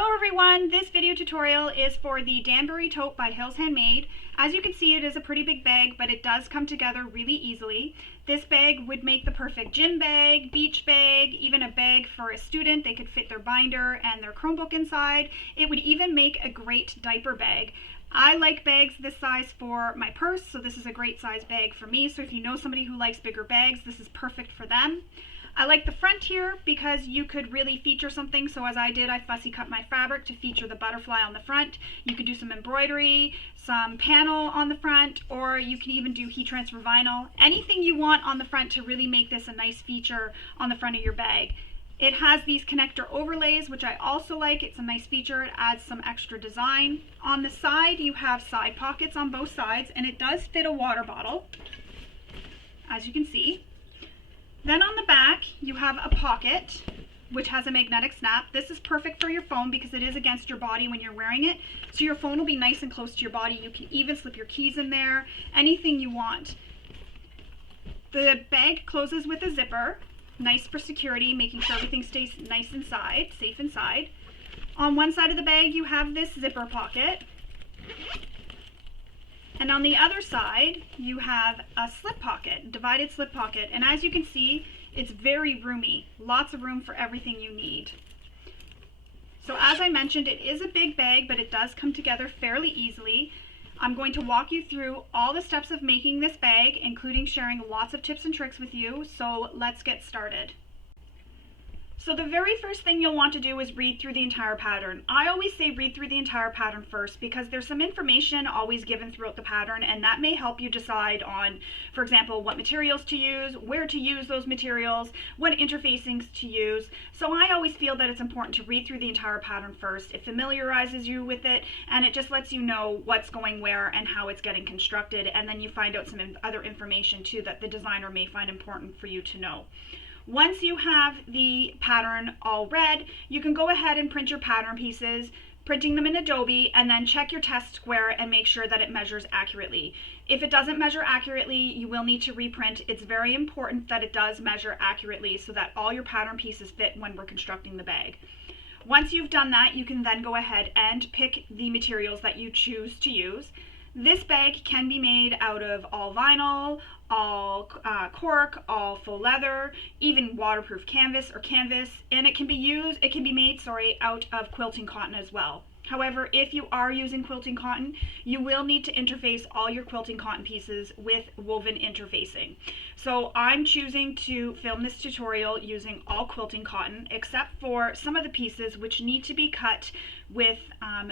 Hello everyone, this video tutorial is for the Danbury Tote by Handmade. As you can see, it is a pretty big bag, but it does come together really easily. This bag would make the perfect gym bag, beach bag, even a bag for a student. They could fit their binder and their Chromebook inside. It would even make a great diaper bag. I like bags this size for my purse, so this is a great size bag for me. So if you know somebody who likes bigger bags, this is perfect for them. I like the front here because you could really feature something. So as I did, I fussy cut my fabric to feature the butterfly on the front. You could do some embroidery, some panel on the front, or you can even do heat transfer vinyl. Anything you want on the front to really make this a nice feature on the front of your bag. It has these connector overlays, which I also like. It's a nice feature. It adds some extra design. On the side, you have side pockets on both sides, and it does fit a water bottle, as you can see. Then on the back, you have a pocket, which has a magnetic snap. This is perfect for your phone because it is against your body when you're wearing it. So your phone will be nice and close to your body. You can even slip your keys in there, anything you want. The bag closes with a zipper, nice for security, making sure everything stays nice inside, safe inside. On one side of the bag, you have this zipper pocket. And on the other side, you have a slip pocket, divided slip pocket. And as you can see, it's very roomy. Lots of room for everything you need. So as I mentioned, it is a big bag, but it does come together fairly easily. I'm going to walk you through all the steps of making this bag, including sharing lots of tips and tricks with you. So let's get started. So the very first thing you'll want to do is read through the entire pattern. I always say read through the entire pattern first because there's some information always given throughout the pattern, and that may help you decide on, for example, what materials to use, where to use those materials, what interfacings to use. So I always feel that it's important to read through the entire pattern first. It familiarizes you with it, and it just lets you know what's going where and how it's getting constructed, and then you find out some other information too that the designer may find important for you to know. Once you have the pattern all read, you can go ahead and print your pattern pieces, printing them in Adobe, and then check your test square and make sure that it measures accurately. If it doesn't measure accurately, you will need to reprint. It's very important that it does measure accurately so that all your pattern pieces fit when we're constructing the bag. Once you've done that, you can then go ahead and pick the materials that you choose to use. This bag can be made out of all vinyl, all cork, all faux leather, even waterproof canvas, and it can be made out of quilting cotton as well. However, if you are using quilting cotton, you will need to interface all your quilting cotton pieces with woven interfacing. So I'm choosing to film this tutorial using all quilting cotton, except for some of the pieces which need to be cut with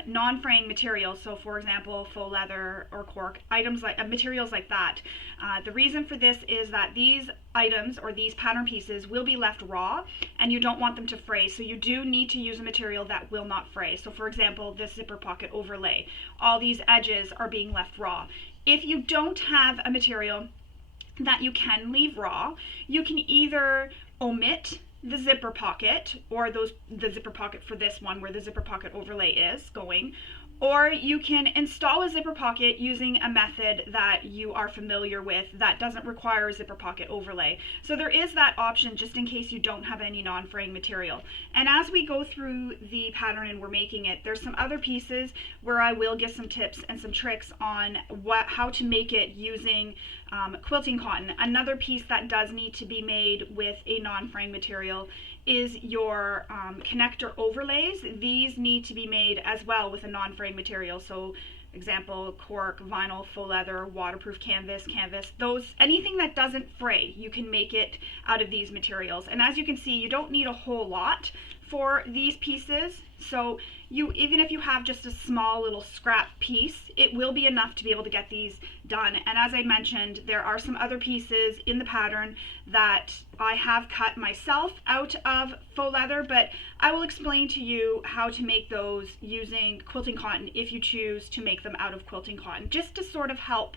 non-fraying materials. So for example, faux leather or cork, items like materials like that. The reason for this is that these items or these pattern pieces will be left raw and you don't want them to fray. So you do need to use a material that will not fray. So for example, this zipper pocket overlay, all these edges are being left raw. If you don't have a material that you can leave raw, you can either omit the zipper pocket or the zipper pocket for this one where the zipper pocket overlay is going, or you can install a zipper pocket using a method that you are familiar with that doesn't require a zipper pocket overlay. So there is that option just in case you don't have any non-fraying material. And as we go through the pattern and we're making it, there's some other pieces where I will give some tips and some tricks on how to make it using quilting cotton. Another piece that does need to be made with a non-fraying material is your connector overlays. These need to be made as well with a non-fraying material. So example, cork, vinyl, faux leather, waterproof canvas, anything that doesn't fray, you can make it out of these materials. And as you can see, you don't need a whole lot for these pieces. So even if you have just a small little scrap piece, it will be enough to be able to get these done. And as I mentioned, there are some other pieces in the pattern that I have cut myself out of faux leather, but I will explain to you how to make those using quilting cotton if you choose to make them out of quilting cotton, just to sort of help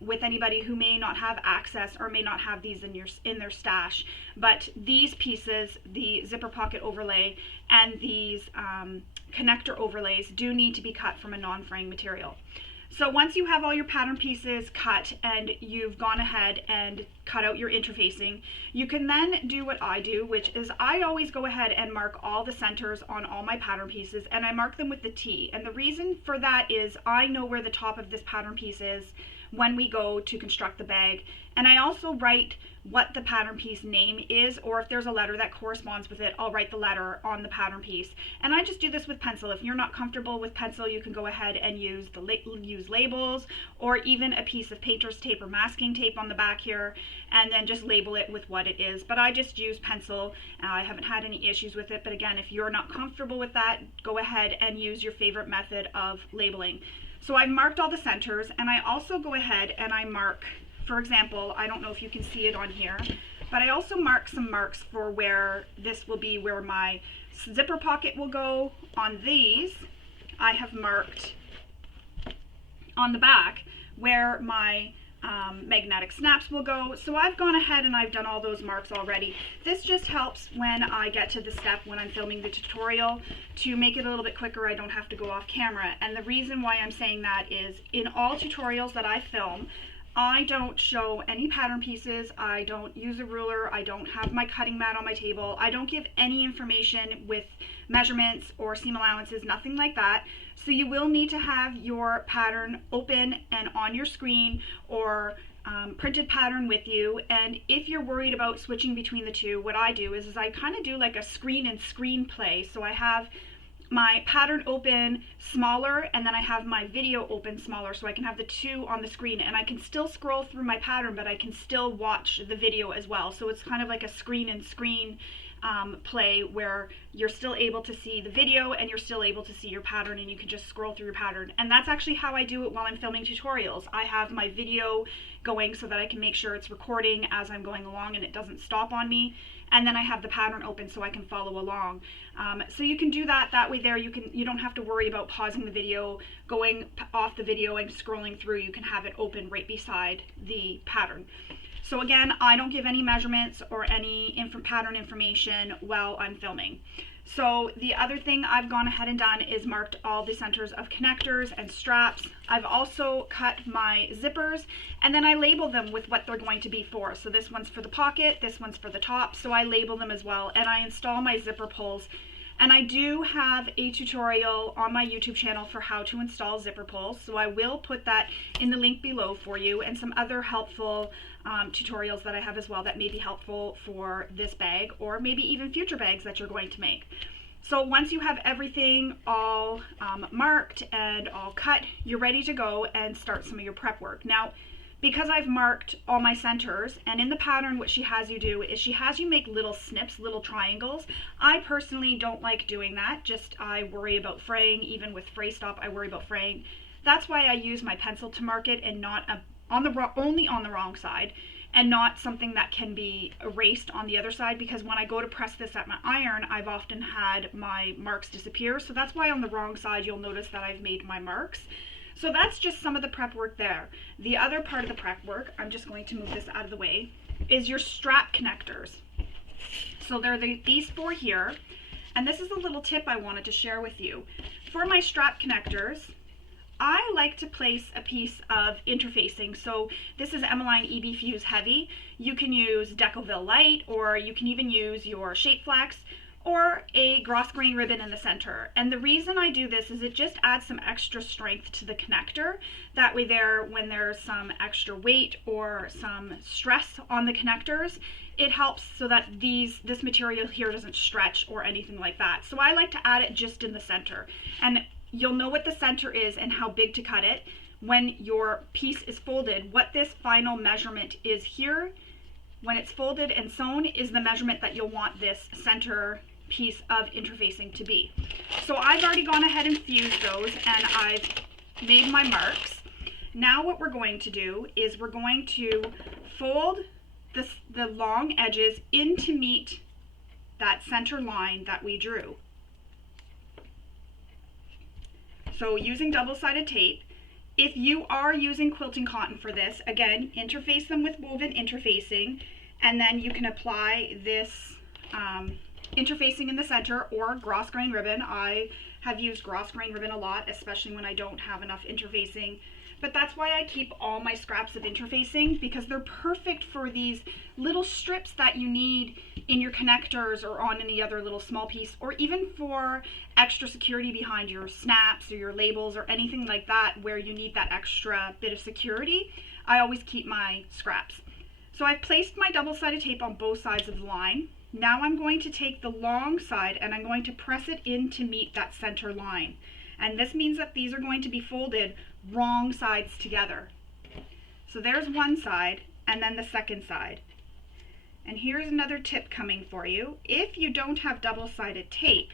with anybody who may not have access or may not have these in their stash. But these pieces, the zipper pocket overlay and these connector overlays, do need to be cut from a non-fraying material. So once you have all your pattern pieces cut and you've gone ahead and cut out your interfacing, you can then do what I do, which is I always go ahead and mark all the centers on all my pattern pieces, and I mark them with the T. And the reason for that is I know where the top of this pattern piece is when we go to construct the bag, and I also write what the pattern piece name is, or if there's a letter that corresponds with it, I'll write the letter on the pattern piece. And I just do this with pencil. If you're not comfortable with pencil, you can go ahead and use labels, or even a piece of painter's tape or masking tape on the back here, and then just label it with what it is. But I just use pencil. I haven't had any issues with it, but again, if you're not comfortable with that, go ahead and use your favorite method of labeling. So I've marked all the centers, and I also go ahead and I mark, for example, I don't know if you can see it on here, but I also mark some marks for where this will be where my zipper pocket will go. On these, I have marked on the back where my magnetic snaps will go. So I've gone ahead and I've done all those marks already. This just helps when I get to the step when I'm filming the tutorial to make it a little bit quicker. I don't have to go off camera. And the reason why I'm saying that is in all tutorials that I film, I don't show any pattern pieces, I don't use a ruler, I don't have my cutting mat on my table, I don't give any information with measurements or seam allowances, nothing like that. So you will need to have your pattern open and on your screen, or printed pattern with you. And if you're worried about switching between the two, what I do is I kind of do like a screen and screenplay. So I have my pattern open smaller, and then I have my video open smaller, so I can have the two on the screen, and I can still scroll through my pattern, but I can still watch the video as well. So it's kind of like a screen and screen play where you're still able to see the video and you're still able to see your pattern, and you can just scroll through your pattern. And that's actually how I do it while I'm filming tutorials. I have my video going so that I can make sure it's recording as I'm going along and it doesn't stop on me, and then I have the pattern open so I can follow along. So you can do that way there. You don't have to worry about pausing the video, going off the video and scrolling through. You can have it open right beside the pattern. So again, I don't give any measurements or any pattern information while I'm filming. So the other thing I've gone ahead and done is marked all the centers of connectors and straps. I've also cut my zippers, and then I label them with what they're going to be for. So this one's for the pocket, this one's for the top, so I label them as well, and I install my zipper pulls. And I do have a tutorial on my YouTube channel for how to install zipper pulls, so I will put that in the link below for you, and some other helpful tutorials that I have as well that may be helpful for this bag, or maybe even future bags that you're going to make. So once you have everything all marked and all cut, you're ready to go and start some of your prep work. Now, because I've marked all my centers, and in the pattern what she has you do is she has you make little snips, little triangles. I personally don't like doing that, I worry about fraying. Even with fray stop, I worry about fraying. That's why I use my pencil to mark it, and not only on the wrong side, and not something that can be erased on the other side, because when I go to press this at my iron, I've often had my marks disappear. So that's why on the wrong side you'll notice that I've made my marks. So that's just some of the prep work there. The other part of the prep work, I'm just going to move this out of the way, is your strap connectors. So there are these four here, and this is a little tip I wanted to share with you. For my strap connectors, I like to place a piece of interfacing. So this is Emmeline EB Fuse Heavy. You can use Decoville Light, or you can even use your Shape Flex, or a gross grain ribbon in the center. And the reason I do this is it just adds some extra strength to the connector. That way there, when there's some extra weight or some stress on the connectors, it helps so that this material here doesn't stretch or anything like that. So I like to add it just in the center. And you'll know what the center is and how big to cut it when your piece is folded. What this final measurement is here, when it's folded and sewn, is the measurement that you'll want this center piece of interfacing to be. So I've already gone ahead and fused those, and I've made my marks. Now what we're going to do is we're going to fold the long edges in to meet that center line that we drew. So using double-sided tape. If you are using quilting cotton for this, again, interface them with woven interfacing, and then you can apply this interfacing in the center, or gross grain ribbon. I have used gross grain ribbon a lot, especially when I don't have enough interfacing. but that's why I keep all my scraps of interfacing, because they're perfect for these little strips that you need in your connectors or on any other little small piece, or even for extra security behind your snaps or your labels or anything like that where you need that extra bit of security. I always keep my scraps. So I've placed my double-sided tape on both sides of the line. Now I'm going to take the long side and I'm going to press it in to meet that center line. And this means that these are going to be folded wrong sides together. So there's one side and then the second side. And here's another tip coming for you. If you don't have double-sided tape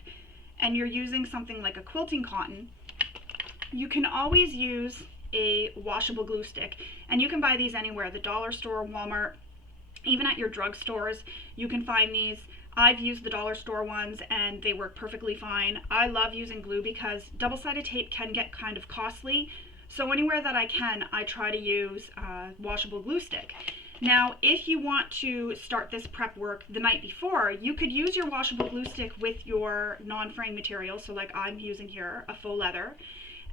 and you're using something like a quilting cotton, you can always use a washable glue stick. And you can buy these anywhere, the dollar store, Walmart, even at your drugstores, you can find these. I've used the dollar store ones and they work perfectly fine. I love using glue because double-sided tape can get kind of costly. So anywhere that I can, I try to use a washable glue stick. Now, if you want to start this prep work the night before, you could use your washable glue stick with your non-fraying material, so like I'm using here, a faux leather,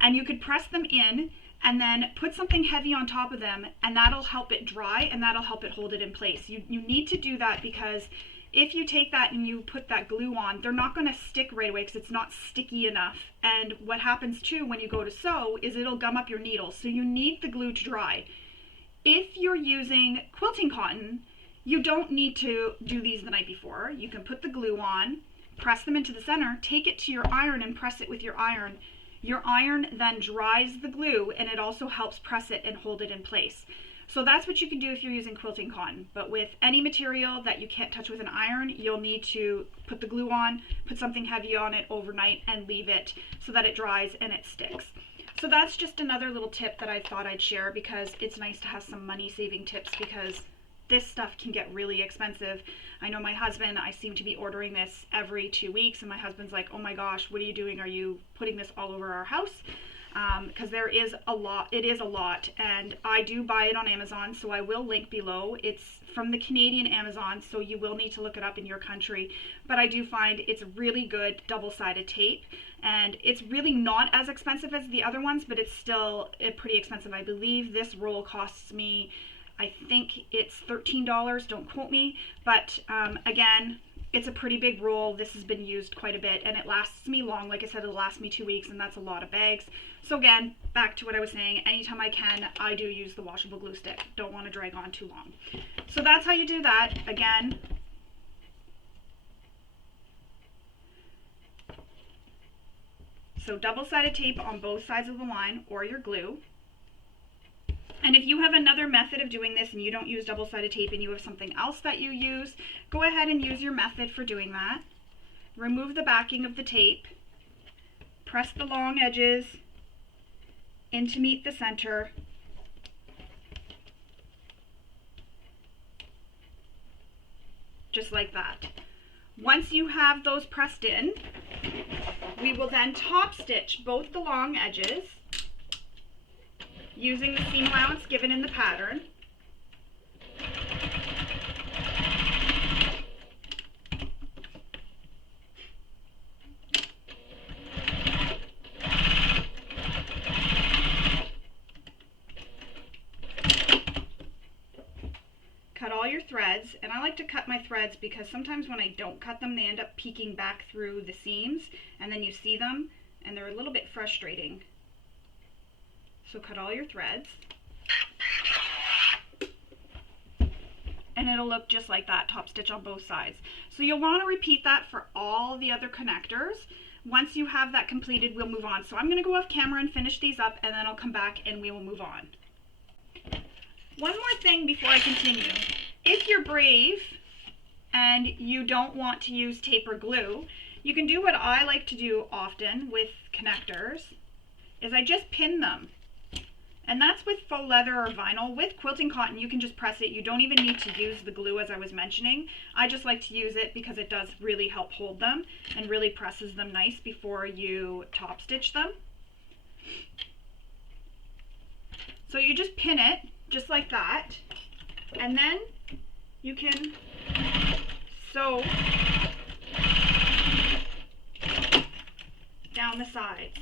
and you could press them in and then put something heavy on top of them, and that'll help it dry and that'll help it hold it in place. You need to do that because if you take that and you put that glue on, they're not going to stick right away because it's not sticky enough. And what happens too when you go to sew is it'll gum up your needles. So you need the glue to dry. If you're using quilting cotton, you don't need to do these the night before. You can put the glue on, press them into the center, take it to your iron and press it with your iron. Your iron then dries the glue and it also helps press it and hold it in place. So that's what you can do if you're using quilting cotton. But with any material that you can't touch with an iron, you'll need to put the glue on, put something heavy on it overnight and leave it so that it dries and it sticks. So that's just another little tip that I thought I'd share because it's nice to have some money saving tips because this stuff can get really expensive. I know my husband, I seem to be ordering this every 2 weeks and my husband's like, oh my gosh, what are you doing? Are you putting this all over our house? Because there is a lot, it is a lot, and I do buy it on Amazon, so I will link below. It's from the Canadian Amazon, so you will need to look it up in your country, but I do find it's really good double-sided tape, and it's really not as expensive as the other ones, but it's still pretty expensive. I believe this roll costs me, I think it's $13, don't quote me, but again, it's a pretty big roll. This has been used quite a bit and it lasts me long. Like I said, it'll last me 2 weeks and that's a lot of bags. So again, back to what I was saying, anytime I can, I do use the washable glue stick. Don't want to drag on too long. So that's how you do that. Again, so double-sided tape on both sides of the line or your glue. And if you have another method of doing this and you don't use double-sided tape and you have something else that you use, go ahead and use your method for doing that. Remove the backing of the tape, press the long edges in to meet the center, just like that. Once you have those pressed in, we will then top stitch both the long edges using the seam allowance given in the pattern. Cut all your threads, and I like to cut my threads because sometimes when I don't cut them, they end up peeking back through the seams, and then you see them, and they're a little bit frustrating. So cut all your threads, and it'll look just like that, top stitch on both sides. So you'll want to repeat that for all the other connectors. Once you have that completed, we'll move on. So I'm going to go off camera and finish these up, and then I'll come back and we will move on. One more thing before I continue. If you're brave and you don't want to use tape or glue, you can do what I like to do often with connectors, is I just pin them. And that's with faux leather or vinyl. With quilting cotton, you can just press it. You don't even need to use the glue as I was mentioning. I just like to use it because it does really help hold them and really presses them nice before you top stitch them. So you just pin it just like that, and then you can sew down the sides.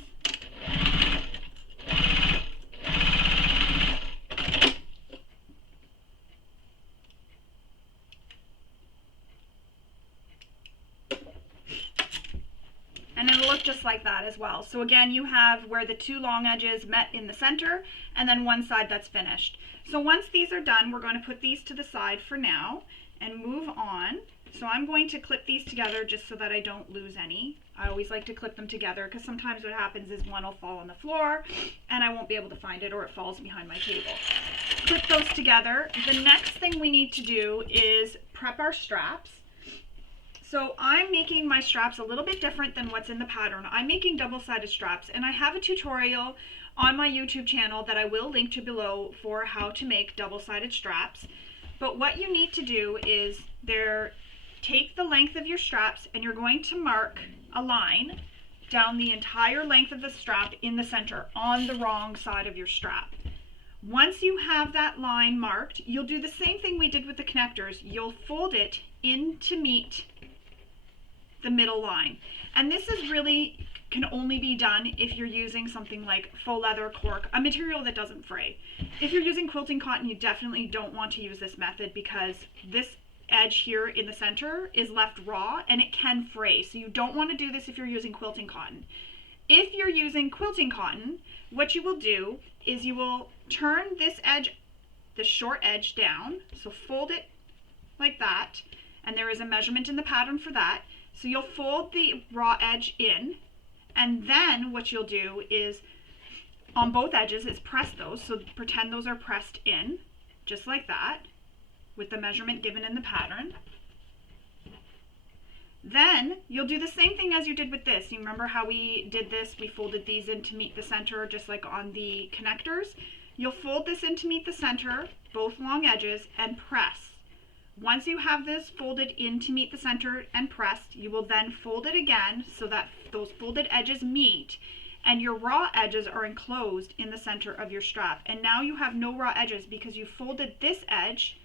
look just like that as well. So again, you have where the two long edges met in the center, and then one side that's finished. So once these are done, we're going to put these to the side for now and move on. So I'm going to clip these together just so that I don't lose any. I always like to clip them together because sometimes what happens is one will fall on the floor and I won't be able to find it, or it falls behind my table. Clip those together. The next thing we need to do is prep our straps. So I'm making my straps a little bit different than what's in the pattern. I'm making double-sided straps, and I have a tutorial on my YouTube channel that I will link to below for how to make double-sided straps. But what you need to do is take the length of your straps, and you're going to mark a line down the entire length of the strap in the center on the wrong side of your strap. Once you have that line marked, you'll do the same thing we did with the connectors. You'll fold it in to meet the middle line. And this is really can only be done if you're using something like faux leather, cork, a material that doesn't fray. If you're using quilting cotton, you definitely don't want to use this method because this edge here in the center is left raw and it can fray. So you don't want to do this if you're using quilting cotton. If you're using quilting cotton, what you will do is you will turn this edge, the short edge down, so fold it like that, and there is a measurement in the pattern for that. So you'll fold the raw edge in, and then what you'll do is on both edges is press those, so pretend those are pressed in, just like that, with the measurement given in the pattern. Then you'll do the same thing as you did with this. You remember how we did this? We folded these in to meet the center, just like on the connectors. You'll fold this in to meet the center, both long edges, and press. Once you have this folded in to meet the center and pressed, you will then fold it again so that those folded edges meet and your raw edges are enclosed in the center of your strap. And now you have no raw edges because you folded this edge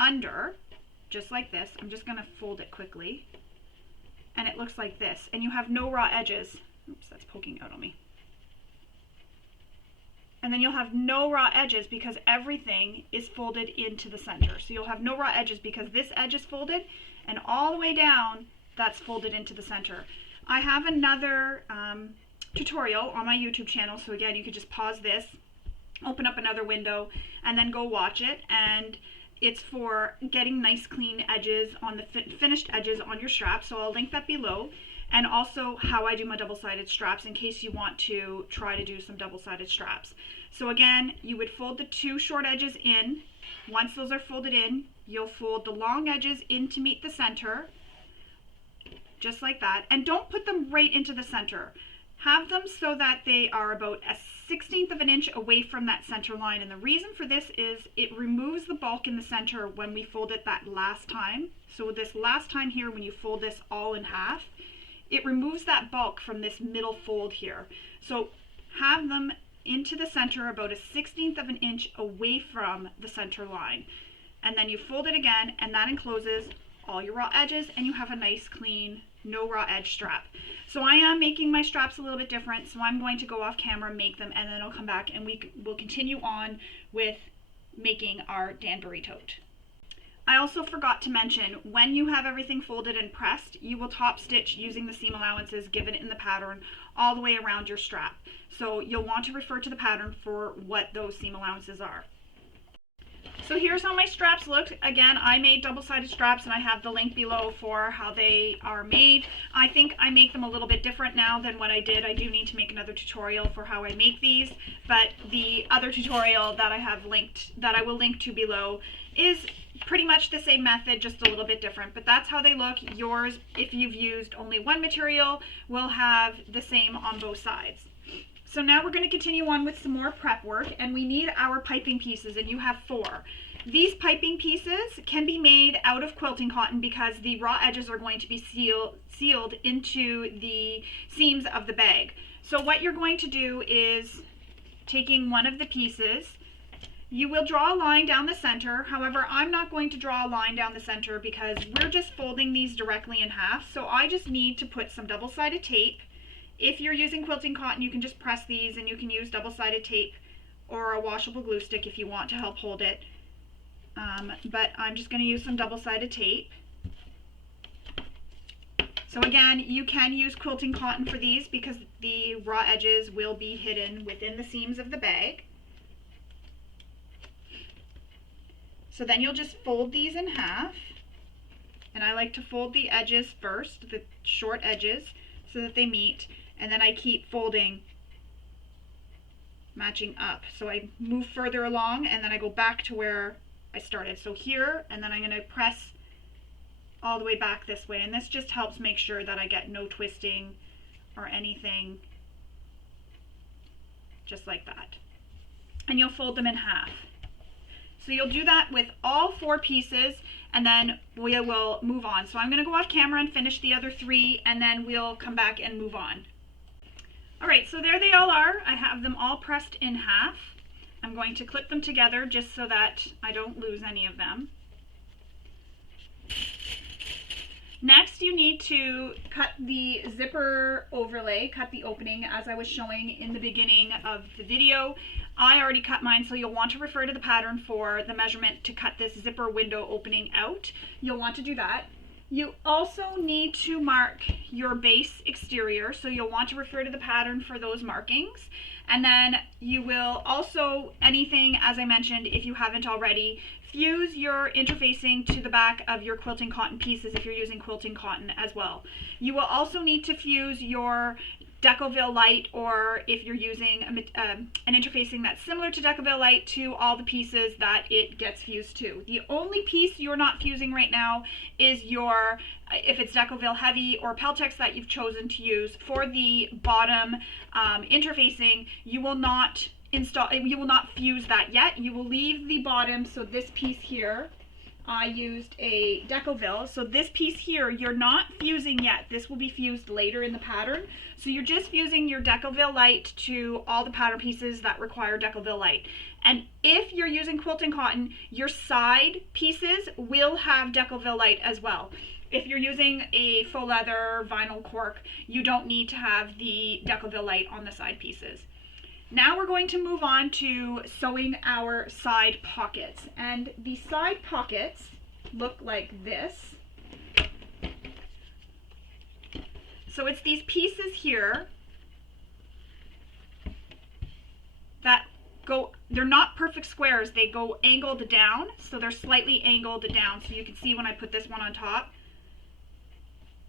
under, just like this. I'm just going to fold it quickly. And it looks like this. And you have no raw edges. Oops, that's poking out on me. And then you'll have no raw edges because everything is folded into the center. So you'll have no raw edges because this edge is folded, and all the way down, that's folded into the center. I have another tutorial on my YouTube channel. So again, you could just pause this, open up another window, and then go watch it. And it's for getting nice clean edges on the finished edges on your strap. So I'll link that below. And also how I do my double-sided straps in case you want to try to do some double-sided straps. So again, you would fold the two short edges in. Once those are folded in, you'll fold the long edges in to meet the center, just like that. And don't put them right into the center. Have them so that they are about a 1/16 of an inch away from that center line. And the reason for this is it removes the bulk in the center when we fold it that last time. So this last time here, when you fold this all in half, it removes that bulk from this middle fold here. So have them into the center about a 1/16 of an inch away from the center line. And then you fold it again, and that encloses all your raw edges, and you have a nice clean, no raw edge strap. So I am making my straps a little bit different, so I'm going to go off camera, make them, and then I'll come back and we'll continue on with making our Danbury tote. I also forgot to mention, when you have everything folded and pressed, you will top stitch using the seam allowances given in the pattern all the way around your strap. So you'll want to refer to the pattern for what those seam allowances are. So here's how my straps look. Again, I made double-sided straps, and I have the link below for how they are made. I think I make them a little bit different now than what I did. I do need to make another tutorial for how I make these, but the other tutorial that I have linked, that I will link to below, is pretty much the same method, just a little bit different. But that's how they look. Yours, if you've used only one material, will have the same on both sides. So now we're going to continue on with some more prep work, and we need our piping pieces, and you have 4. These piping pieces can be made out of quilting cotton because the raw edges are going to be sealed into the seams of the bag. So what you're going to do is, taking one of the pieces, you will draw a line down the center. However, I'm not going to draw a line down the center because we're just folding these directly in half. So I just need to put some double-sided tape. If you're using quilting cotton, you can just press these, and you can use double-sided tape or a washable glue stick if you want to help hold it. But I'm just going to use some double-sided tape. So again, you can use quilting cotton for these because the raw edges will be hidden within the seams of the bag. So then you'll just fold these in half. And I like to fold the edges first, the short edges, so that they meet. And then I keep folding, matching up. So I move further along and then I go back to where I started. So here, and then I'm going to press all the way back this way. And this just helps make sure that I get no twisting or anything, just like that. And you'll fold them in half. So you'll do that with all 4 pieces, and then we will move on. So I'm going to go off camera and finish the other 3, and then we'll come back and move on. Alright, so there they all are. I have them all pressed in half. I'm going to clip them together just so that I don't lose any of them. Next, you need to cut the zipper overlay, cut the opening as I was showing in the beginning of the video. I already cut mine, so you'll want to refer to the pattern for the measurement to cut this zipper window opening out. You'll want to do that. You also need to mark your base exterior, so you'll want to refer to the pattern for those markings. And then you will also, anything, as I mentioned, if you haven't already, fuse your interfacing to the back of your quilting cotton pieces if you're using quilting cotton as well. You will also need to fuse your Decoville Light, or if you're using an interfacing that's similar to Decoville Light, to all the pieces that it gets fused to. The only piece you're not fusing right now is your, if it's Decoville Heavy or Peltex that you've chosen to use. For the bottom interfacing, you will not fuse that yet. You will leave the bottom, so this piece here, I used a Decoville, so this piece here you're not fusing yet. This will be fused later in the pattern. So you're just fusing your Decoville Light to all the pattern pieces that require Decoville Light. And if you're using quilting cotton, your side pieces will have Decoville Light as well. If you're using a faux leather vinyl cork, you don't need to have the Decoville Light on the side pieces. Now we're going to move on to sewing our side pockets. And the side pockets look like this. So it's these pieces here that go, they're not perfect squares, they go angled down, so they're slightly angled down. So you can see when I put this one on top,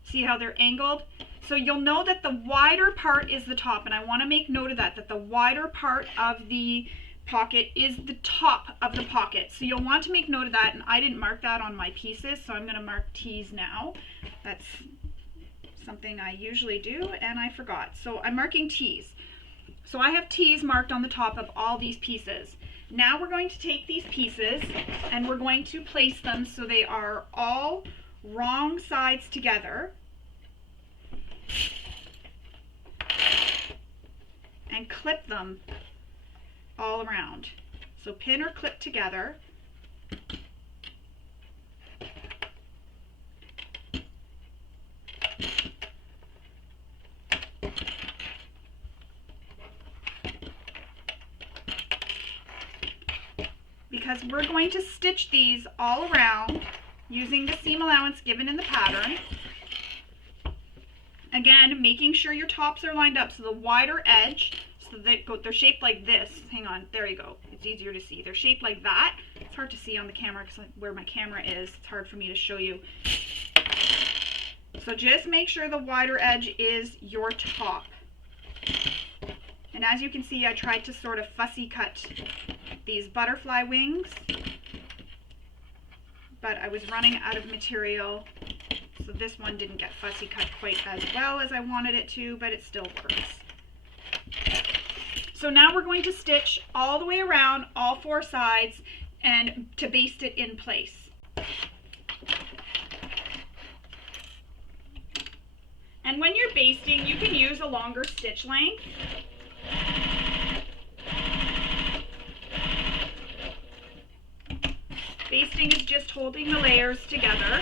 see how they're angled? So you'll know that the wider part is the top, and I want to make note of that, that the wider part of the pocket is the top of the pocket. So you'll want to make note of that, and I didn't mark that on my pieces, so I'm going to mark T's now. That's something I usually do, and I forgot. So I'm marking T's. So I have T's marked on the top of all these pieces. Now we're going to take these pieces, and we're going to place them so they are all wrong sides together. And clip them all around. So pin or clip together. Because we're going to stitch these all around using the seam allowance given in the pattern. Again, making sure your tops are lined up, so the wider edge, so they're shaped like this. Hang on, there you go. It's easier to see. They're shaped like that. It's hard to see on the camera because where my camera is, it's hard for me to show you. So just make sure the wider edge is your top. And as you can see, I tried to sort of fussy cut these butterfly wings, but I was running out of material. So this one didn't get fussy cut quite as well as I wanted it to, but it still works. So now we're going to stitch all the way around all 4 sides and to baste it in place. And when you're basting, you can use a longer stitch length. Basting is just holding the layers together.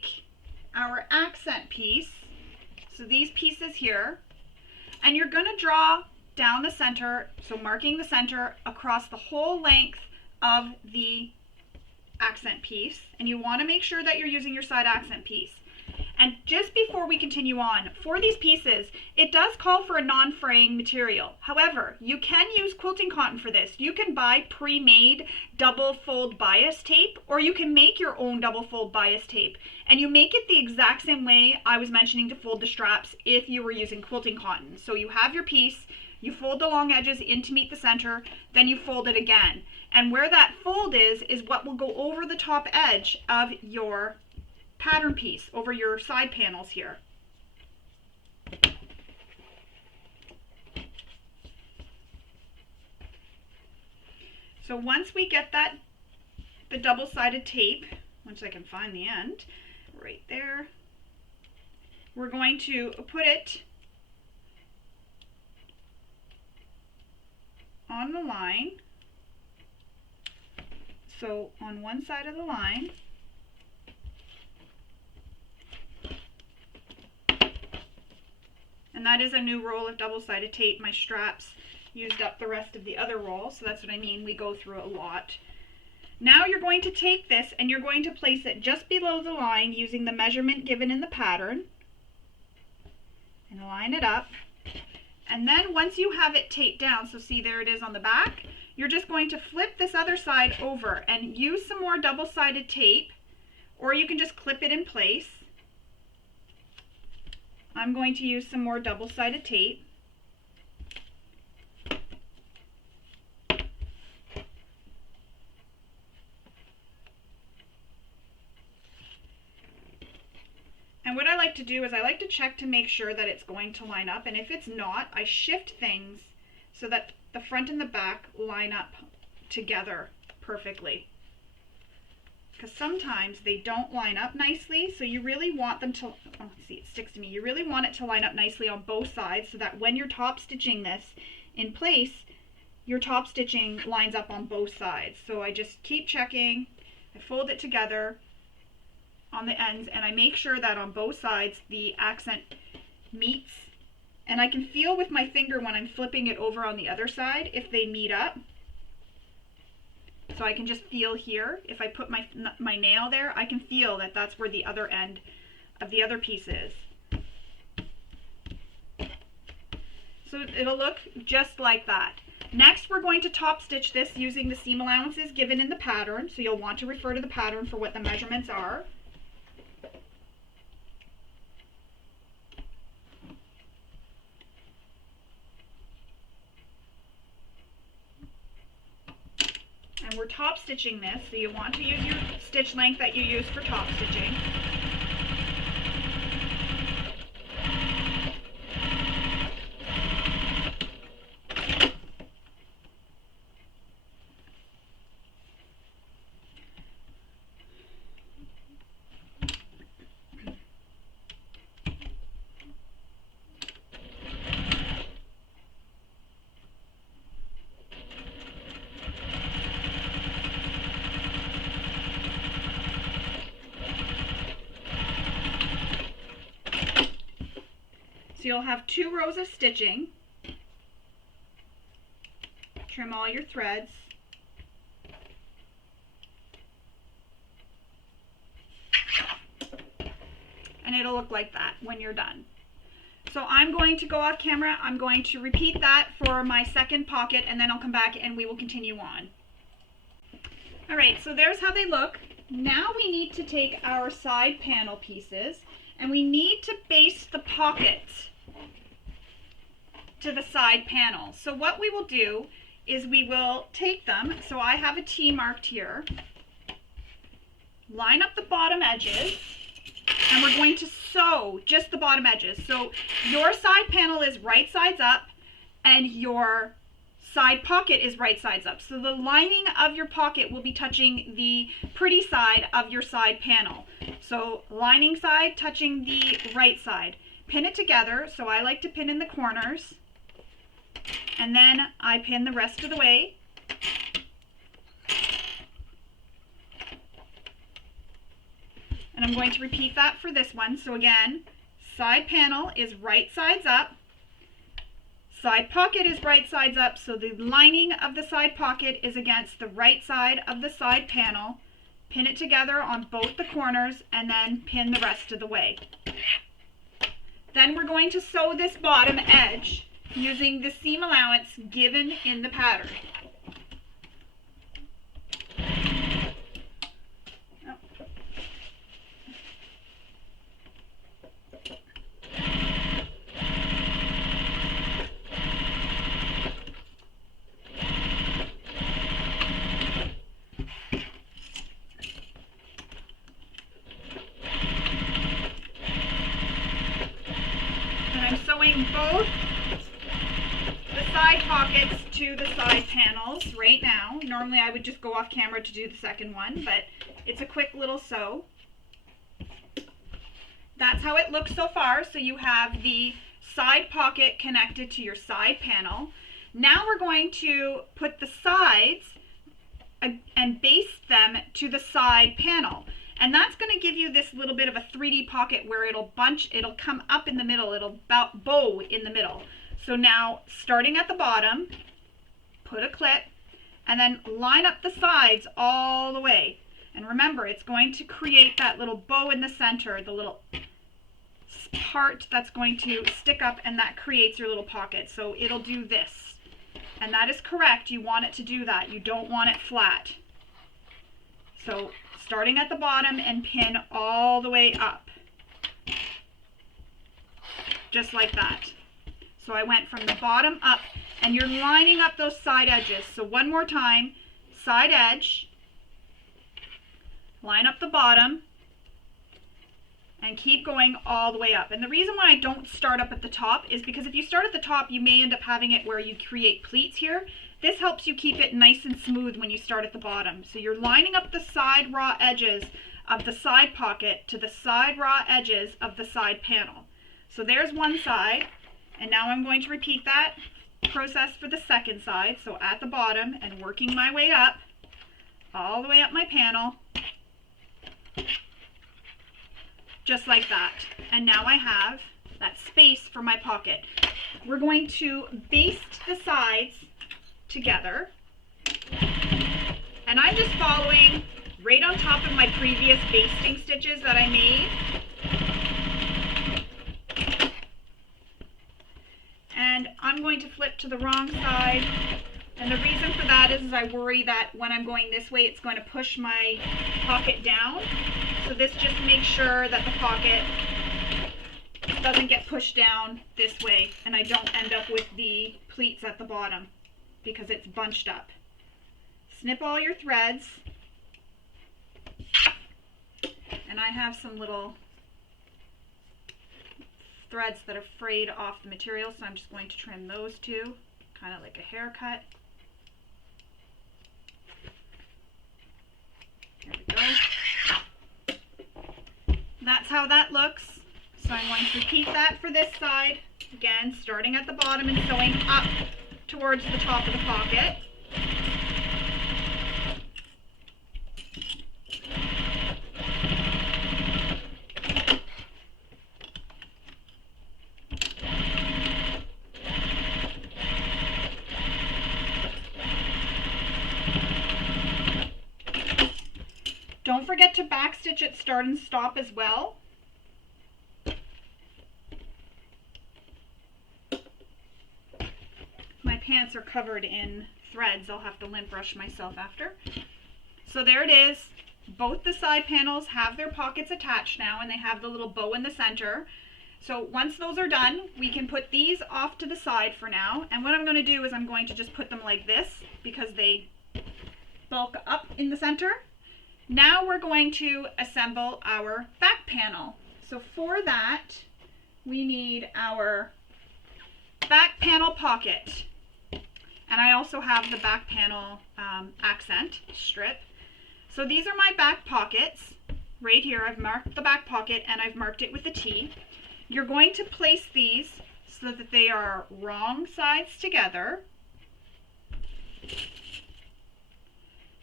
take our accent piece, so these pieces here, and you're going to draw down the center, so marking the center across the whole length of the accent piece, and you want to make sure that you're using your side accent piece. And just before we continue on, for these pieces, it does call for a non-fraying material. However, you can use quilting cotton for this. You can buy pre-made double fold bias tape, or you can make your own double fold bias tape. And you make it the exact same way I was mentioning to fold the straps if you were using quilting cotton. So you have your piece, you fold the long edges in to meet the center, then you fold it again. And where that fold is what will go over the top edge of your pattern piece, over your side panels here. So once we get the double-sided tape, once I can find the end, right there, we're going to put it on the line. So on one side of the line, and that is a new roll of double-sided tape. My straps used up the rest of the other roll, so that's what I mean, we go through a lot. Now you're going to take this and you're going to place it just below the line using the measurement given in the pattern, and line it up. And then once you have it taped down, so see there it is on the back, you're just going to flip this other side over and use some more double-sided tape, or you can just clip it in place. I'm going to use some more double-sided tape. And what I like to do is I like to check to make sure that it's going to line up, and if it's not, I shift things so that the front and the back line up together perfectly. Because sometimes they don't line up nicely, so you really want them to, oh, see, it sticks to me. You really want it to line up nicely on both sides so that when you're top stitching this in place, your top stitching lines up on both sides. So I just keep checking, I fold it together on the ends, and I make sure that on both sides the accent meets. And I can feel with my finger when I'm flipping it over on the other side if they meet up. So I can just feel here, if I put my nail there, I can feel that that's where the other end of the other piece is. So it'll look just like that. Next, we're going to top stitch this using the seam allowances given in the pattern. So you'll want to refer to the pattern for what the measurements are. And we're top stitching this, so you want to use your stitch length that you use for top stitching. So you'll have 2 rows of stitching. Trim all your threads. And it'll look like that when you're done. So I'm going to go off camera. I'm going to repeat that for my second pocket, and then I'll come back and we will continue on. Alright, so there's how they look. Now we need to take our side panel pieces and we need to base the pockets to the side panel. So what we will do is we will take them, so I have a T marked here, line up the bottom edges, and we're going to sew just the bottom edges. So your side panel is right sides up and your side pocket is right sides up. So the lining of your pocket will be touching the pretty side of your side panel. So lining side touching the right side. Pin it together, so I like to pin in the corners, and then I pin the rest of the way. And I'm going to repeat that for this one. So again, side panel is right sides up. Side pocket is right sides up, so the lining of the side pocket is against the right side of the side panel. Pin it together on both the corners and then pin the rest of the way. Then we're going to sew this bottom edge using the seam allowance given in the pattern. Both the side pockets to the side panels right now. Normally I would just go off camera to do the second one, but it's a quick little sew. That's how it looks so far. So you have the side pocket connected to your side panel. Now we're going to put the sides and baste them to the side panel. And that's going to give you this little bit of a 3D pocket where it'll come up in the middle, it'll bow in the middle. So now, starting at the bottom, put a clip, and then line up the sides all the way. And remember, it's going to create that little bow in the center, the little part that's going to stick up, and that creates your little pocket. So it'll do this. And that is correct, you want it to do that. You don't want it flat. So, starting at the bottom and pin all the way up. Just like that. So I went from the bottom up, and you're lining up those side edges. So one more time, side edge, line up the bottom, and keep going all the way up. And the reason why I don't start up at the top is because if you start at the top, you may end up having it where you create pleats here. This helps you keep it nice and smooth when you start at the bottom. So you're lining up the side raw edges of the side pocket to the side raw edges of the side panel. So there's one side, and now I'm going to repeat that process for the second side. So at the bottom and working my way up, all the way up my panel, just like that. And now I have that space for my pocket. We're going to baste the sides together, and I'm just following right on top of my previous basting stitches that I made. And I'm going to flip to the wrong side, and the reason for that is I worry that when I'm going this way it's going to push my pocket down. So this just makes sure that the pocket doesn't get pushed down this way and I don't end up with the pleats at the bottom, because it's bunched up. Snip all your threads, and I have some little threads that are frayed off the material, so I'm just going to trim those too, kind of like a haircut. There we go. That's how that looks. So I'm going to repeat that for this side. Again, starting at the bottom and sewing up towards the top of the pocket. Don't forget to backstitch at start and stop as well. My pants are covered in threads. I'll have to lint brush myself after. So there it is. Both the side panels have their pockets attached now, and they have the little bow in the center. So once those are done, we can put these off to the side for now. And what I'm going to do is I'm going to just put them like this because they bulk up in the center. Now we're going to assemble our back panel. So for that, we need our back panel pocket. And I also have the back panel accent strip. So these are my back pockets. Right here, I've marked the back pocket and I've marked it with a T. You're going to place these so that they are wrong sides together.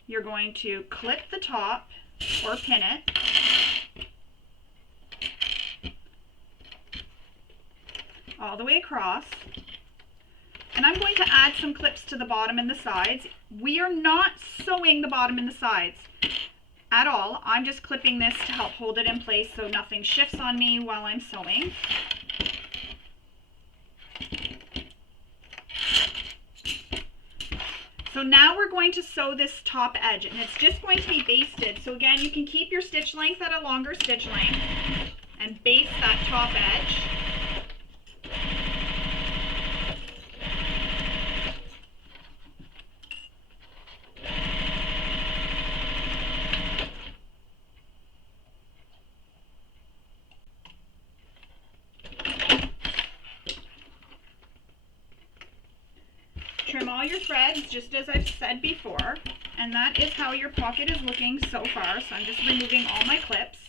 You're going to clip the top or pin it. all the way across. And I'm going to add some clips to the bottom and the sides. We are not sewing the bottom and the sides at all. I'm just clipping this to help hold it in place so nothing shifts on me while I'm sewing. So now we're going to sew this top edge, and it's just going to be basted. So again, you can keep your stitch length at a longer stitch length and baste that top edge. Trim all your threads, just as I've said before, and that is how your pocket is looking so far. So I'm just removing all my clips.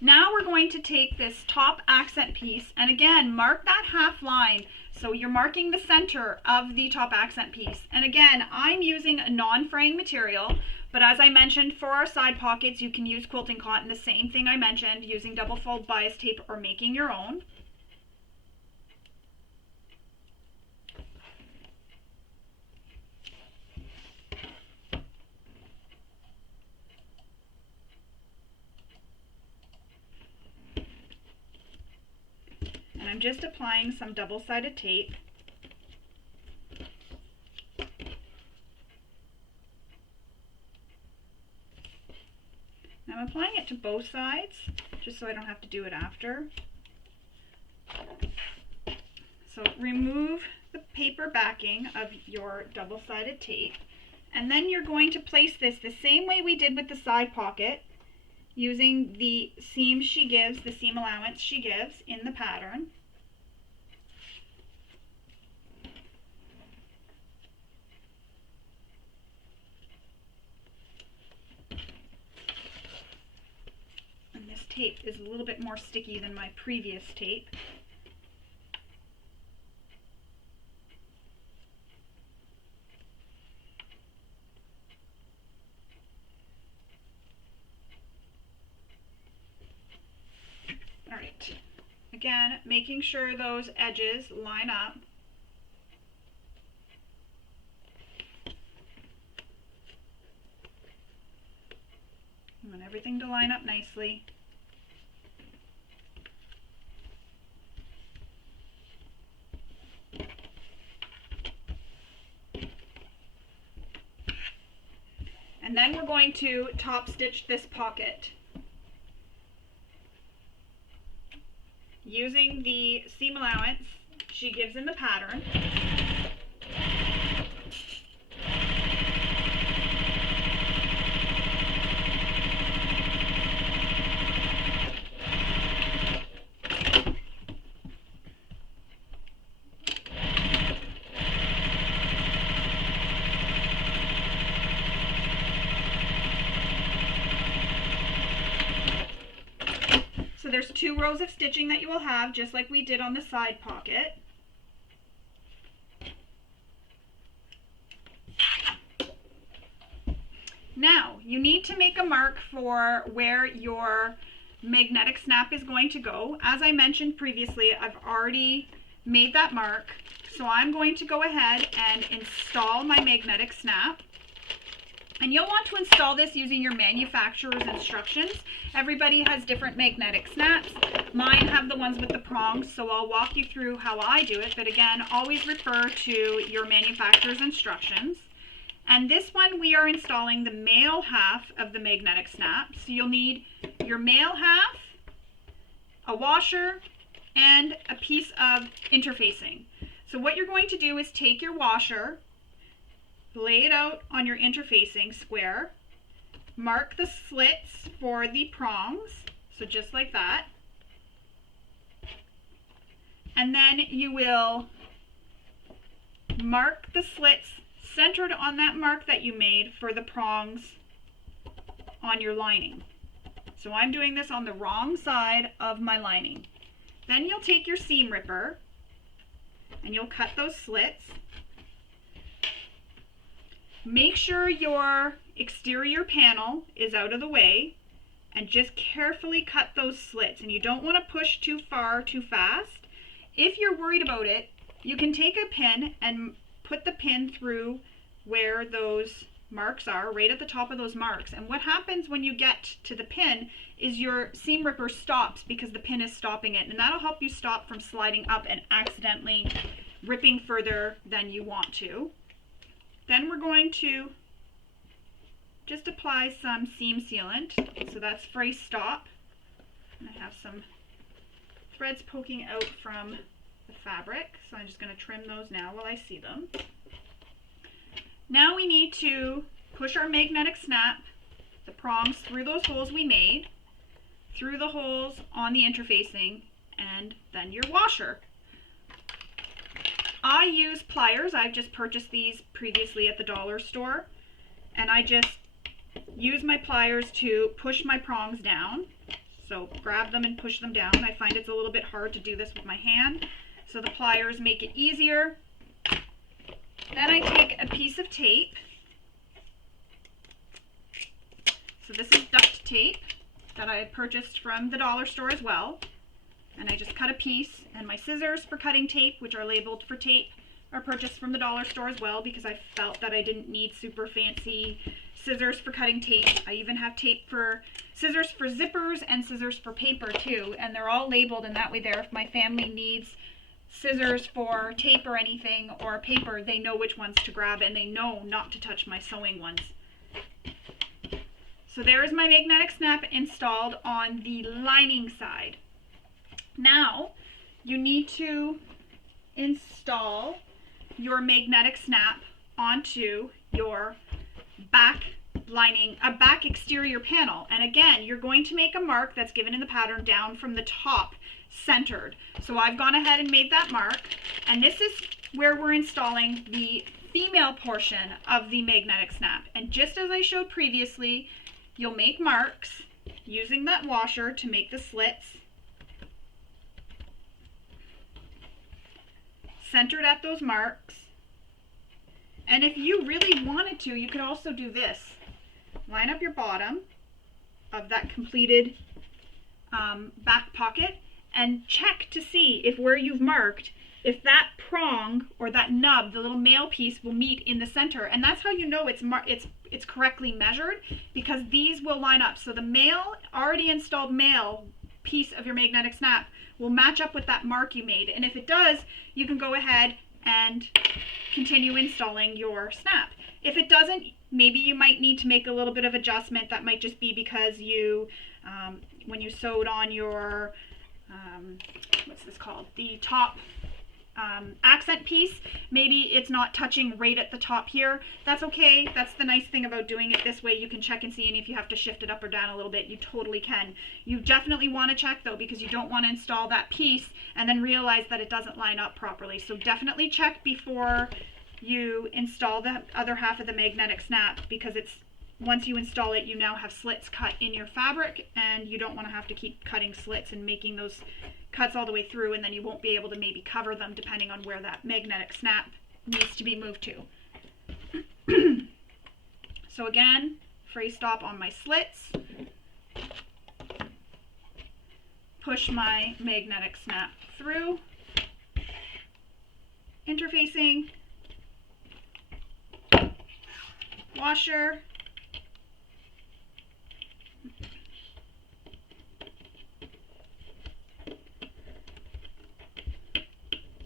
Now we're going to take this top accent piece, and again, mark that half line. So you're marking the center of the top accent piece. And again, I'm using a non-fraying material, but as I mentioned, for our side pockets, you can use quilting cotton, the same thing I mentioned, using double fold bias tape or making your own. And I'm just applying some double-sided tape. I'm applying it to both sides, just so I don't have to do it after. So remove the paper backing of your double-sided tape, and then you're going to place this the same way we did with the side pocket, using the seam she gives, the seam allowance she gives in the pattern. And this tape is a little bit more sticky than my previous tape. Alright, again, making sure those edges line up. I want everything to line up nicely. And then we're going to top stitch this pocket using the seam allowance she gives in the pattern. So there's 2 rows of stitching that you will have, just like we did on the side pocket. Now, you need to make a mark for where your magnetic snap is going to go. As I mentioned previously, I've already made that mark. So I'm going to go ahead and install my magnetic snap. And you'll want to install this using your manufacturer's instructions. Everybody has different magnetic snaps. Mine have the ones with the prongs, so I'll walk you through how I do it. But again, always refer to your manufacturer's instructions. And this one, we are installing the male half of the magnetic snap. So you'll need your male half, a washer, and a piece of interfacing. So what you're going to do is take your washer, lay it out on your interfacing square, mark the slits for the prongs, so just like that, and then you will mark the slits centered on that mark that you made for the prongs on your lining. So I'm doing this on the wrong side of my lining. Then you'll take your seam ripper and you'll cut those slits. Make sure your exterior panel is out of the way and just carefully cut those slits. And you don't want to push too far too fast if you're worried about it, you can take a pin and put the pin through where those marks are, right at the top of those marks. And what happens when you get to the pin is your seam ripper stops because the pin is stopping it, and that'll help you stop from sliding up and accidentally ripping further than you want to. Then we're going to just apply some seam sealant. So that's fray stop. And I have some threads poking out from the fabric, so I'm just going to trim those now while I see them. Now we need to push our magnetic snap, the prongs, through those holes we made, through the holes on the interfacing, and then your washer. I use pliers. I've just purchased these previously at the dollar store, and I just use my pliers to push my prongs down. So grab them and push them down. I find it's a little bit hard to do this with my hand, so the pliers make it easier. Then I take a piece of tape. So this is duct tape that I had purchased from the dollar store as well. And I just cut a piece, and my scissors for cutting tape, which are labeled for tape, are purchased from the dollar store as well because I felt that I didn't need super fancy scissors for cutting tape. I even have scissors for zippers and scissors for paper too, and they're all labeled, and that way there, if my family needs scissors for tape or anything, or paper, they know which ones to grab, and they know not to touch my sewing ones. So there is my magnetic snap installed on the lining side. Now you need to install your magnetic snap onto your back lining, a back exterior panel. And again, you're going to make a mark that's given in the pattern down from the top, centered. So I've gone ahead and made that mark, and this is where we're installing the female portion of the magnetic snap. And just as I showed previously, you'll make marks using that washer to make the slits, centered at those marks. And if you really wanted to, you could also do this. Line up your bottom of that completed back pocket and check to see if where you've marked, if that prong or that nub, the little male piece, will meet in the center. And that's how you know it's correctly measured, because these will line up. So the male, already installed male piece of your magnetic snap will match up with that mark you made. And if it does, you can go ahead and continue installing your snap. If it doesn't, maybe you might need to make a little bit of adjustment. That might just be because you, when you sewed on your, what's this called? The top accent piece, maybe it's not touching right at the top here. That's okay. That's the nice thing about doing it this way. You can check and see, and if you have to shift it up or down a little bit, you totally can. You definitely want to check though, because you don't want to install that piece and then realize that it doesn't line up properly. So definitely check before you install the other half of the magnetic snap, because it's, once you install it, you now have slits cut in your fabric, and you don't want to have to keep cutting slits and making those cuts all the way through, and then you won't be able to maybe cover them depending on where that magnetic snap needs to be moved to. So again, fray stop on my slits, push my magnetic snap through, interfacing, washer,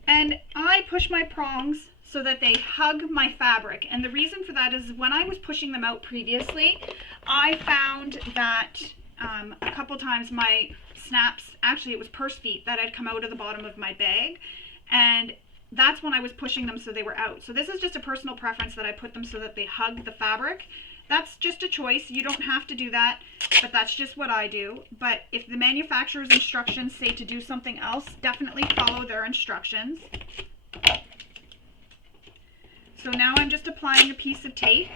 and I push my prongs so that they hug my fabric. And the reason for that is when I was pushing them out previously, I found that a couple times my snaps, actually it was purse feet that had come out of the bottom of my bag, and that's when I was pushing them so they were out. So this is just a personal preference that I put them so that they hug the fabric. That's just a choice. You don't have to do that, but that's just what I do. But if the manufacturer's instructions say to do something else, definitely follow their instructions. So now I'm just applying a piece of tape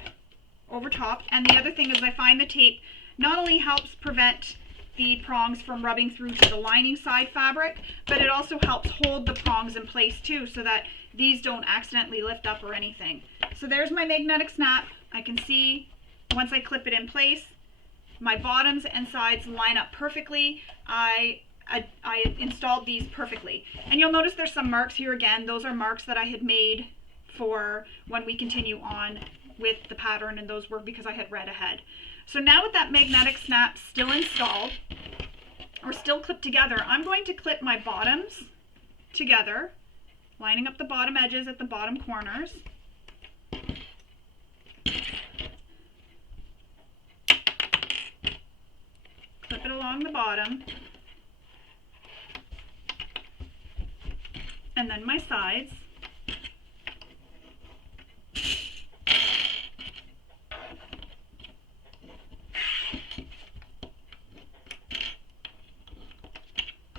over top. And the other thing is I find the tape not only helps prevent the prongs from rubbing through to the lining side fabric, but it also helps hold the prongs in place too, so that these don't accidentally lift up or anything. So there's my magnetic snap. I can see once I clip it in place, my bottoms and sides line up perfectly. I I installed these perfectly. And you'll notice there's some marks here again. Those are marks that I had made for when we continue on with the pattern, and those were because I had read ahead. So now with that magnetic snap still installed, or still clipped together, I'm going to clip my bottoms together, lining up the bottom edges at the bottom corners. Clip it along the bottom. And then my sides.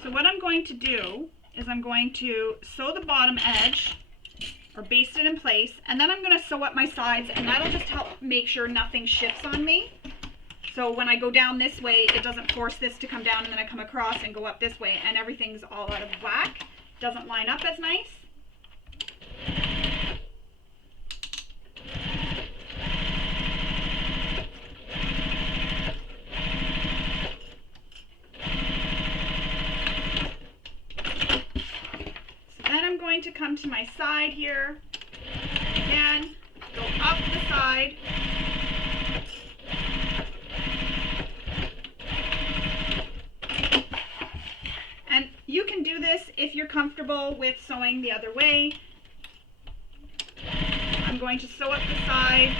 So what I'm going to do is I'm going to sew the bottom edge, or baste it in place, and then I'm going to sew up my sides, and that'll just help make sure nothing shifts on me. So when I go down this way, it doesn't force this to come down, and then I come across and go up this way, and everything's all out of whack. Doesn't line up as nice. To come to my side here, again, go up the side, and you can do this if you're comfortable with sewing the other way. I'm going to sew up the side,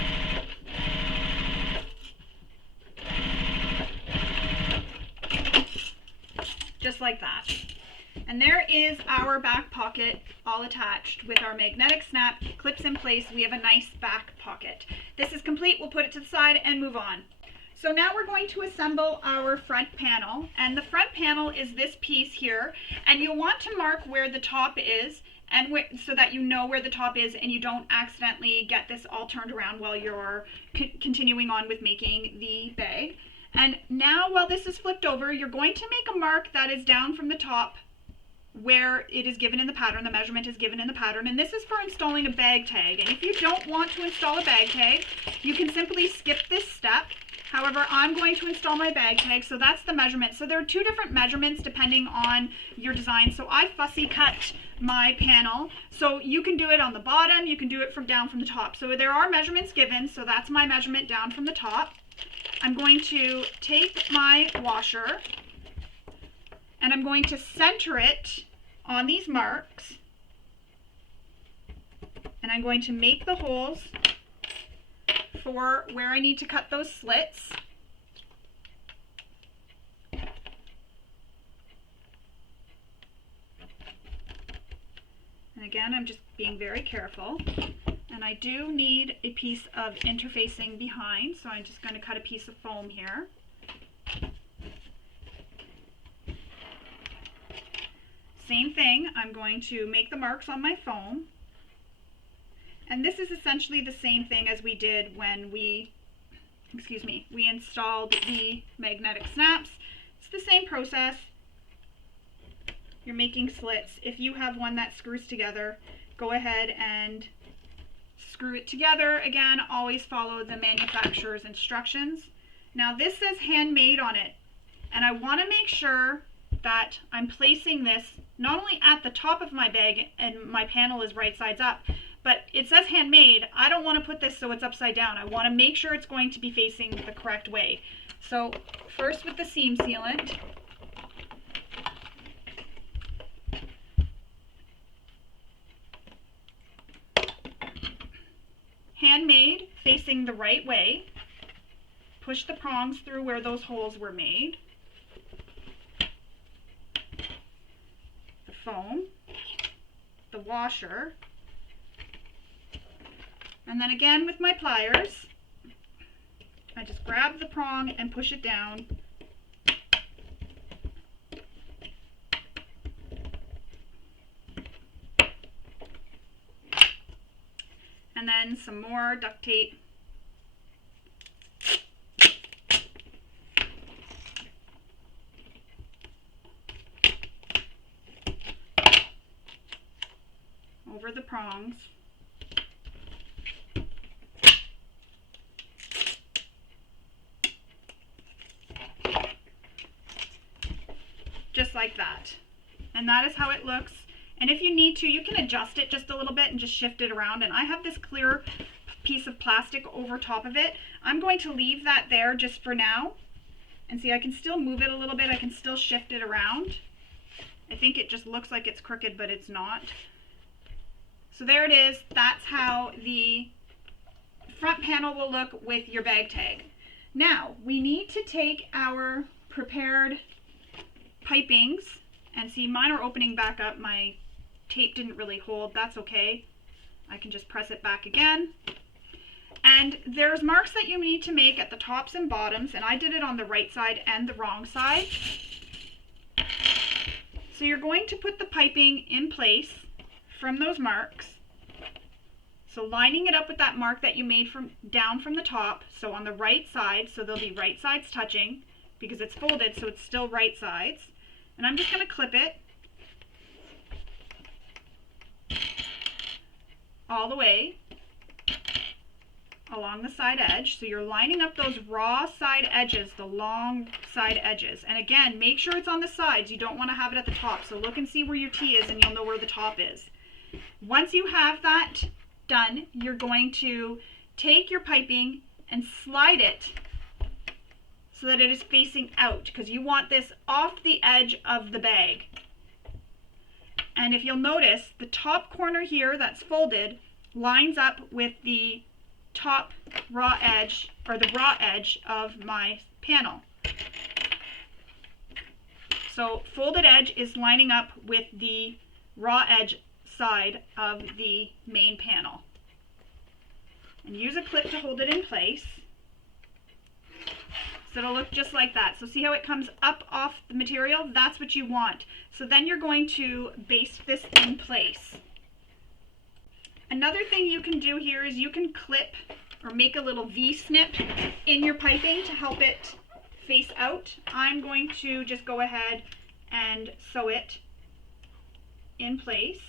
just like that. And there is our back pocket all attached with our magnetic snap, clips in place. We have a nice back pocket. This is complete. We'll put it to the side and move on. So now we're going to assemble our front panel, and the front panel is this piece here, and you'll want to mark where the top is, and so that you know where the top is and you don't accidentally get this all turned around while you're continuing on with making the bag. And now while this is flipped over, you're going to make a mark that is down from the top where it is given in the pattern. The measurement is given in the pattern, and this is for installing a bag tag. And if you don't want to install a bag tag, you can simply skip this step. However, I'm going to install my bag tag, so that's the measurement. So there are two different measurements depending on your design. So I fussy cut my panel, so you can do it on the bottom, you can do it from down from the top. So there are measurements given, so that's my measurement down from the top. I'm going to take my washer, and I'm going to center it on these marks, and I'm going to make the holes for where I need to cut those slits. And again, I'm just being very careful. And I do need a piece of interfacing behind, so I'm just going to cut a piece of foam here. Same thing, I'm going to make the marks on my foam. And this is essentially the same thing as we did when we installed the magnetic snaps. It's the same process. You're making slits. If you have one that screws together, go ahead and screw it together. Again, always follow the manufacturer's instructions. Now this says handmade on it, and I want to make sure that I'm placing this not only at the top of my bag and my panel is right sides up, but it says handmade. I don't want to put this so it's upside down. I want to make sure it's going to be facing the correct way. So first with the seam sealant, handmade, facing the right way. Push the prongs through where those holes were made. The foam, the washer, and then again with my pliers, I just grab the prong and push it down. And then some more duct tape. Over the prongs. just like that. And that is how it looks. And if you need to, you can adjust it just a little bit and just shift it around. And I have this clear piece of plastic over top of it. I'm going to leave that there just for now. And see, I can still move it a little bit. I can still shift it around. I think it just looks like it's crooked, but it's not. So there it is. That's how the front panel will look with your bag tag. Now, we need to take our prepared pipings, and see, mine are opening back up. My tape didn't really hold. That's okay. I can just press it back again. And there's marks that you need to make at the tops and bottoms, and I did it on the right side and the wrong side. So you're going to put the piping in place from those marks. So lining it up with that mark that you made from down from the top, so on the right side, so there'll be right sides touching because it's folded, so it's still right sides. And I'm just going to clip it all the way along the side edge. So you're lining up those raw side edges, the long side edges. And again, make sure it's on the sides. You don't want to have it at the top. So look and see where your T is and you'll know where the top is. Once you have that done, you're going to take your piping and slide it so that it is facing out, because you want this off the edge of the bag. And if you'll notice, the top corner here that's folded lines up with the top raw edge, or the raw edge of my panel. So folded edge is lining up with the raw edge side of the main panel. And use a clip to hold it in place. So it'll look just like that. So see how it comes up off the material? That's what you want. So then you're going to baste this in place. Another thing you can do here is you can clip or make a little V-snip in your piping to help it face out. I'm going to just go ahead and sew it in place.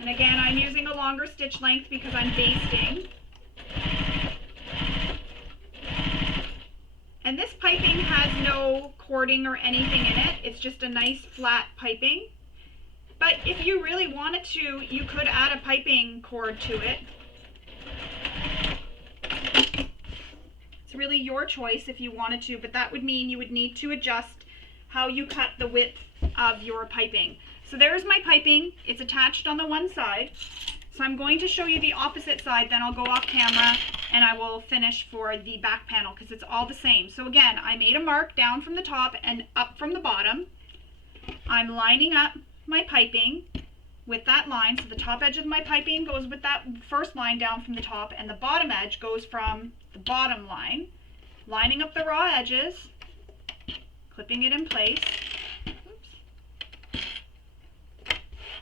And again, I'm using a longer stitch length because I'm basting. And this piping has no cording or anything in it. It's just a nice flat piping. But if you really wanted to, you could add a piping cord to it. It's really your choice if you wanted to, but that would mean you would need to adjust how you cut the width of your piping. So there's my piping. It's attached on the one side. So I'm going to show you the opposite side, then I'll go off camera and I will finish for the back panel because it's all the same. So again, I made a mark down from the top and up from the bottom. I'm lining up my piping with that line. So the top edge of my piping goes with that first line down from the top, and the bottom edge goes from the bottom line. Lining up the raw edges, clipping it in place.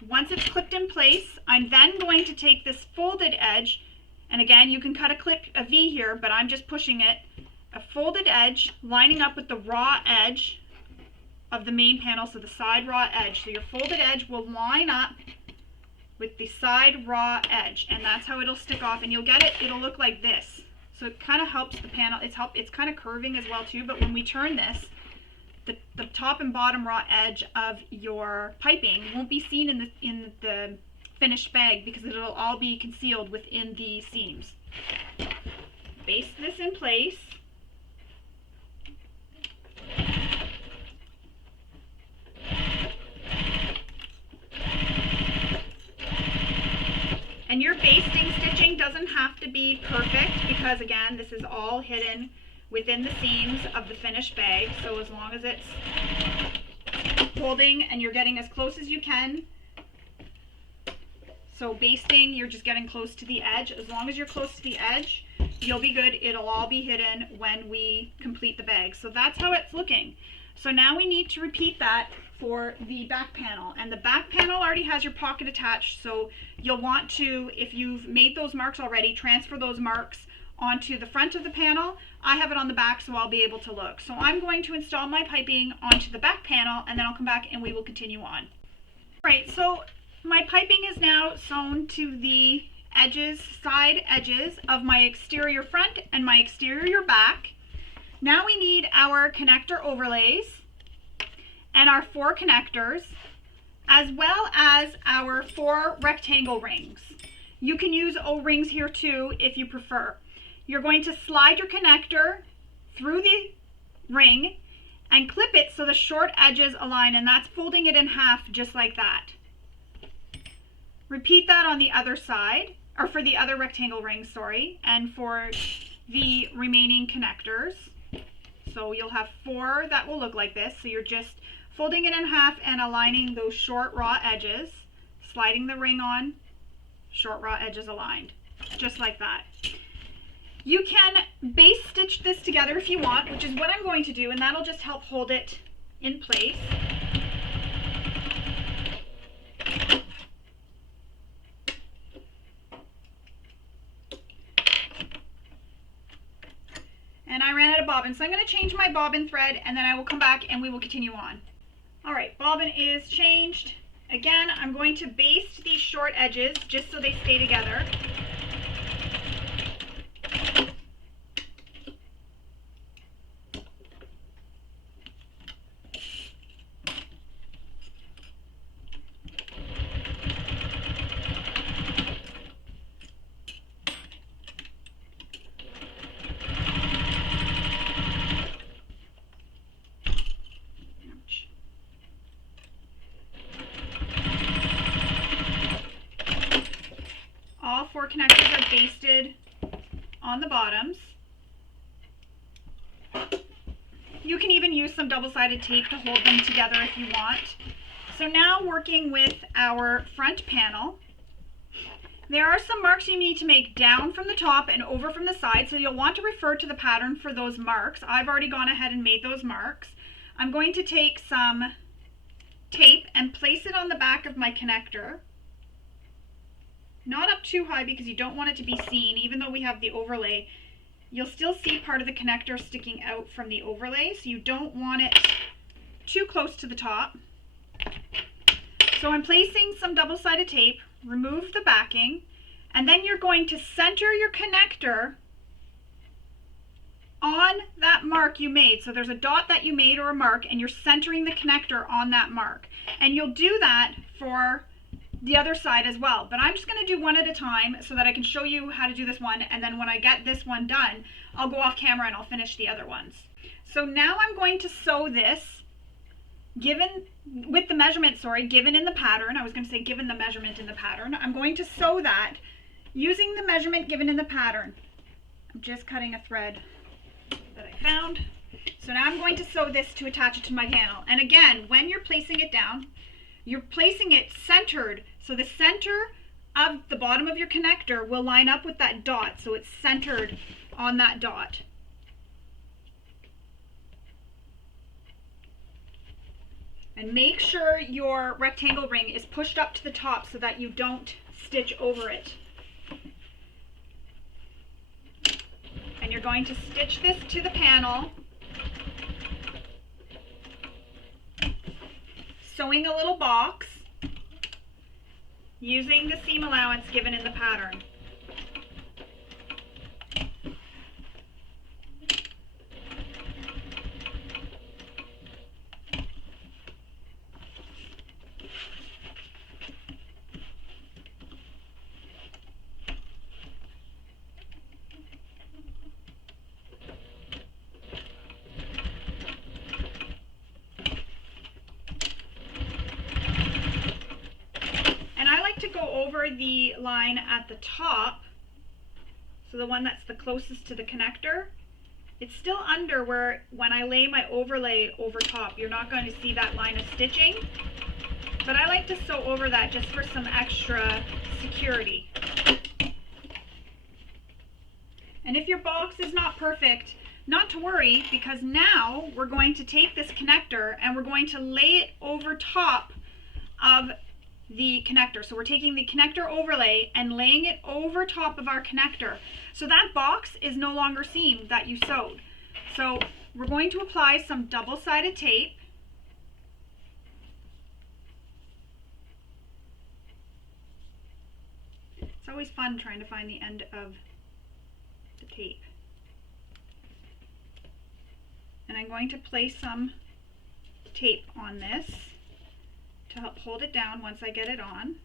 Once it's clipped in place, I'm then going to take this folded edge, and again, you can cut a V here, but I'm just pushing it, a folded edge lining up with the raw edge of the main panel, so the side raw edge. So your folded edge will line up with the side raw edge, and that's how it'll stick off, and you'll get it, it'll look like this. So it kind of helps the panel, it's kind of curving as well too, but when we turn this, the top and bottom raw edge of your piping won't be seen in the finished bag because it'll all be concealed within the seams. Baste this in place. And your basting stitching doesn't have to be perfect because again, this is all hidden within the seams of the finished bag. So as long as it's holding and you're getting as close as you can. So basting, you're just getting close to the edge. As long as you're close to the edge, you'll be good. It'll all be hidden when we complete the bag. So that's how it's looking. So now we need to repeat that for the back panel. And the back panel already has your pocket attached. So you'll want to, if you've made those marks already, transfer those marks onto the front of the panel. I have it on the back so I'll be able to look. So I'm going to install my piping onto the back panel and then I'll come back and we will continue on. Right, so my piping is now sewn to the edges, side edges of my exterior front and my exterior back. Now we need our connector overlays and our 4 connectors, as well as our 4 rectangle rings. You can use O-rings here too if you prefer. You're going to slide your connector through the ring and clip it so the short edges align, and that's folding it in half just like that. Repeat that on the other side, or for the other rectangle rings, sorry, and for the remaining connectors. So you'll have 4 that will look like this. So you're just folding it in half and aligning those short raw edges, sliding the ring on, short raw edges aligned, just like that. You can base stitch this together if you want, which is what I'm going to do, and that'll just help hold it in place. And I ran out of bobbin, so I'm going to change my bobbin thread, and then I will come back and we will continue on. All right, bobbin is changed. Again, I'm going to baste these short edges just so they stay together. All 4 connectors are basted on the bottoms. You can even use some double-sided tape to hold them together if you want. So now working with our front panel, there are some marks you need to make down from the top and over from the side, so you'll want to refer to the pattern for those marks. I've already gone ahead and made those marks. I'm going to take some tape and place it on the back of my connector. Not up too high because you don't want it to be seen. Even though we have the overlay, you'll still see part of the connector sticking out from the overlay, so you don't want it too close to the top. So I'm placing some double-sided tape, remove the backing, and then you're going to center your connector on that mark you made. So there's a dot that you made or a mark, and you're centering the connector on that mark. And you'll do that for the other side as well, but I'm just going to do one at a time so that I can show you how to do this one, and then when I get this one done, I'll go off camera and I'll finish the other ones. So now I'm going to sew this with the measurement, given in the pattern. I was going to say given the measurement in the pattern. I'm going to sew that using the measurement given in the pattern. I'm just cutting a thread that I found. So now I'm going to sew this to attach it to my panel. And again, when you're placing it down, you're placing it centered, so the center of the bottom of your connector will line up with that dot, so it's centered on that dot. And make sure your rectangle ring is pushed up to the top so that you don't stitch over it. And you're going to stitch this to the panel, sewing a little box using the seam allowance given in the pattern. Over the line at the top, so the one that's the closest to the connector, it's still under where when I lay my overlay over top, you're not going to see that line of stitching, but I like to sew over that just for some extra security. And if your box is not perfect, not to worry, because now we're going to take this connector and we're going to lay it over top of the connector. So we're taking the connector overlay and laying it over top of our connector. So that box is no longer seen that you sewed. So we're going to apply some double-sided tape. It's always fun trying to find the end of the tape. And I'm going to place some tape on this to help hold it down once I get it on.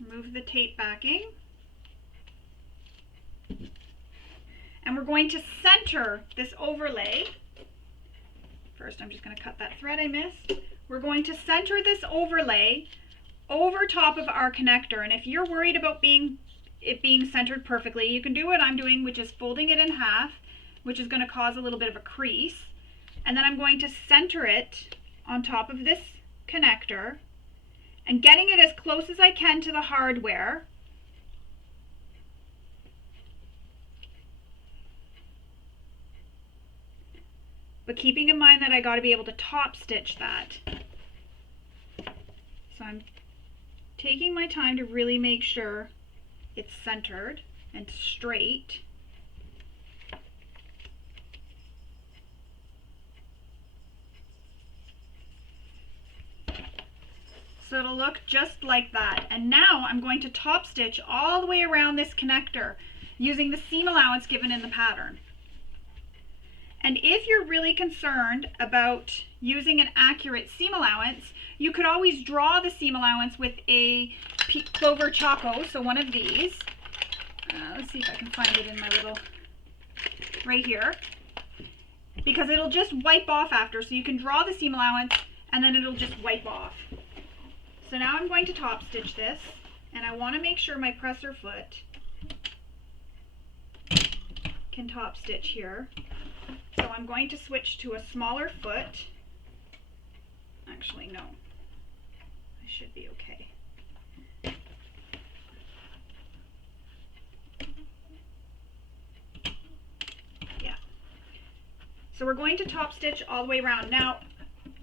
Remove the tape backing. And we're going to center this overlay. First, I'm just going to cut that thread I missed. We're going to center this overlay over top of our connector. And if you're worried about it being centered perfectly, you can do what I'm doing, which is folding it in half, which is going to cause a little bit of a crease. And then I'm going to center it on top of this connector and getting it as close as I can to the hardware. But keeping in mind that I got to be able to top stitch that. So I'm taking my time to really make sure it's centered and straight. So it'll look just like that. And now I'm going to top stitch all the way around this connector using the seam allowance given in the pattern. And if you're really concerned about using an accurate seam allowance, you could always draw the seam allowance with a Clover Choco, so one of these. Let's see if I can find it in my little, right here. Because it'll just wipe off after, so you can draw the seam allowance and then it'll just wipe off. So now I'm going to top stitch this, and I want to make sure my presser foot can top stitch here. So I'm going to switch to a smaller foot. Actually, no. I should be okay. Yeah. So we're going to top stitch all the way around. Now,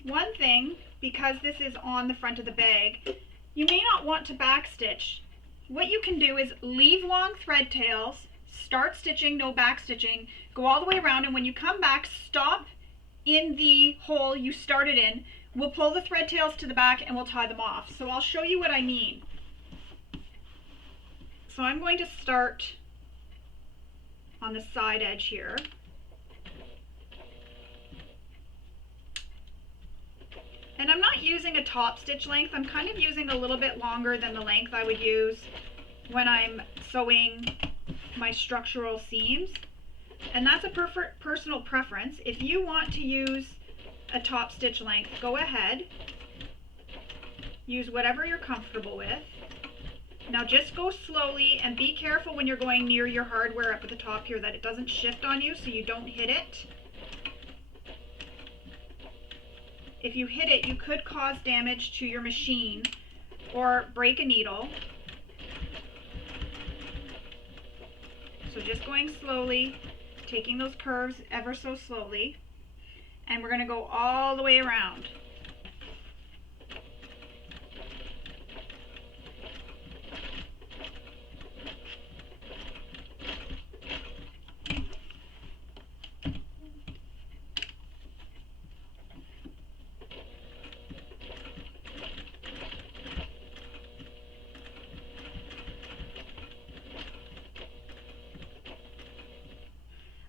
one thing, because this is on the front of the bag, you may not want to back stitch. What you can do is leave long thread tails, start stitching, no back stitching, go all the way around, and when you come back, stop in the hole you started in. We'll pull the thread tails to the back and we'll tie them off. So I'll show you what I mean. So I'm going to start on the side edge here. And I'm not using a top stitch length. I'm kind of using a little bit longer than the length I would use when I'm sewing my structural seams. And that's a personal preference. If you want to use a top stitch length, go ahead. Use whatever you're comfortable with. Now just go slowly and be careful when you're going near your hardware up at the top here that it doesn't shift on you so you don't hit it. If you hit it, you could cause damage to your machine or break a needle. So just going slowly, taking those curves ever so slowly, and we're going to go all the way around.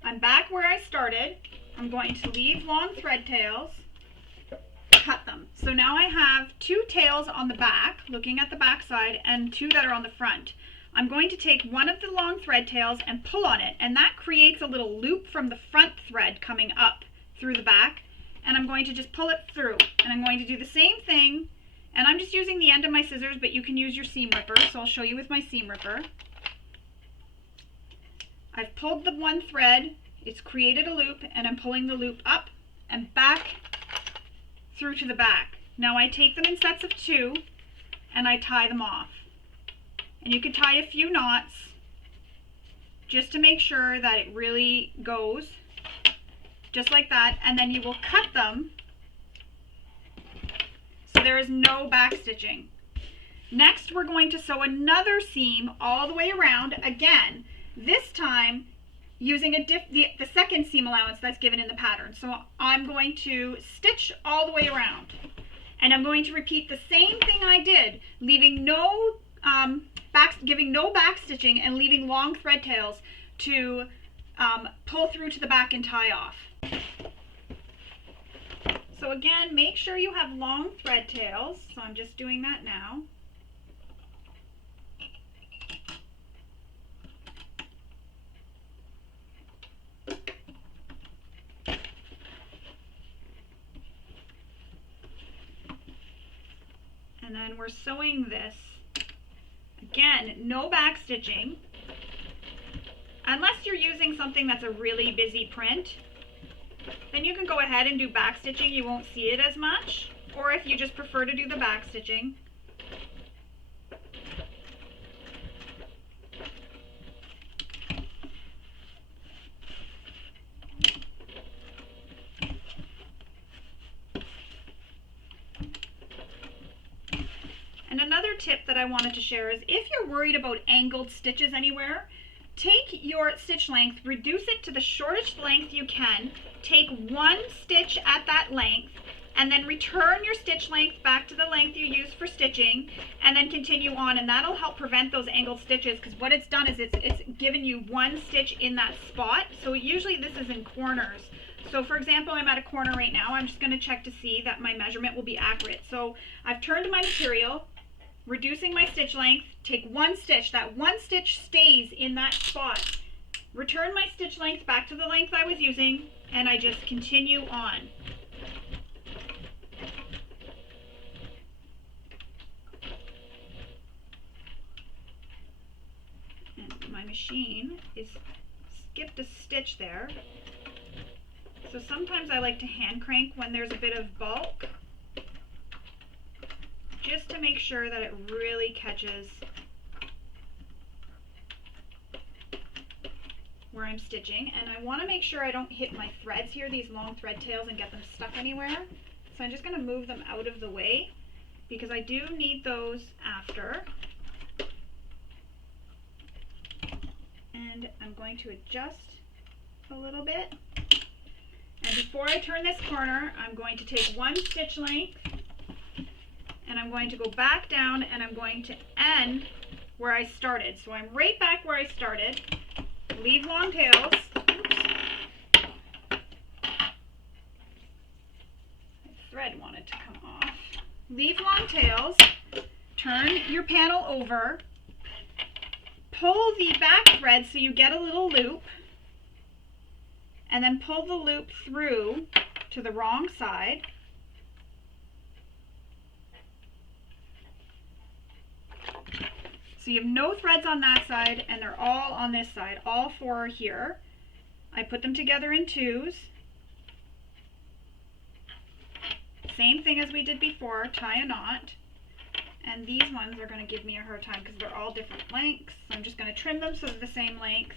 I'm back where I started. I'm going to leave long thread tails, cut them. So now I have two tails on the back, looking at the back side, and two that are on the front. I'm going to take one of the long thread tails and pull on it, and that creates a little loop from the front thread coming up through the back, and I'm going to just pull it through. And I'm going to do the same thing, and I'm just using the end of my scissors, but you can use your seam ripper, so I'll show you with my seam ripper. I've pulled the one thread, it's created a loop, and I'm pulling the loop up and back through to the back. Now I take them in sets of two and I tie them off. And you can tie a few knots just to make sure that it really goes, just like that, and then you will cut them so there is no back stitching. Next, we're going to sew another seam all the way around again. This time using the second seam allowance that's given in the pattern. So I'm going to stitch all the way around, and I'm going to repeat the same thing I did, leaving no giving no back stitching and leaving long thread tails to pull through to the back and tie off. So again, make sure you have long thread tails. So I'm just doing that now. And then we're sewing this. Again, no back stitching. Unless you're using something that's a really busy print, then you can go ahead and do back stitching. You won't see it as much. Or if you just prefer to do the back stitching. And another tip that I wanted to share is if you're worried about angled stitches anywhere, take your stitch length, reduce it to the shortest length you can, take one stitch at that length, and then return your stitch length back to the length you used for stitching, and then continue on, and that'll help prevent those angled stitches, because what it's done is it's given you one stitch in that spot. So usually this is in corners. So for example, I'm at a corner right now. I'm just going to check to see that my measurement will be accurate. So I've turned my material, reducing my stitch length, take one stitch. That one stitch stays in that spot. Return my stitch length back to the length I was using, and I just continue on. And my machine is skipped a stitch there. So sometimes I like to hand crank when there's a bit of bulk, just to make sure that it really catches where I'm stitching. And I want to make sure I don't hit my threads here, these long thread tails, and get them stuck anywhere. So I'm just going to move them out of the way because I do need those after. And I'm going to adjust a little bit. And before I turn this corner, I'm going to take one stitch length, and I'm going to go back down, and I'm going to end where I started. So I'm right back where I started. Leave long tails. Oops. The thread wanted to come off. Leave long tails. Turn your panel over. Pull the back thread so you get a little loop. And then pull the loop through to the wrong side. So you have no threads on that side, and they're all on this side. All four are here. I put them together in twos. Same thing as we did before, tie a knot. And these ones are going to give me a hard time because they're all different lengths. So I'm just going to trim them so they're the same length.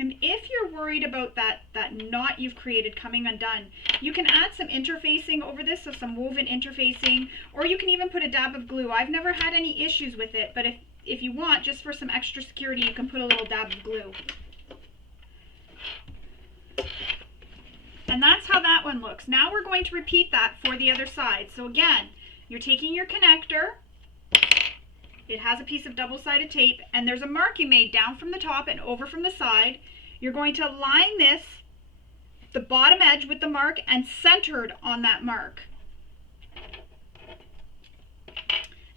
And if you're worried about that knot you've created coming undone, you can add some interfacing over this, so some woven interfacing, or you can even put a dab of glue. I've never had any issues with it, but if you want, just for some extra security, you can put a little dab of glue. And that's how that one looks. Now we're going to repeat that for the other side. So again, you're taking your connector. It has a piece of double-sided tape, and there's a mark you made down from the top and over from the side. You're going to line this, the bottom edge with the mark, and centered on that mark.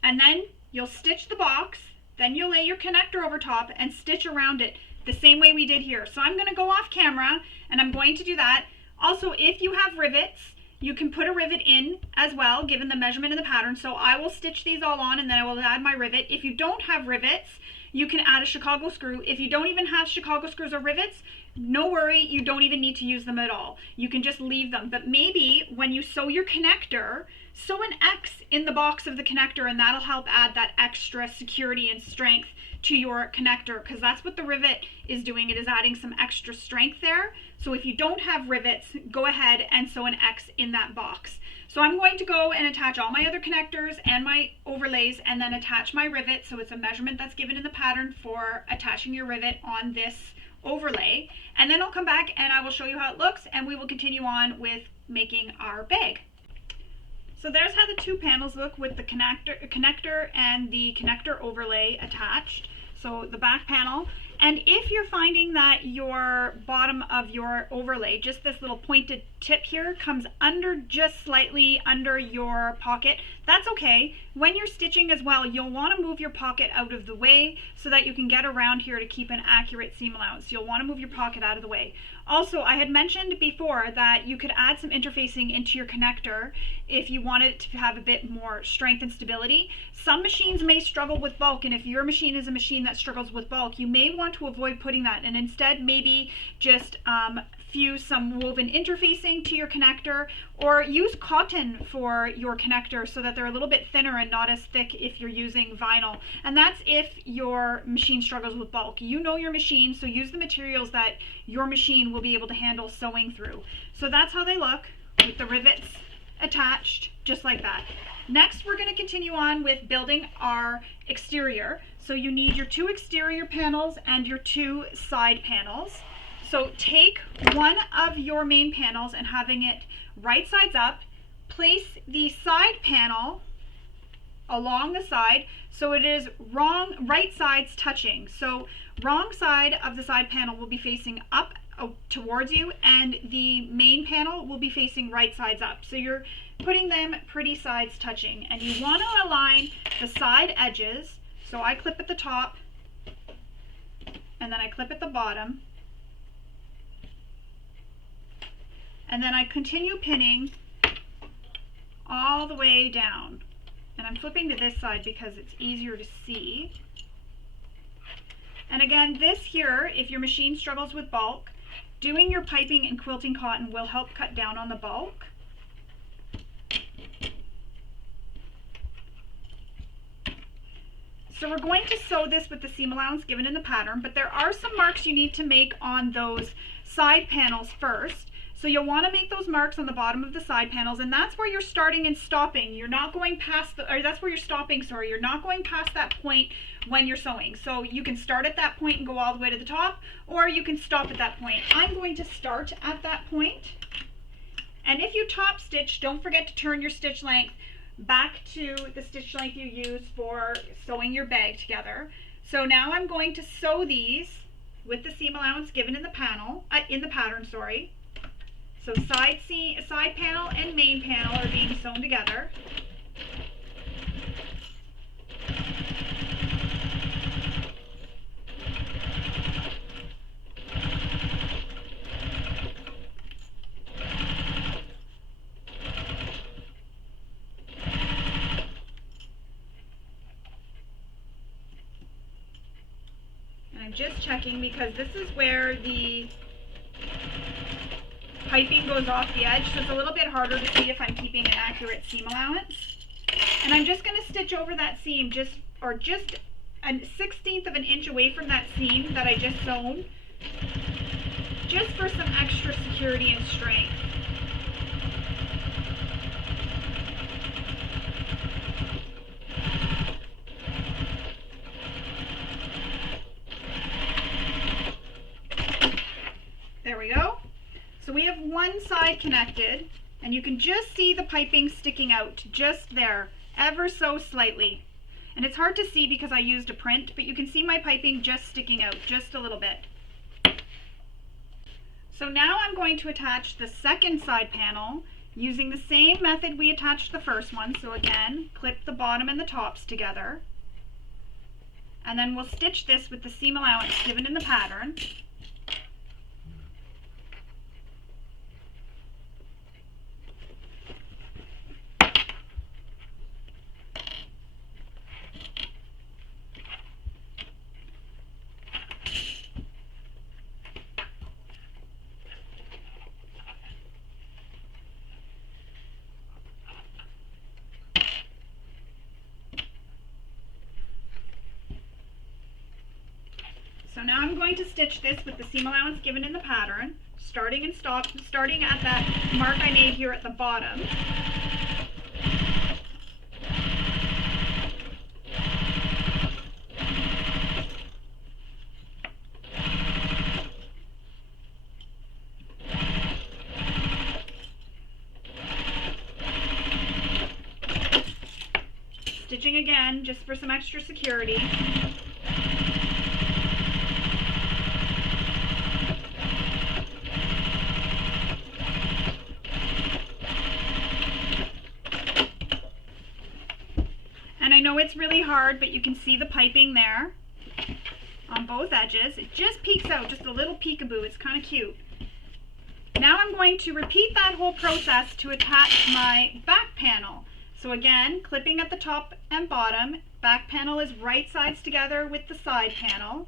And then you'll stitch the box, then you'll lay your connector over top and stitch around it the same way we did here. So I'm going to go off camera, and I'm going to do that. Also, if you have rivets, you can put a rivet in as well, given the measurement of the pattern. So I will stitch these all on, and then I will add my rivet. If you don't have rivets, you can add a Chicago screw. If you don't even have Chicago screws or rivets, no worry, you don't even need to use them at all. You can just leave them. But maybe when you sew your connector, sew an X in the box of the connector, and that'll help add that extra security and strength to your connector, because that's what the rivet is doing. It is adding some extra strength there. So if you don't have rivets, go ahead and sew an X in that box. So I'm going to go and attach all my other connectors and my overlays, and then attach my rivet. So it's a measurement that's given in the pattern for attaching your rivet on this overlay. And then I'll come back and I will show you how it looks, and we will continue on with making our bag. So there's how the two panels look with the connector and the connector overlay attached. So the back panel. And if you're finding that your bottom of your overlay, just this little pointed tip here, comes under, just slightly under your pocket, that's okay. When you're stitching as well, you'll want to move your pocket out of the way so that you can get around here to keep an accurate seam allowance. You'll want to move your pocket out of the way. Also, I had mentioned before that you could add some interfacing into your connector if you wanted it to have a bit more strength and stability. Some machines may struggle with bulk, and if your machine is a machine that struggles with bulk, you may want to avoid putting that, and instead maybe just fuse some woven interfacing to your connector, or use cotton for your connector so that they're a little bit thinner and not as thick if you're using vinyl. And that's if your machine struggles with bulk. You know your machine, so use the materials that your machine will be able to handle sewing through. So that's how they look with the rivets attached, just like that. Next, we're going to continue on with building our exterior. So you need your two exterior panels and your two side panels. So take one of your main panels and having it right sides up, place the side panel along the side so it is right sides touching. So wrong side of the side panel will be facing up towards you, and the main panel will be facing right sides up. So you're putting them pretty sides touching, and you want to align the side edges. So I clip at the top and then I clip at the bottom, and then I continue pinning all the way down. And I'm flipping to this side because it's easier to see. And again, this here, if your machine struggles with bulk, doing your piping and quilting cotton will help cut down on the bulk. So we're going to sew this with the seam allowance given in the pattern, but there are some marks you need to make on those side panels first. So you'll want to make those marks on the bottom of the side panels, and that's where you're starting and stopping. You're not going past that's where you're stopping, sorry. You're not going past that point when you're sewing. So you can start at that point and go all the way to the top, or you can stop at that point. I'm going to start at that point. And if you top stitch, don't forget to turn your stitch length back to the stitch length you use for sewing your bag together. So now I'm going to sew these with the seam allowance given in the pattern, sorry. So side panel and main panel are being sewn together. And I'm just checking because this is where the piping goes off the edge, so it's a little bit harder to see if I'm keeping an accurate seam allowance. And I'm just going to stitch over that seam just a 1/16 of an inch away from that seam that I just sewn, just for some extra security and strength. There we go. So we have one side connected, and you can just see the piping sticking out just there, ever so slightly. And it's hard to see because I used a print, but you can see my piping just sticking out just a little bit. So now I'm going to attach the second side panel using the same method we attached the first one. So again, clip the bottom and the tops together. And then we'll stitch this with the seam allowance given in the pattern. So now I'm going to stitch this with the seam allowance given in the pattern, starting at that mark I made here at the bottom. Stitching again just for some extra security. And I know it's really hard, but you can see the piping there on both edges. It just peeks out, just a little peekaboo. It's kind of cute. Now I'm going to repeat that whole process to attach my back panel. So again, clipping at the top and bottom, back panel is right sides together with the side panel.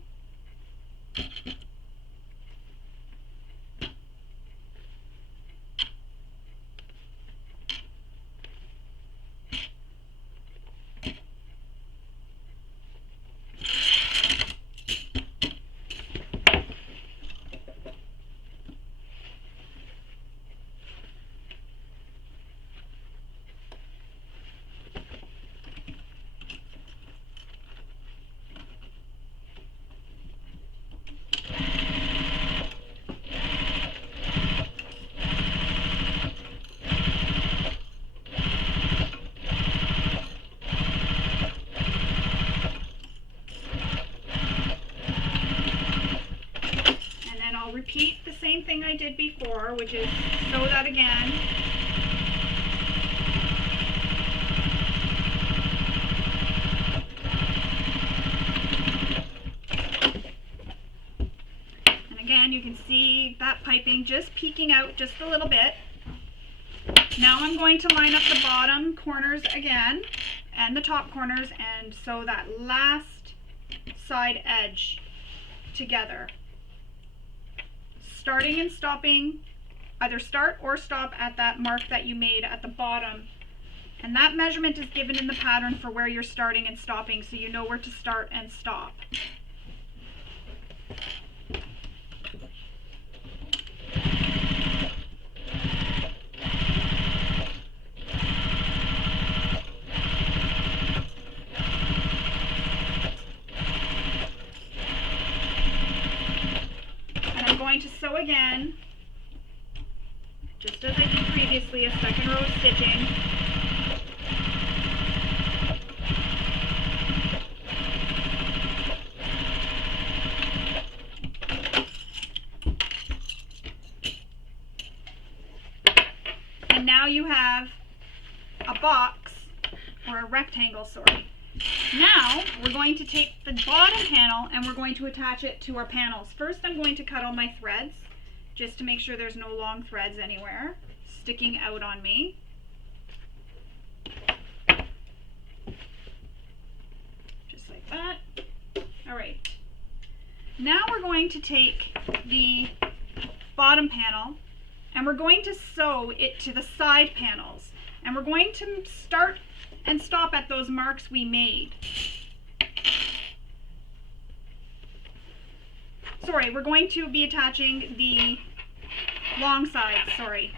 Repeat the same thing I did before, which is sew that again. And again, you can see that piping just peeking out just a little bit. Now I'm going to line up the bottom corners again and the top corners and sew that last side edge together. Starting and stopping, either start or stop at that mark that you made at the bottom. And that measurement is given in the pattern for where you're starting and stopping, so you know where to start and stop. Going to sew again, just as I did previously, a second row of stitching. And now you have a box, or a rectangle, sorry. Now we're going to take the bottom panel and we're going to attach it to our panels. First I'm going to cut all my threads just to make sure there's no long threads anywhere sticking out on me. Just like that. Alright. Now we're going to take the bottom panel and we're going to sew it to the side panels. And we're going to start and stop at those marks we made. Sorry, we're going to be attaching the long sides, sorry.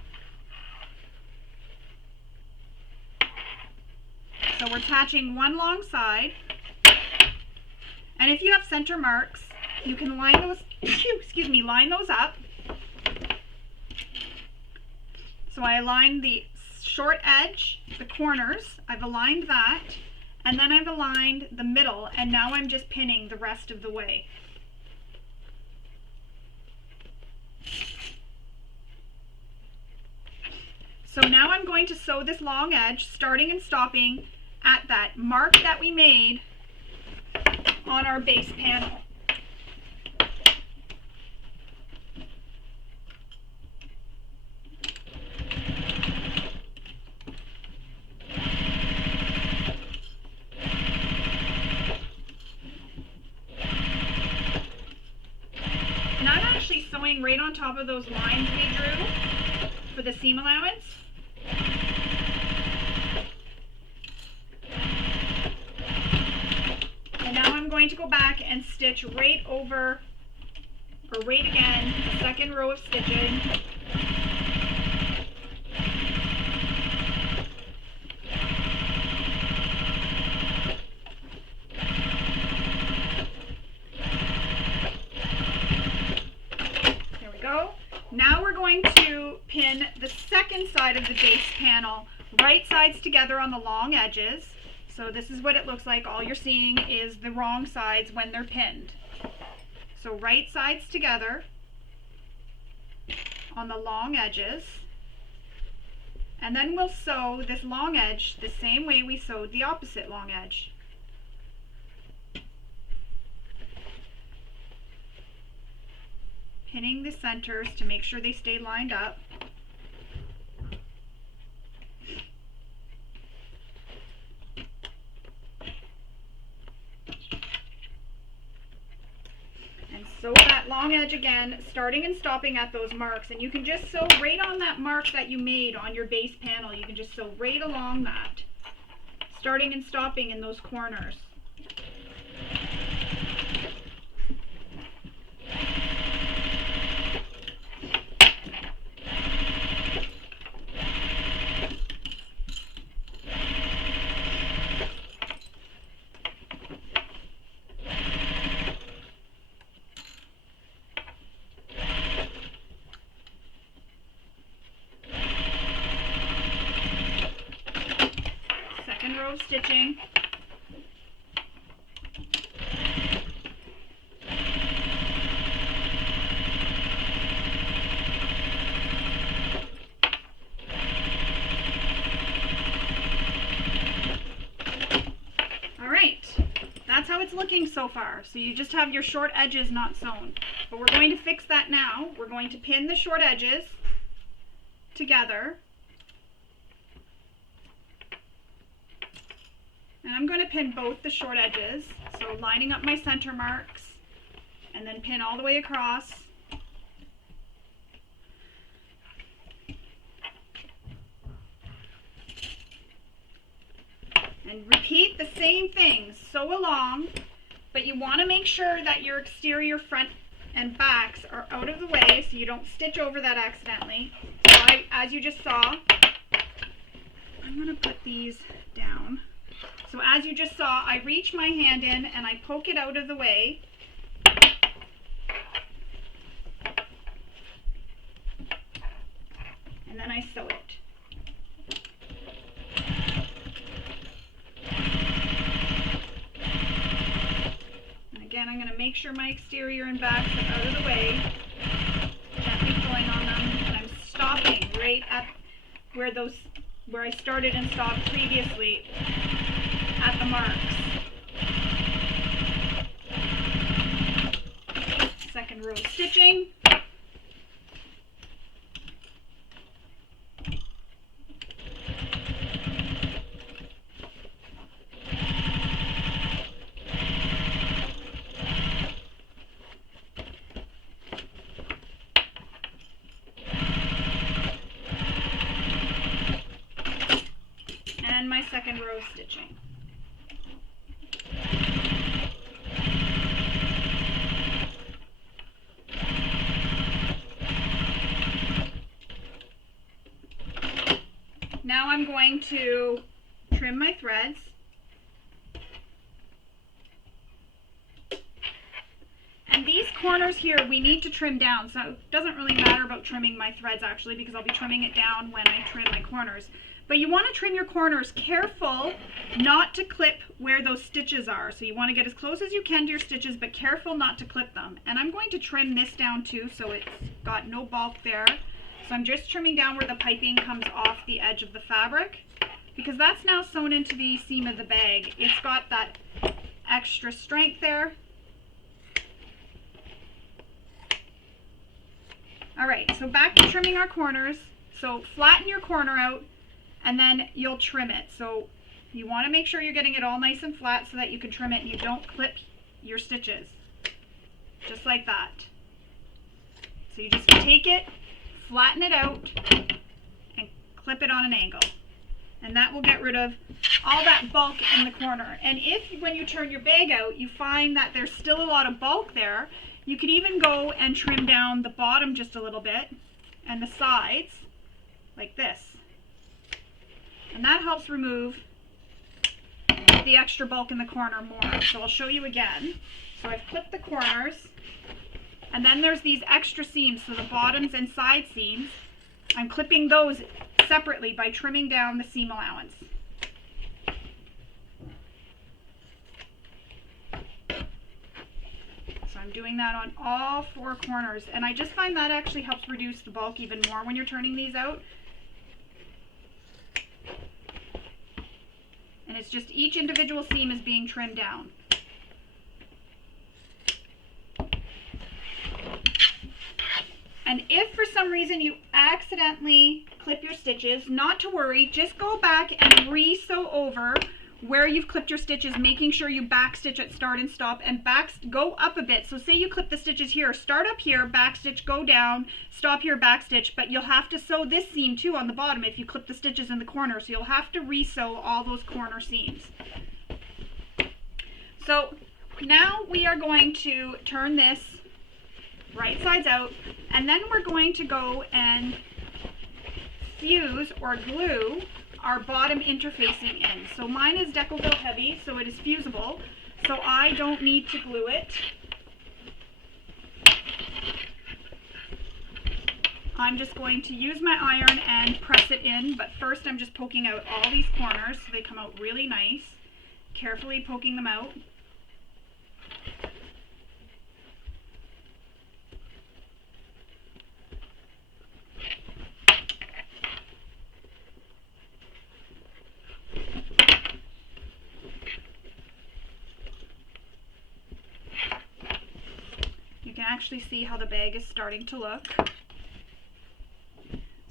So we're attaching one long side, and if you have center marks, you can line those, line those up. So I aligned the short edge, the corners, I've aligned that, and then I've aligned the middle, and now I'm just pinning the rest of the way. So now I'm going to sew this long edge, starting and stopping at that mark that we made on our base panel. And I'm actually sewing right on top of those lines we drew for the seam allowance. And Now I'm going to go back and stitch right over, or right again, the second row of stitching. There we go. Now we're going to pin the second side of the base panel, right sides together on the long edges. So this is what it looks like. All you're seeing is the wrong sides when they're pinned. So right sides together on the long edges. And then we'll sew this long edge the same way we sewed the opposite long edge. Pinning the centers to make sure they stay lined up. Sew that long edge again, starting and stopping at those marks, and you can just sew right on that mark that you made on your base panel. You can just sew right along that, starting and stopping in those corners. Row of stitching. All right, that's how it's looking so far. So you just have your short edges not sewn, but we're going to fix that now. We're going to pin the short edges together. And I'm going to pin both the short edges, so lining up my center marks, and then pin all the way across. And repeat the same thing, sew along, but you want to make sure that your exterior front and backs are out of the way so you don't stitch over that accidentally. So as you just saw, I'm going to put these down. So as you just saw, I reach my hand in and I poke it out of the way. And then I sew it. And again, I'm going to make sure my exterior and backs are out of the way. Gently pulling on them, and I'm stopping right at where I started and stopped previously. At the marks. Second row of stitching. And my second row of stitching. Now I'm going to trim my threads. And these corners here we need to trim down, so it doesn't really matter about trimming my threads actually, because I'll be trimming it down when I trim my corners. But you want to trim your corners careful not to clip where those stitches are. So you want to get as close as you can to your stitches, but careful not to clip them. And I'm going to trim this down too, so it's got no bulk there. So I'm just trimming down where the piping comes off the edge of the fabric, because that's now sewn into the seam of the bag. It's got that extra strength there. All right, so back to trimming our corners. So flatten your corner out, and then you'll trim it. So you want to make sure you're getting it all nice and flat so that you can trim it and you don't clip your stitches. Just like that. So you just take it, flatten it out, and clip it on an angle. And that will get rid of all that bulk in the corner. And if when you turn your bag out, you find that there's still a lot of bulk there, you could even go and trim down the bottom just a little bit and the sides like this. And that helps remove the extra bulk in the corner more. So I'll show you again. So I've clipped the corners, and then there's these extra seams, so the bottoms and side seams. I'm clipping those separately by trimming down the seam allowance. So I'm doing that on all 4 corners, and I just find that actually helps reduce the bulk even more when you're turning these out. And it's just each individual seam is being trimmed down. And if for some reason you accidentally clip your stitches, not to worry, just go back and re-sew over where you've clipped your stitches, making sure you back stitch at start and stop, and go up a bit. So say you clip the stitches here, start up here, back stitch, go down, stop here, back stitch, but you'll have to sew this seam too on the bottom if you clip the stitches in the corner, so you'll have to re-sew all those corner seams. So now we are going to turn this right sides out, and then we're going to go and fuse or glue our bottom interfacing in. So mine is Decoville heavy, so it is fusible, so I don't need to glue it. I'm just going to use my iron and press it in, but first I'm just poking out all these corners so they come out really nice, carefully poking them out. Actually see how the bag is starting to look.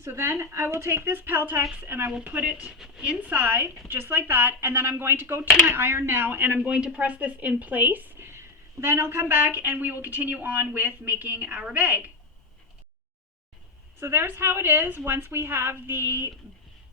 So then I will take this Peltex and I will put it inside just like that, and then I'm going to go to my iron now and I'm going to press this in place. Then I'll come back and we will continue on with making our bag. So there's how it is once we have the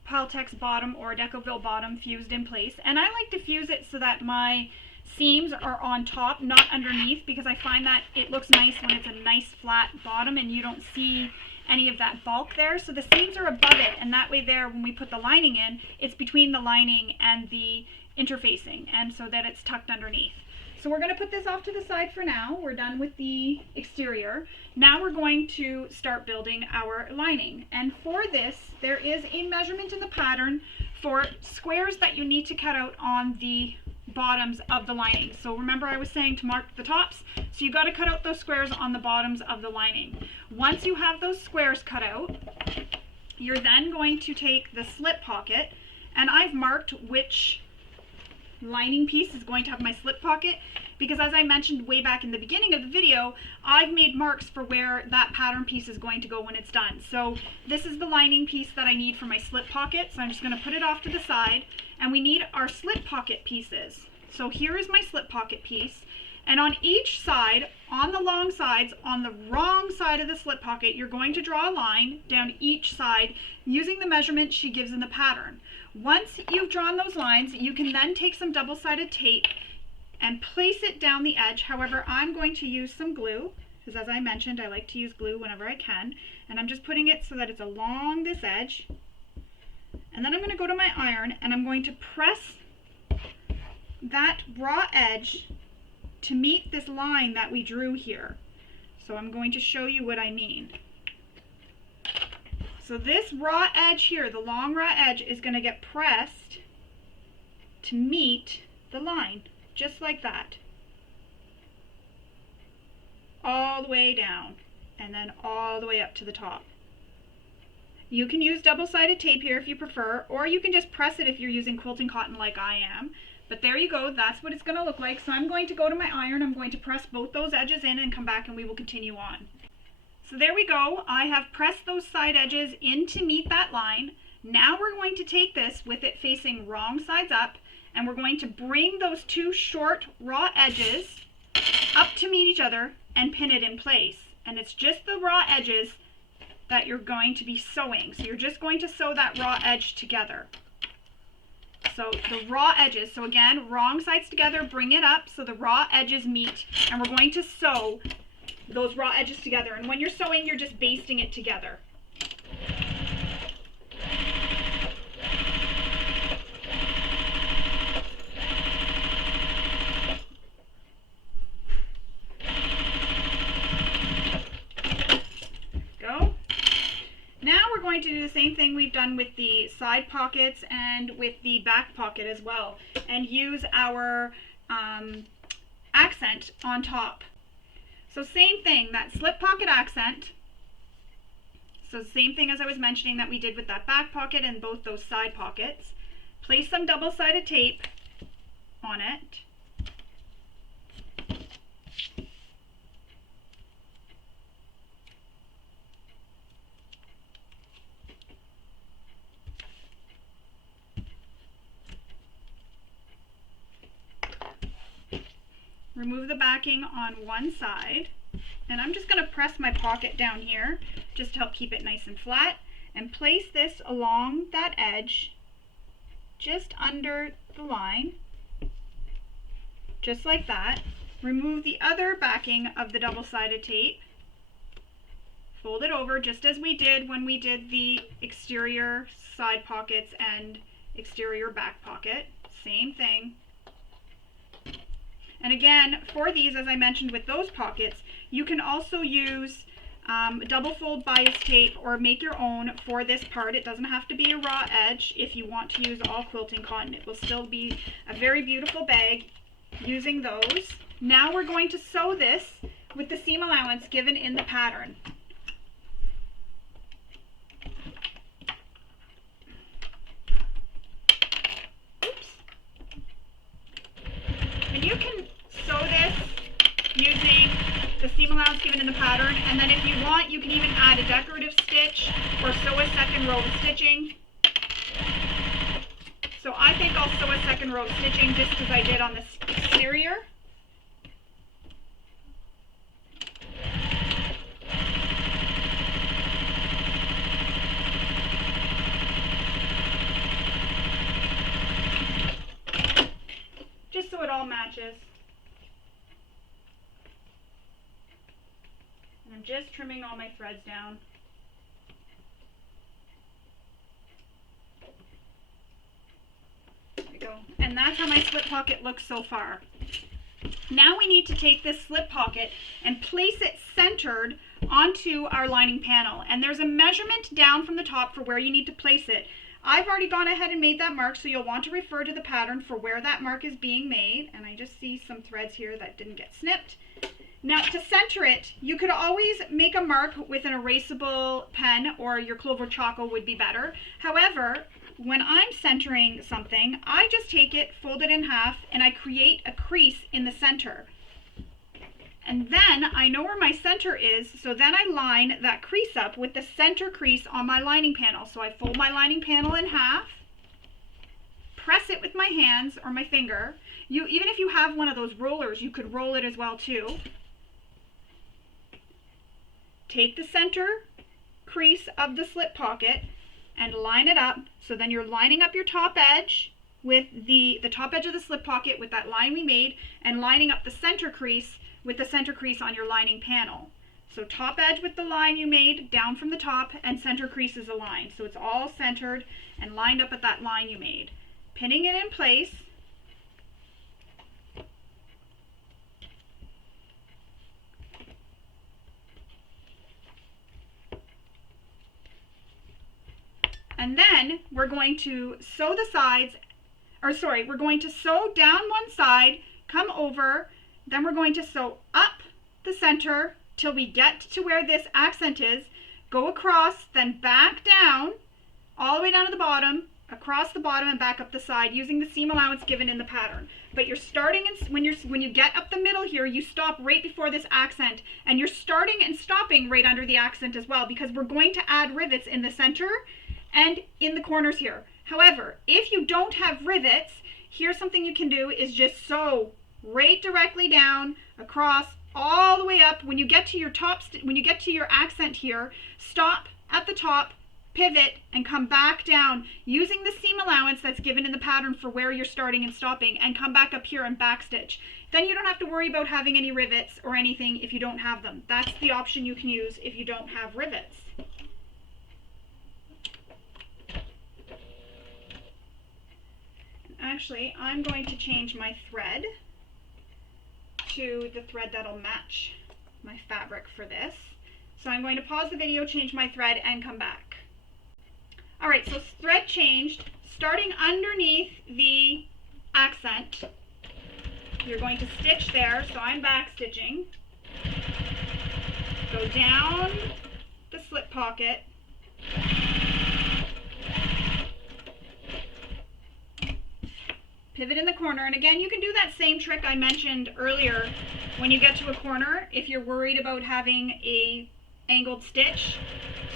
Peltex bottom or Decoville bottom fused in place, and I like to fuse it so that my seams are on top, not underneath, because I find that it looks nice when it's a nice flat bottom and you don't see any of that bulk there. So the seams are above it, and that way there, when we put the lining in, it's between the lining and the interfacing, and so that it's tucked underneath. So we're going to put this off to the side for now. We're done with the exterior. Now we're going to start building our lining. And for this, there is a measurement in the pattern for squares that you need to cut out on the bottoms of the lining. So remember I was saying to mark the tops, so you got to cut out those squares on the bottoms of the lining. Once you have those squares cut out, you're then going to take the slip pocket, and I've marked which lining piece is going to have my slip pocket, because as I mentioned way back in the beginning of the video, I've made marks for where that pattern piece is going to go when it's done. So this is the lining piece that I need for my slip pocket, so I'm just going to put it off to the side, and we need our slip pocket pieces. So here is my slip pocket piece, and on each side, on the long sides, on the wrong side of the slip pocket, you're going to draw a line down each side using the measurement she gives in the pattern. Once you've drawn those lines, you can then take some double-sided tape and place it down the edge. However, I'm going to use some glue, because as I mentioned, I like to use glue whenever I can, and I'm just putting it so that it's along this edge. And then I'm going to go to my iron and I'm going to press that raw edge to meet this line that we drew here. So I'm going to show you what I mean. So this raw edge here, the long raw edge, is going to get pressed to meet the line, just like that. All the way down, and then all the way up to the top. You can use double-sided tape here if you prefer, or you can just press it if you're using quilting cotton like I am. But there you go, that's what it's going to look like. So I'm going to go to my iron, I'm going to press both those edges in and come back and we will continue on. So there we go, I have pressed those side edges in to meet that line. Now we're going to take this with it facing wrong sides up, and we're going to bring those two short raw edges up to meet each other and pin it in place. And it's just the raw edges that you're going to be sewing. So you're just going to sew that raw edge together. So the raw edges, so again, wrong sides together, bring it up so the raw edges meet, and we're going to sew those raw edges together. And when you're sewing, you're just basting it together. Go. Now we're going to do the same thing we've done with the side pockets and with the back pocket as well, and use our accent on top. So same thing, that slip pocket accent. So same thing as I was mentioning that we did with that back pocket and both those side pockets. Place some double-sided tape on it. Remove the backing on one side, and I'm just going to press my pocket down here just to help keep it nice and flat, and place this along that edge just under the line, just like that. Remove the other backing of the double-sided tape, fold it over just as we did when we did the exterior side pockets and exterior back pocket. Same thing. And again, for these, as I mentioned with those pockets, you can also use double fold bias tape or make your own for this part. It doesn't have to be a raw edge if you want to use all quilting cotton. It will still be a very beautiful bag using those. Now we're going to sew this with the seam allowance given in the pattern. And you can sew this using the seam allowance given in the pattern, and then if you want, you can even add a decorative stitch or sew a second row of stitching. So I think I'll sew a second row of stitching just as I did on this exterior. Just so it all matches. And I'm just trimming all my threads down. There we go. And that's how my slip pocket looks so far. Now we need to take this slip pocket and place it centered onto our lining panel. And there's a measurement down from the top for where you need to place it. I've already gone ahead and made that mark, so you'll want to refer to the pattern for where that mark is being made. And I just see some threads here that didn't get snipped. Now to center it, you could always make a mark with an erasable pen, or your Clover Choco would be better. However, when I'm centering something, I just take it, fold it in half, and I create a crease in the center. And then I know where my center is, so then I line that crease up with the center crease on my lining panel. So I fold my lining panel in half, press it with my hands or my finger. Even if you have one of those rollers, you could roll it as well too. Take the center crease of the slip pocket and line it up. So then you're lining up your top edge with the top edge of the slip pocket with that line we made, and lining up the center crease with the center crease on your lining panel. So top edge with the line you made down from the top, and center crease is aligned. So it's all centered and lined up at that line you made. Pinning it in place. And then we're going to sew the sides, we're going to sew down one side, come over, then we're going to sew up the center till we get to where this accent is, go across, then back down, all the way down to the bottom, across the bottom and back up the side using the seam allowance given in the pattern. But you're starting, when you get up the middle here, you stop right before this accent, and you're starting and stopping right under the accent as well, because we're going to add rivets in the center and in the corners here. However, if you don't have rivets, here's something you can do, is just sew right directly down across all the way up. When you get to your top, when you get to your accent here, stop at the top, pivot, and come back down using the seam allowance that's given in the pattern for where you're starting and stopping, and come back up here and backstitch. Then you don't have to worry about having any rivets or anything if you don't have them. That's the option you can use if you don't have rivets. Actually, I'm going to change my thread to the thread that'll match my fabric for this. So I'm going to pause the video, change my thread, and come back. Alright, so thread changed. Starting underneath the accent, you're going to stitch there, so I'm back stitching. Go down the slip pocket. Pivot in the corner, and again, you can do that same trick I mentioned earlier. When you get to a corner, if you're worried about having a angled stitch,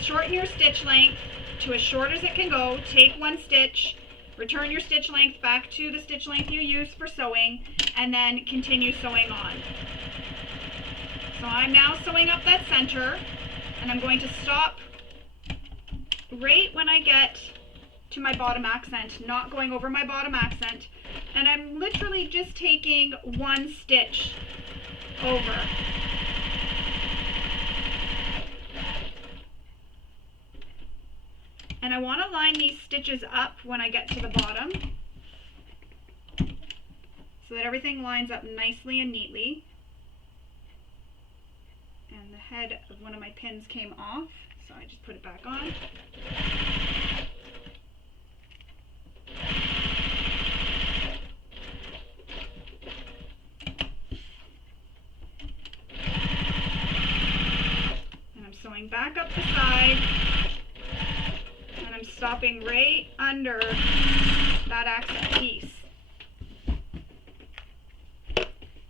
shorten your stitch length to as short as it can go, take one stitch, return your stitch length back to the stitch length you used for sewing, and then continue sewing on. So I'm now sewing up that center, and I'm going to stop right when I get to my bottom accent, not going over my bottom accent, and I'm literally just taking one stitch over. And I want to line these stitches up when I get to the bottom so that everything lines up nicely and neatly. And the head of one of my pins came off, so I just put it back on. And I'm sewing back up the side, and I'm stopping right under that accent piece.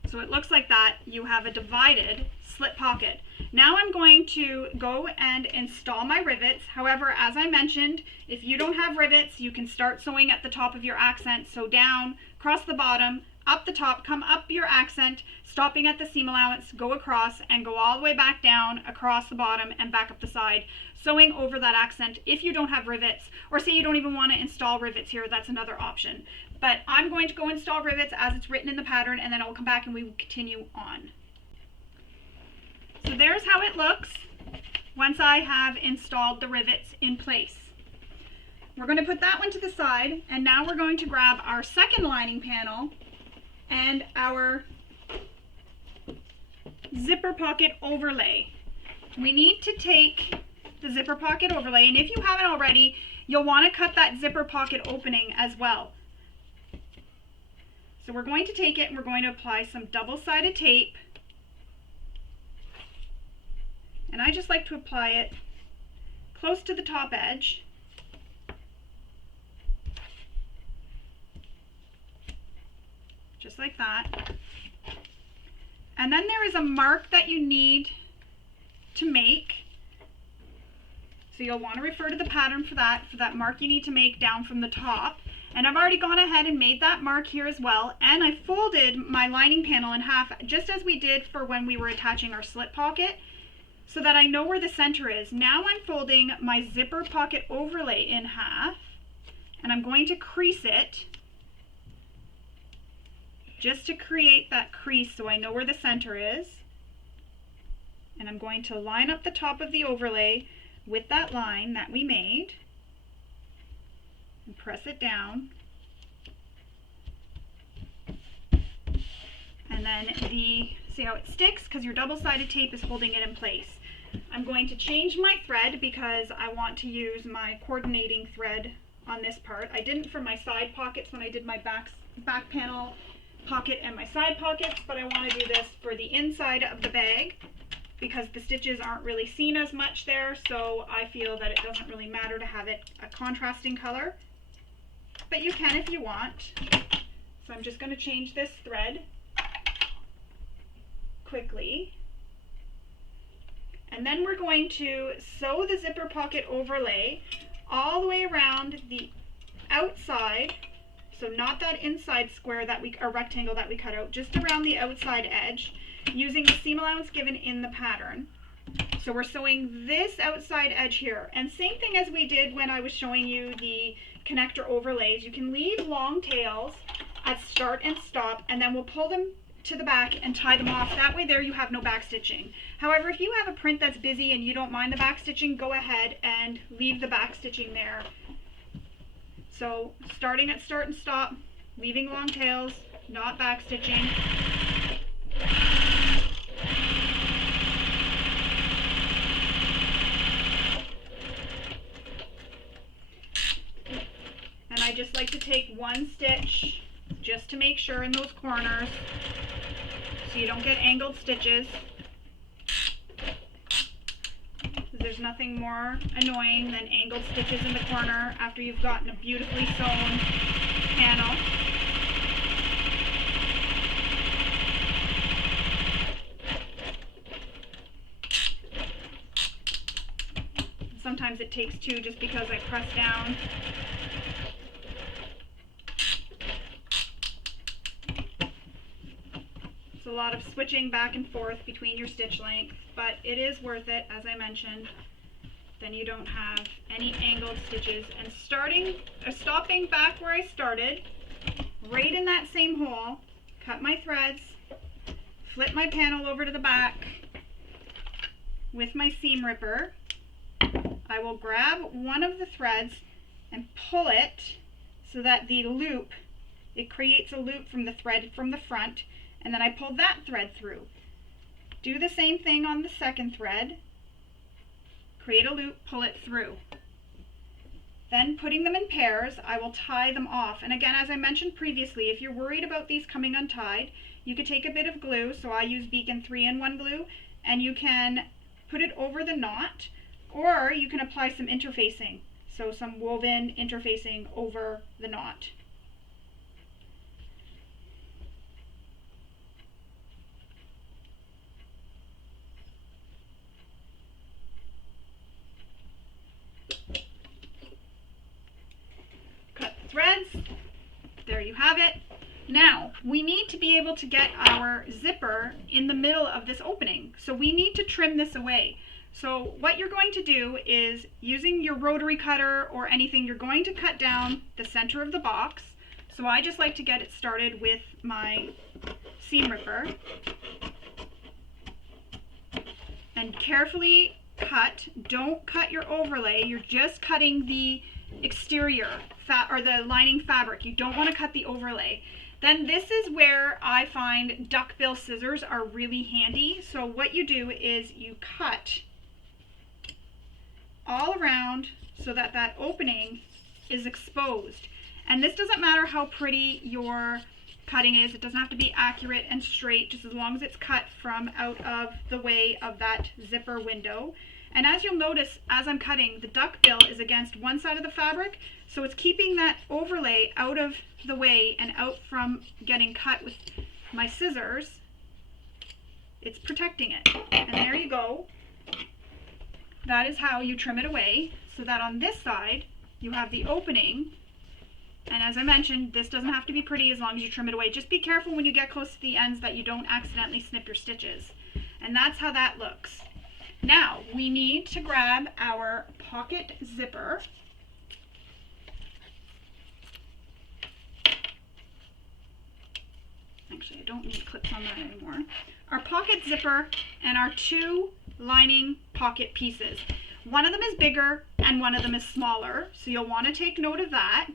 So it looks like that. You have a divided slip pocket. Now I'm going to go and install my rivets. However, as I mentioned, if you don't have rivets, you can start sewing at the top of your accent. So down, across the bottom, up the top, come up your accent, stopping at the seam allowance, go across and go all the way back down, across the bottom and back up the side, sewing over that accent if you don't have rivets, or say you don't even want to install rivets here, that's another option. But I'm going to go install rivets as it's written in the pattern, and then I'll come back and we will continue on. So there's how it looks once I have installed the rivets in place. We're going to put that one to the side, and now we're going to grab our second lining panel and our zipper pocket overlay. We need to take the zipper pocket overlay, and if you haven't already, you'll want to cut that zipper pocket opening as well. So we're going to take it and we're going to apply some double-sided tape. And I just like to apply it close to the top edge. Just like that. And then there is a mark that you need to make. So you'll want to refer to the pattern for that mark you need to make down from the top. And I've already gone ahead and made that mark here as well. And I folded my lining panel in half, just as we did for when we were attaching our slip pocket, so that I know where the center is. Now I'm folding my zipper pocket overlay in half, and I'm going to crease it just to create that crease so I know where the center is. And I'm going to line up the top of the overlay with that line that we made and press it down. And then see how it sticks, because your double-sided tape is holding it in place. I'm going to change my thread because I want to use my coordinating thread on this part. I didn't for my side pockets when I did my back panel pocket and my side pockets, but I want to do this for the inside of the bag because the stitches aren't really seen as much there, so I feel that it doesn't really matter to have it a contrasting color, but you can if you want. So I'm just going to change this thread quickly, and then we're going to sew the zipper pocket overlay all the way around the outside, so not that inside square or rectangle that we cut out, just around the outside edge, using the seam allowance given in the pattern. So we're sewing this outside edge here. And same thing as we did when I was showing you the connector overlays. You can leave long tails at start and stop, and then we'll pull them to the back and tie them off. That way there you have no back stitching. However, if you have a print that's busy and you don't mind the back stitching, go ahead and leave the back stitching there. So starting at start and stop, leaving long tails, not back stitching. And I just like to take one stitch just to make sure in those corners so you don't get angled stitches. There's nothing more annoying than angled stitches in the corner after you've gotten a beautifully sewn panel. Sometimes it takes two just because I press down. It's a lot of switching back and forth between your stitch lengths, but it is worth it, as I mentioned. Then you don't have any angled stitches. And stopping back where I started, right in that same hole, cut my threads, flip my panel over to the back with my seam ripper. I will grab one of the threads and pull it so that the loop, it creates a loop from the thread from the front, and then I pull that thread through. Do the same thing on the second thread. Create a loop, pull it through. Then putting them in pairs, I will tie them off. And again, as I mentioned previously, if you're worried about these coming untied, you could take a bit of glue. So I use Beacon 3-in-1 glue, and you can put it over the knot, or you can apply some interfacing. So some woven interfacing over the knot. Threads. There you have it. Now we need to be able to get our zipper in the middle of this opening, so we need to trim this away. So what you're going to do is, using your rotary cutter or anything, you're going to cut down the center of the box. So I just like to get it started with my seam ripper and carefully cut. Don't cut your overlay, you're just cutting the exterior or the lining fabric. You don't want to cut the overlay. Then this is where I find duckbill scissors are really handy. So what you do is you cut all around so that that opening is exposed. And this doesn't matter how pretty your cutting is. It doesn't have to be accurate and straight, just as long as it's cut from out of the way of that zipper window. And as you'll notice, as I'm cutting, the duckbill is against one side of the fabric, so it's keeping that overlay out of the way and out from getting cut with my scissors. It's protecting it. And there you go. That is how you trim it away, so that on this side you have the opening. And as I mentioned, this doesn't have to be pretty as long as you trim it away. Just be careful when you get close to the ends that you don't accidentally snip your stitches. And that's how that looks. Now we need to grab our pocket zipper. Actually, I don't need clips on that anymore. Our pocket zipper and our two lining pocket pieces. One of them is bigger and one of them is smaller, so you'll want to take note of that.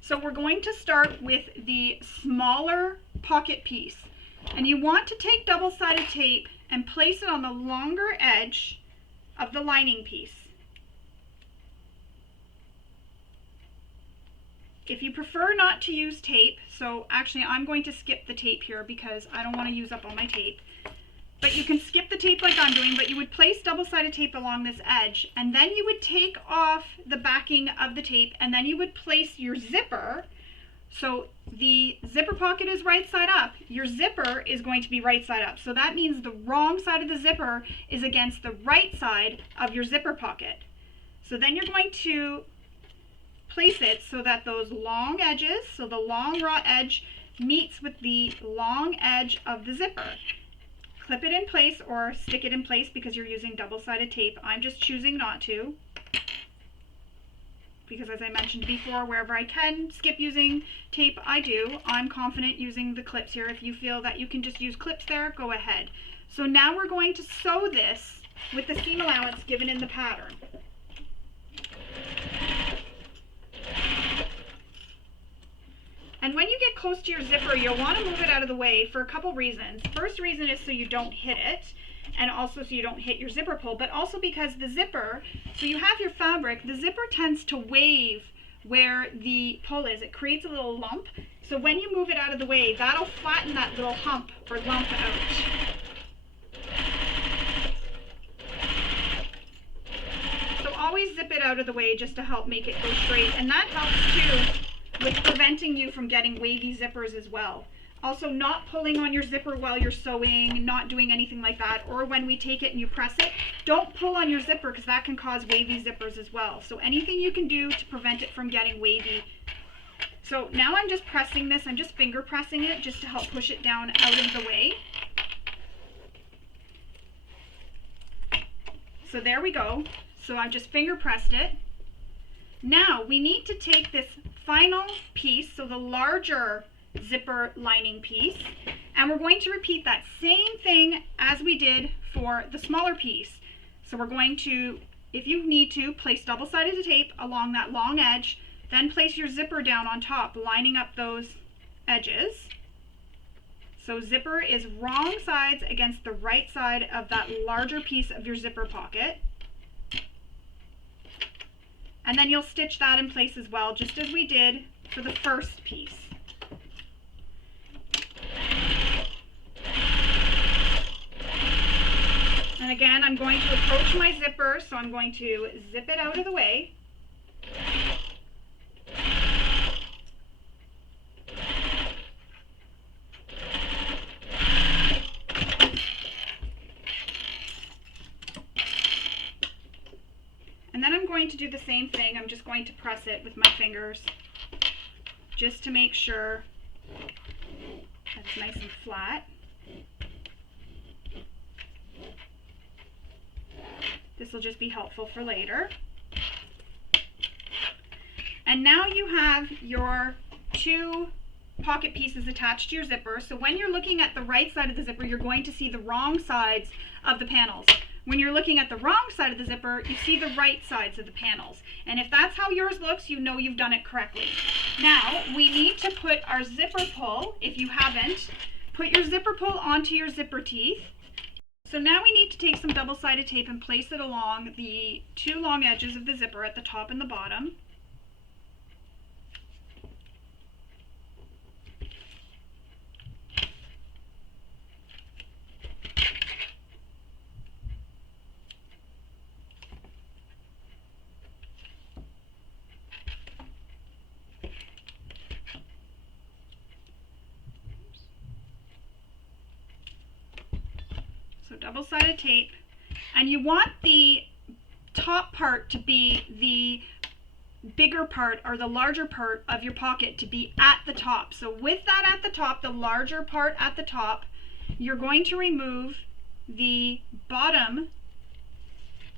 So we're going to start with the smaller pocket piece, and you want to take double-sided tape and place it on the longer edge of the lining piece. If you prefer not to use tape, so actually I'm going to skip the tape here because I don't want to use up all my tape, but you can skip the tape like I'm doing, but you would place double-sided tape along this edge, and then you would take off the backing of the tape, and then you would place your zipper. So the zipper pocket is right side up, your zipper is going to be right side up. So that means the wrong side of the zipper is against the right side of your zipper pocket. So then you're going to place it so that those long edges, so the long raw edge meets with the long edge of the zipper. Clip it in place or stick it in place because you're using double-sided tape. I'm just choosing not to, because as I mentioned before, wherever I can skip using tape, I do. I'm confident using the clips here. If you feel that you can just use clips there, go ahead. So now we're going to sew this with the seam allowance given in the pattern. And when you get close to your zipper, you'll want to move it out of the way for a couple reasons. First reason is so you don't hit it, and also so you don't hit your zipper pull, but also because the zipper, so you have your fabric, the zipper tends to wave where the pull is. It creates a little lump. So when you move it out of the way, that'll flatten that little hump or lump out. So always zip it out of the way just to help make it go straight. And that helps too with preventing you from getting wavy zippers as well. Also, not pulling on your zipper while you're sewing, not doing anything like that, or when we take it and you press it, don't pull on your zipper because that can cause wavy zippers as well. So anything you can do to prevent it from getting wavy. So now I'm just pressing this, I'm just finger pressing it just to help push it down out of the way. So there we go. So I've just finger pressed it. Now we need to take this final piece, so the larger zipper lining piece, and we're going to repeat that same thing as we did for the smaller piece. So we're going to, if you need to, place double-sided tape along that long edge, then place your zipper down on top, lining up those edges. So zipper is wrong sides against the right side of that larger piece of your zipper pocket. And then you'll stitch that in place as well, just as we did for the first piece. And again, I'm going to approach my zipper, so I'm going to zip it out of the way. And then I'm going to do the same thing. I'm just going to press it with my fingers just to make sure that it's nice and flat. This will just be helpful for later. And now you have your two pocket pieces attached to your zipper. So when you're looking at the right side of the zipper, you're going to see the wrong sides of the panels. When you're looking at the wrong side of the zipper, you see the right sides of the panels. And if that's how yours looks, you know you've done it correctly. Now, we need to put our zipper pull, if you haven't, put your zipper pull onto your zipper teeth. So now we need to take some double-sided tape and place it along the two long edges of the zipper at the top and the bottom. So double-sided tape, and you want the top part to be the bigger part or the larger part of your pocket to be at the top. So with that at the top, the larger part at the top, you're going to remove the bottom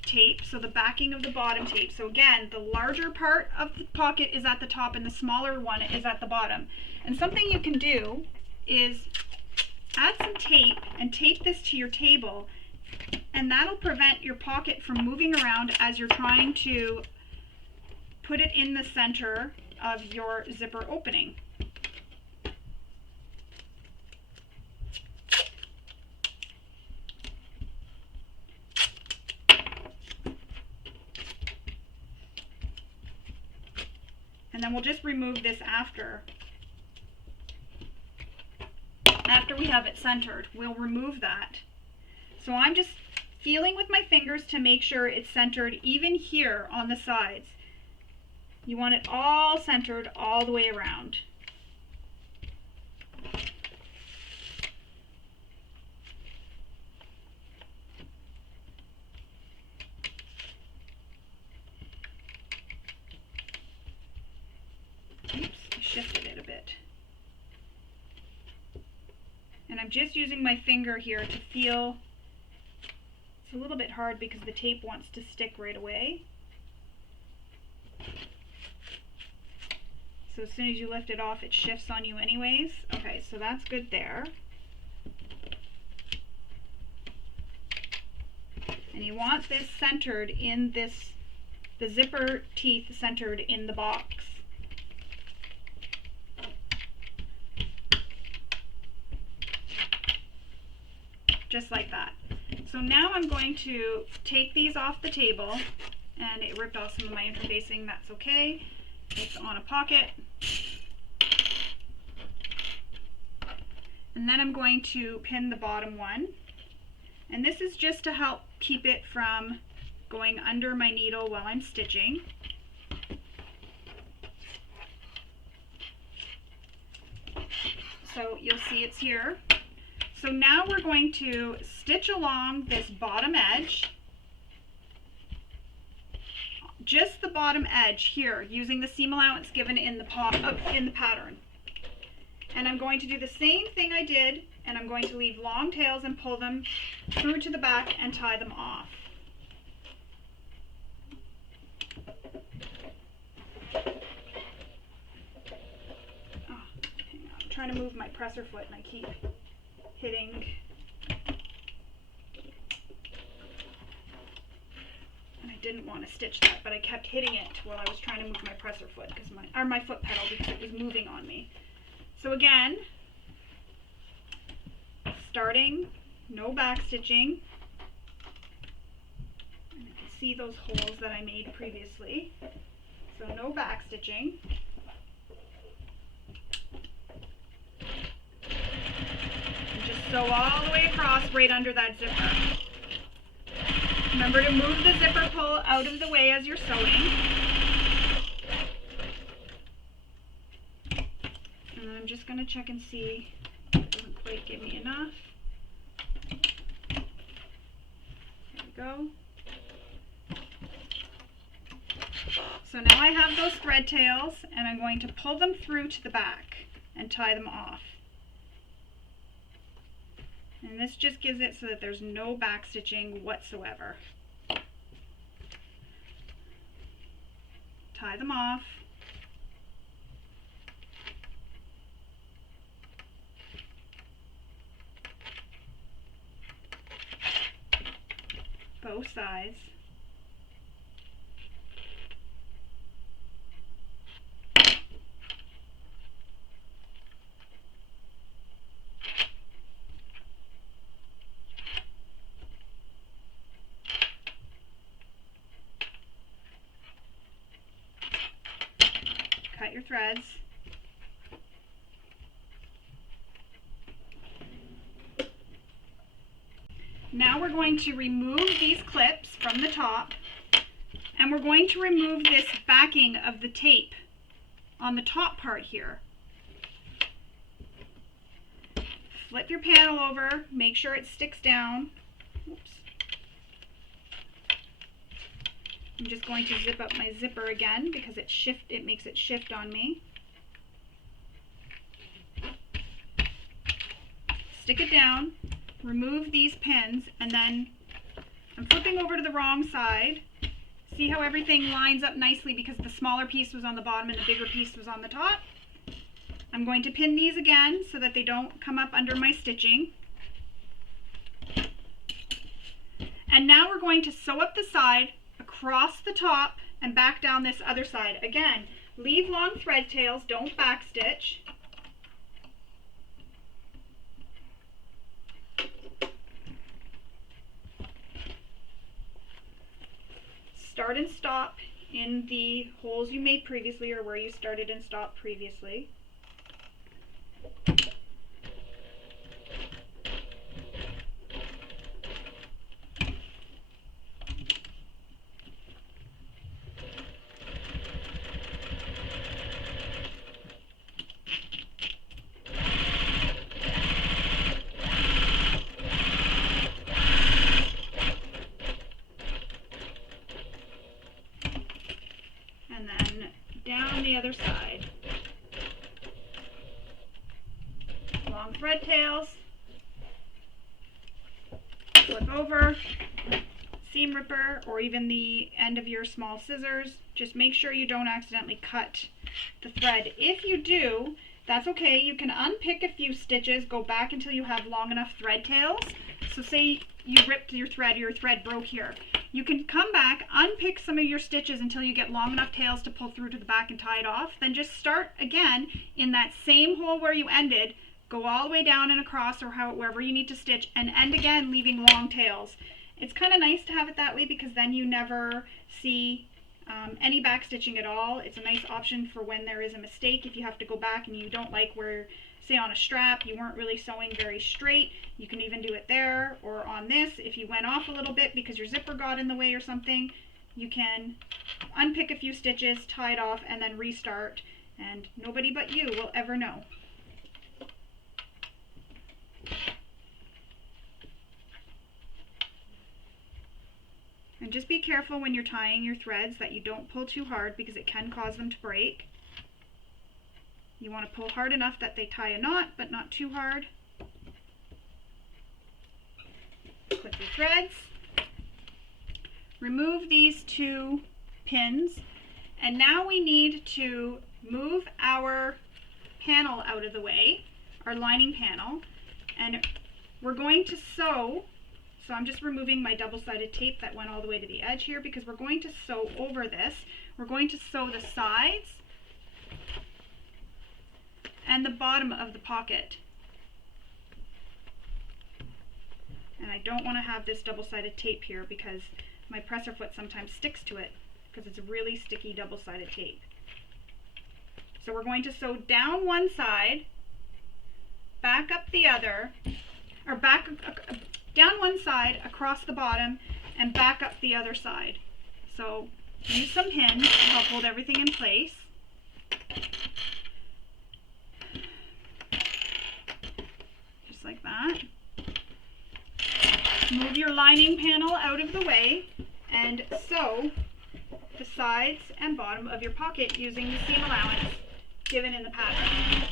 tape, so the backing of the bottom tape. So again, the larger part of the pocket is at the top and the smaller one is at the bottom. And something you can do is add some tape and tape this to your table, and that'll prevent your pocket from moving around as you're trying to put it in the center of your zipper opening. And then we'll just remove this after we have it centered. We'll remove that. So I'm just feeling with my fingers to make sure it's centered even here on the sides. You want it all centered all the way around. And I'm just using my finger here to feel. It's a little bit hard because the tape wants to stick right away. So as soon as you lift it off, it shifts on you anyways. Okay, so that's good there. And you want this centered in this, the zipper teeth centered in the box. Just like that. So now I'm going to take these off the table, and it ripped off some of my interfacing. That's okay. It's on a pocket. And then I'm going to pin the bottom one. And this is just to help keep it from going under my needle while I'm stitching. So you'll see it's here. So now we're going to stitch along this bottom edge, just the bottom edge here, using the seam allowance given in the pattern. And I'm going to do the same thing I did, and I'm going to leave long tails and pull them through to the back and tie them off. Oh, hang on. I'm trying to move my presser foot and I keep hitting. And I didn't want to stitch that, but I kept hitting it while I was trying to move my presser foot because my foot pedal because it was moving on me. So again, starting, no back stitching. And you can see those holes that I made previously. So no back stitching. And just sew all the way across right under that zipper. Remember to move the zipper pull out of the way as you're sewing. And then I'm just going to check and see if it doesn't quite give me enough. There we go. So now I have those thread tails, and I'm going to pull them through to the back and tie them off. And this just gives it so that there's no back stitching whatsoever. Tie them off. Both sides. Cut your threads. Now we're going to remove these clips from the top, and we're going to remove this backing of the tape on the top part here. Flip your panel over, make sure it sticks down. Oops. I'm just going to zip up my zipper again because it makes it shift on me. Stick it down, remove these pins, and then I'm flipping over to the wrong side. See how everything lines up nicely because the smaller piece was on the bottom and the bigger piece was on the top? I'm going to pin these again so that they don't come up under my stitching. And now we're going to sew up the side across the top and back down this other side. Again, leave long thread tails, don't back stitch. Start and stop in the holes you made previously or where you started and stopped previously. And then down the other side. Long thread tails, flip over, seam ripper, or even the end of your small scissors. Just make sure you don't accidentally cut the thread. If you do, that's okay. You can unpick a few stitches, go back until you have long enough thread tails. So say you ripped your thread broke here. You can come back, unpick some of your stitches until you get long enough tails to pull through to the back and tie it off. Then just start again in that same hole where you ended, go all the way down and across or wherever you need to stitch, and end again leaving long tails. It's kind of nice to have it that way because then you never see any back stitching at all. It's a nice option for when there is a mistake. If you have to go back and you don't like where, say on a strap, you weren't really sewing very straight, you can even do it there. Or on this, if you went off a little bit because your zipper got in the way or something, you can unpick a few stitches, tie it off, and then restart, and nobody but you will ever know. And just be careful when you're tying your threads that you don't pull too hard because it can cause them to break. You want to pull hard enough that they tie a knot, but not too hard. Clip your threads. Remove these 2 pins. And now we need to move our panel out of the way, our lining panel. And we're going to sew. So I'm just removing my double-sided tape that went all the way to the edge here because we're going to sew over this. We're going to sew the sides and the bottom of the pocket. And I don't want to have this double-sided tape here because my presser foot sometimes sticks to it because it's a really sticky double-sided tape. So we're going to sew down one side, back up the other, or down one side, across the bottom, and back up the other side. So use some pins to help hold everything in place. Just like that. Move your lining panel out of the way and sew the sides and bottom of your pocket using the seam allowance given in the pattern.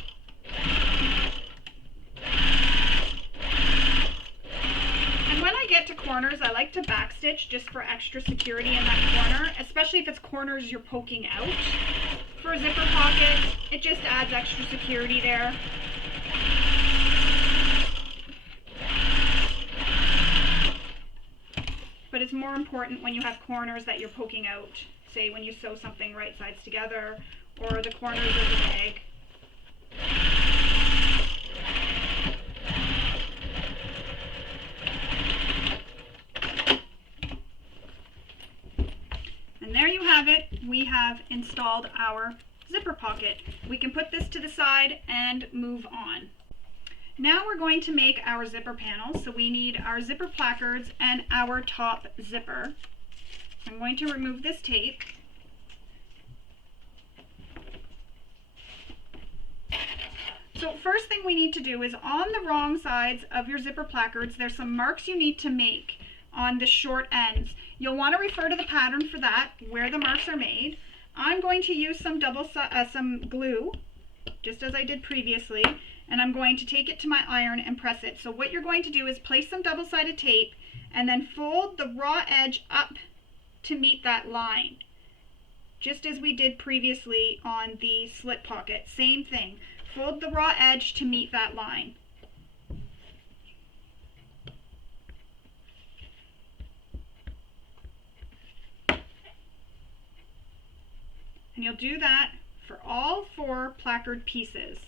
Get to corners, I like to backstitch just for extra security in that corner, especially if it's corners you're poking out. For a zipper pocket, it just adds extra security there. But it's more important when you have corners that you're poking out, say when you sew something right sides together or the corners of the bag. And there you have it. We have installed our zipper pocket. We can put this to the side and move on. Now we're going to make our zipper panels. So we need our zipper placards and our top zipper. I'm going to remove this tape. So first thing we need to do is on the wrong sides of your zipper placards, there's some marks you need to make on the short ends. You'll want to refer to the pattern for that, where the marks are made. I'm going to use some glue, just as I did previously, and I'm going to take it to my iron and press it. So what you're going to do is place some double-sided tape and then fold the raw edge up to meet that line, just as we did previously on the slit pocket. Same thing. Fold the raw edge to meet that line. And you'll do that for all 4 placard pieces.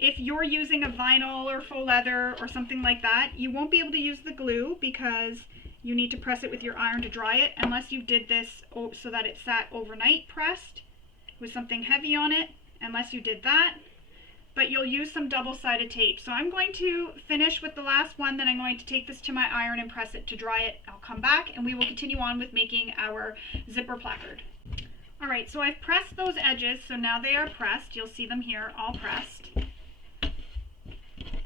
If you're using a vinyl or faux leather or something like that, you won't be able to use the glue because you need to press it with your iron to dry it, unless you did this so that it sat overnight pressed with something heavy on it, unless you did that. But you'll use some double-sided tape. So I'm going to finish with the last one, then I'm going to take this to my iron and press it to dry it. I'll come back and we will continue on with making our zipper placard. Alright, so I've pressed those edges, so now they are pressed. You'll see them here, all pressed.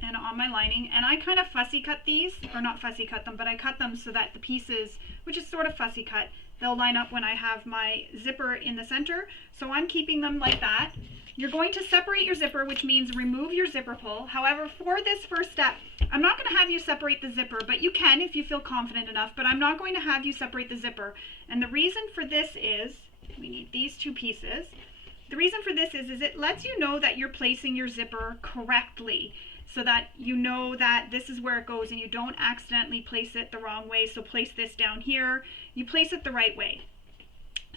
And on my lining. And I kind of fussy cut these, or not fussy cut them, but I cut them so that the pieces, which is sort of fussy cut, they'll line up when I have my zipper in the center. So I'm keeping them like that. You're going to separate your zipper, which means remove your zipper pull. However, for this first step, I'm not going to have you separate the zipper, but you can if you feel confident enough, but I'm not going to have you separate the zipper. And the reason for this is, we need these two pieces. The reason for this is it lets you know that you're placing your zipper correctly, so that you know that this is where it goes and you don't accidentally place it the wrong way. So place this down here, you place it the right way.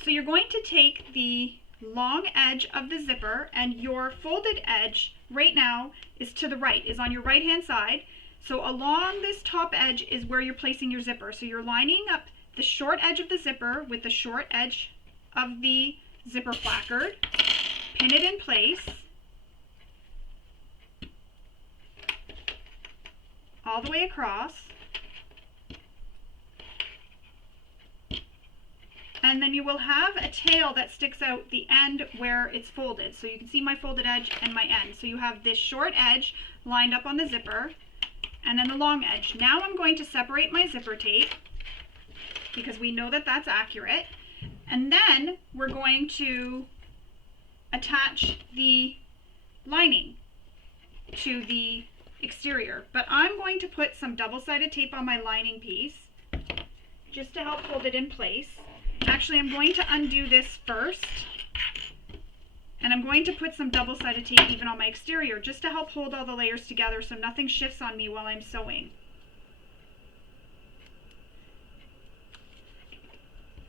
So you're going to take the long edge of the zipper, and your folded edge right now is to the right, is on your right hand side. So along this top edge is where you're placing your zipper. So you're lining up the short edge of the zipper with the short edge of the zipper placard, pin it in place, all the way across, and then you will have a tail that sticks out the end where it's folded. So you can see my folded edge and my end. So you have this short edge lined up on the zipper, and then the long edge. Now I'm going to separate my zipper tape, because we know that that's accurate, and then we're going to attach the lining to the exterior. But I'm going to put some double-sided tape on my lining piece just to help hold it in place. Actually, I'm going to undo this first, and I'm going to put some double-sided tape even on my exterior just to help hold all the layers together so nothing shifts on me while I'm sewing.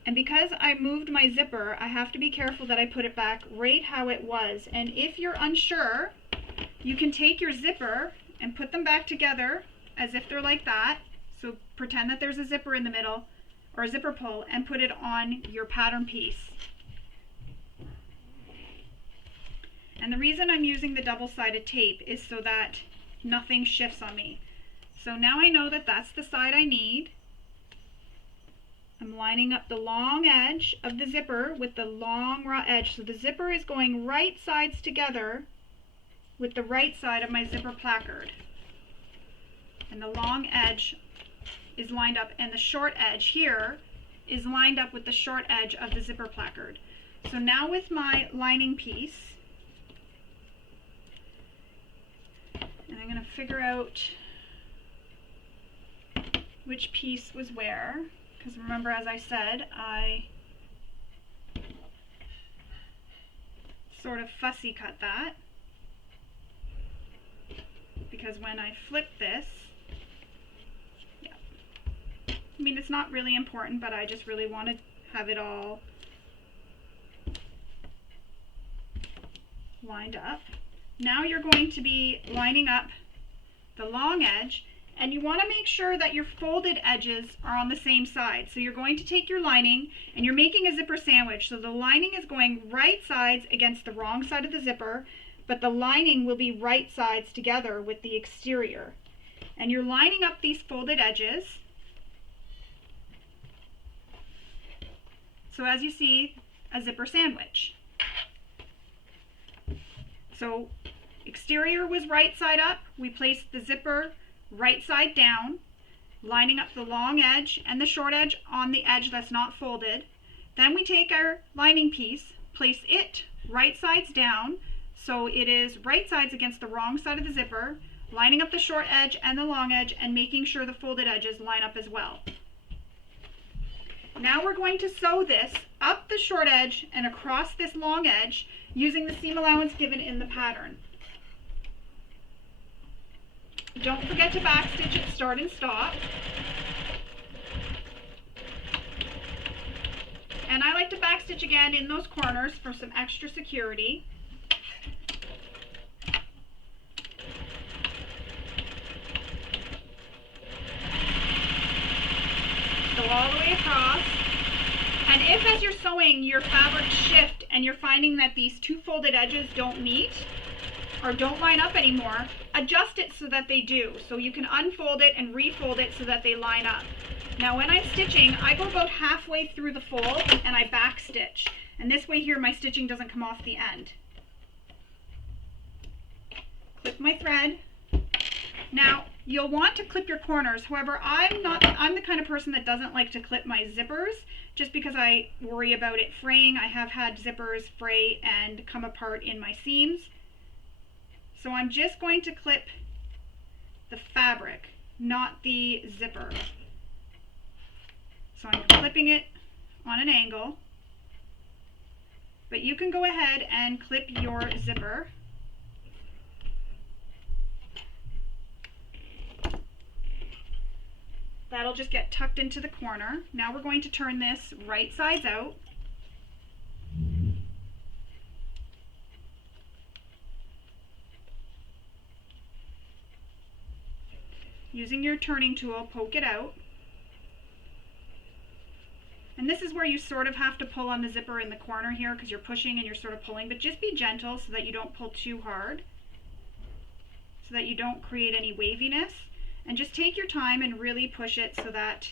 And because I moved my zipper, I have to be careful that I put it back right how it was. And if you're unsure, you can take your zipper and put them back together as if they're like that. So pretend that there's a zipper in the middle, or a zipper pull, and put it on your pattern piece. And the reason I'm using the double-sided tape is so that nothing shifts on me. So now I know that that's the side I need. I'm lining up the long edge of the zipper with the long raw edge. So the zipper is going right sides together with the right side of my zipper placard. And the long edge is lined up, and the short edge here is lined up with the short edge of the zipper placard. So now with my lining piece, and I'm going to figure out which piece was where, because remember, as I said, I sort of fussy cut that, because when I flip this, I mean, it's not really important, but I just really want to have it all lined up. Now you're going to be lining up the long edge, and you want to make sure that your folded edges are on the same side. So you're going to take your lining, and you're making a zipper sandwich. So the lining is going right sides against the wrong side of the zipper, but the lining will be right sides together with the exterior. And you're lining up these folded edges. So as you see, a zipper sandwich. So exterior was right side up. We placed the zipper right side down, lining up the long edge and the short edge on the edge that's not folded. Then we take our lining piece, place it right sides down, so it is right sides against the wrong side of the zipper, lining up the short edge and the long edge, and making sure the folded edges line up as well. Now we're going to sew this up the short edge and across this long edge using the seam allowance given in the pattern. Don't forget to backstitch at start and stop. And I like to backstitch again in those corners for some extra security. So all the way across. And if as you're sewing your fabrics shift and you're finding that these two folded edges don't meet or don't line up anymore, adjust it so that they do. So you can unfold it and refold it so that they line up. Now when I'm stitching, I go about halfway through the fold and I back stitch. And this way here my stitching doesn't come off the end. Clip my thread. Now you'll want to clip your corners. However, I'm the kind of person that doesn't like to clip my zippers just because I worry about it fraying. I have had zippers fray and come apart in my seams. So I'm just going to clip the fabric not the zipper. So I'm clipping it on an angle, but you can go ahead and clip your zipper. That'll just get tucked into the corner. Now we're going to turn this right sides out. Using your turning tool, poke it out. And this is where you sort of have to pull on the zipper in the corner here because you're pushing and you're sort of pulling, but just be gentle so that you don't pull too hard, so that you don't create any waviness. And just take your time and really push it so that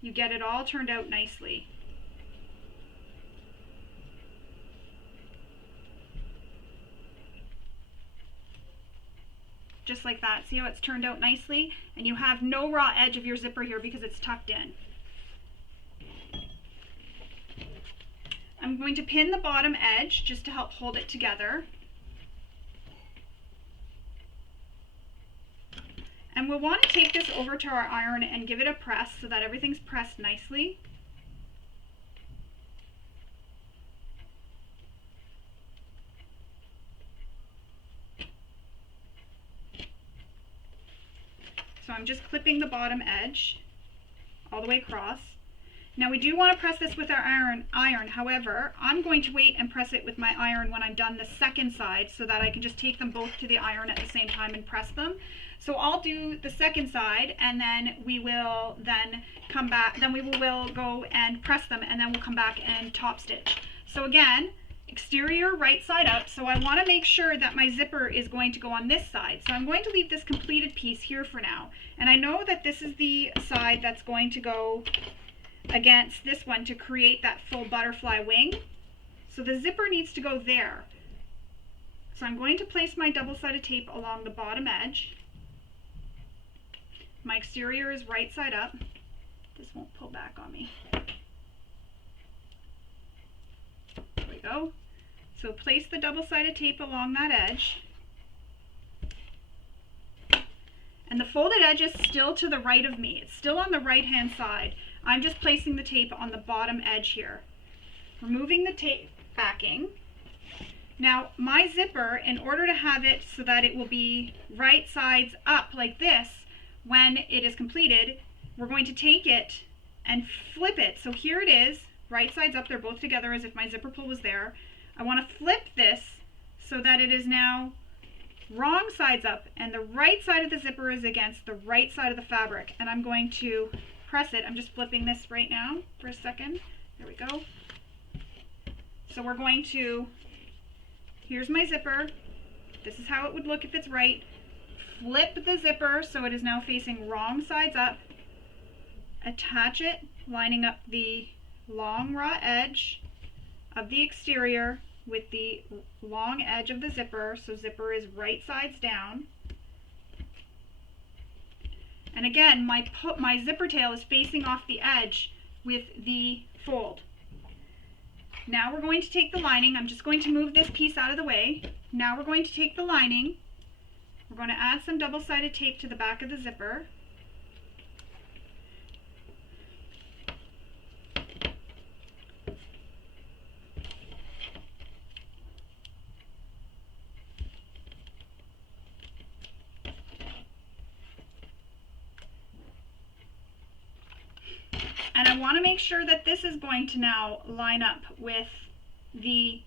you get it all turned out nicely. Just like that. See how it's turned out nicely? And you have no raw edge of your zipper here because it's tucked in. I'm going to pin the bottom edge just to help hold it together. And we'll want to take this over to our iron and give it a press so that everything's pressed nicely. So I'm just clipping the bottom edge all the way across. Now we do want to press this with our iron. However, I'm going to wait and press it with my iron when I'm done the second side so that I can just take them both to the iron at the same time and press them. So I'll do the second side and then we will come back, then we will go and press them and then we'll come back and top stitch. So again, exterior right side up. So I want to make sure that my zipper is going to go on this side. So I'm going to leave this completed piece here for now. And I know that this is the side that's going to go against this one to create that full butterfly wing. So the zipper needs to go there. So I'm going to place my double-sided tape along the bottom edge. My exterior is right side up. This won't pull back on me. There we go. So place the double-sided tape along that edge. And the folded edge is still to the right of me. It's still on the right-hand side. I'm just placing the tape on the bottom edge here. Removing the tape backing. Now my zipper, in order to have it so that it will be right sides up like this when it is completed, we're going to take it and flip it. So here it is, right sides up, they're both together as if my zipper pull was there. I want to flip this so that it is now wrong sides up and the right side of the zipper is against the right side of the fabric. And I'm going to press it. I'm just flipping this right now for a second. There we go. So we're going to, here's my zipper. This is how it would look if it's right. Flip the zipper so it is now facing wrong sides up. Attach it, lining up the long raw edge of the exterior with the long edge of the zipper, so zipper is right sides down. And again, my zipper tail is facing off the edge with the fold. Now we're going to take the lining. I'm just going to move this piece out of the way. Now we're going to take the lining. We're going to add some double-sided tape to the back of the zipper. And I want to make sure that this is going to now line up with the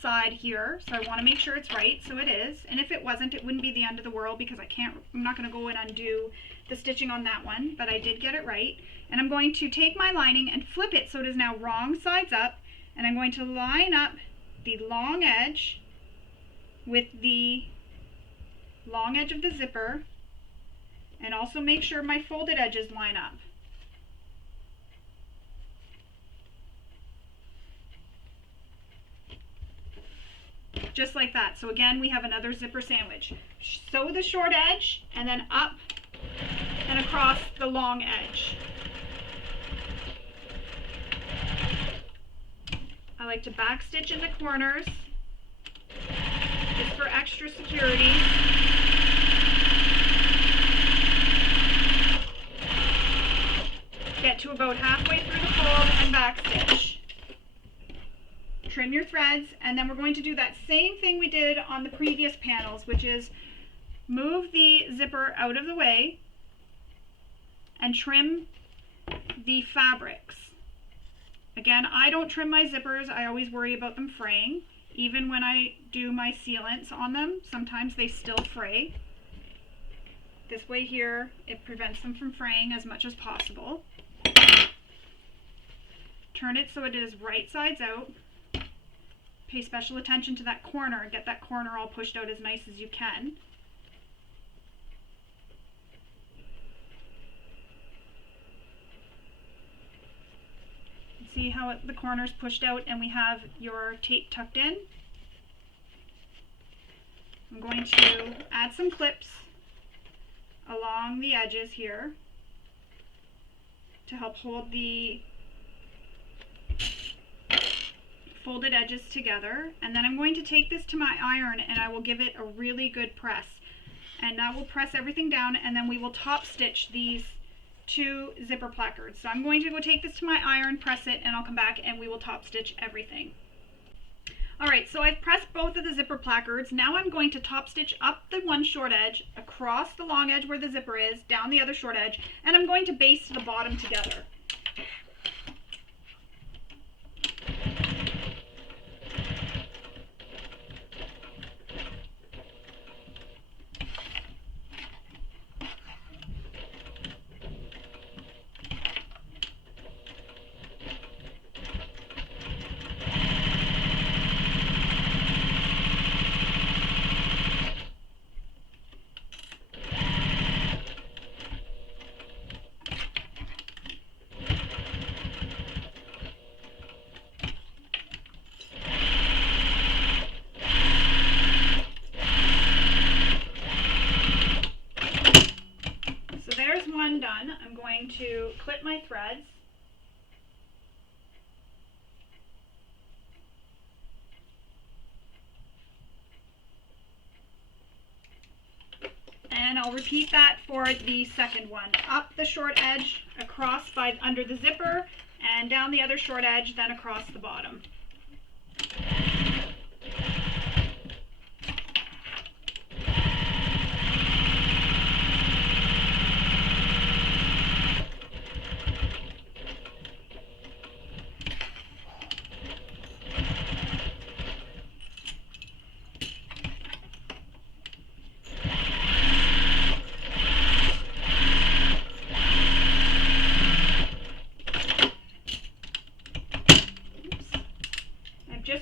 side here. So I want to make sure it's right, so it is. And if it wasn't, it wouldn't be the end of the world because I'm not going to go and undo the stitching on that one, but I did get it right. And I'm going to take my lining and flip it so it is now wrong sides up. And I'm going to line up the long edge with the long edge of the zipper and also make sure my folded edges line up. Just like that. So again, we have another zipper sandwich. Sew the short edge and then up and across the long edge. I like to back stitch in the corners just for extra security. to about halfway through the fold and backstitch. Trim your threads, and then we're going to do that same thing we did on the previous panels, which is move the zipper out of the way and trim the fabrics. Again, I don't trim my zippers. I always worry about them fraying. Even when I do my sealants on them, sometimes they still fray. This way here, it prevents them from fraying as much as possible. Turn it so it is right sides out. Pay special attention to that corner. Get that corner all pushed out as nice as you can. See how the corner's pushed out and we have your tape tucked in? I'm going to add some clips along the edges here to help hold the folded edges together, and then I'm going to take this to my iron and I will give it a really good press, and that will press everything down, and then we will top stitch these 2 zipper placards. So I'm going to go take this to my iron, press it, and I'll come back and we will top stitch everything. Alright, so I've pressed both of the zipper placards. Now I'm going to top stitch up the one short edge, across the long edge where the zipper is, down the other short edge, and I'm going to baste the bottom together. Done. I'm going to clip my threads. And I'll repeat that for the second one. Up the short edge, across by under the zipper, and down the other short edge, then across the bottom.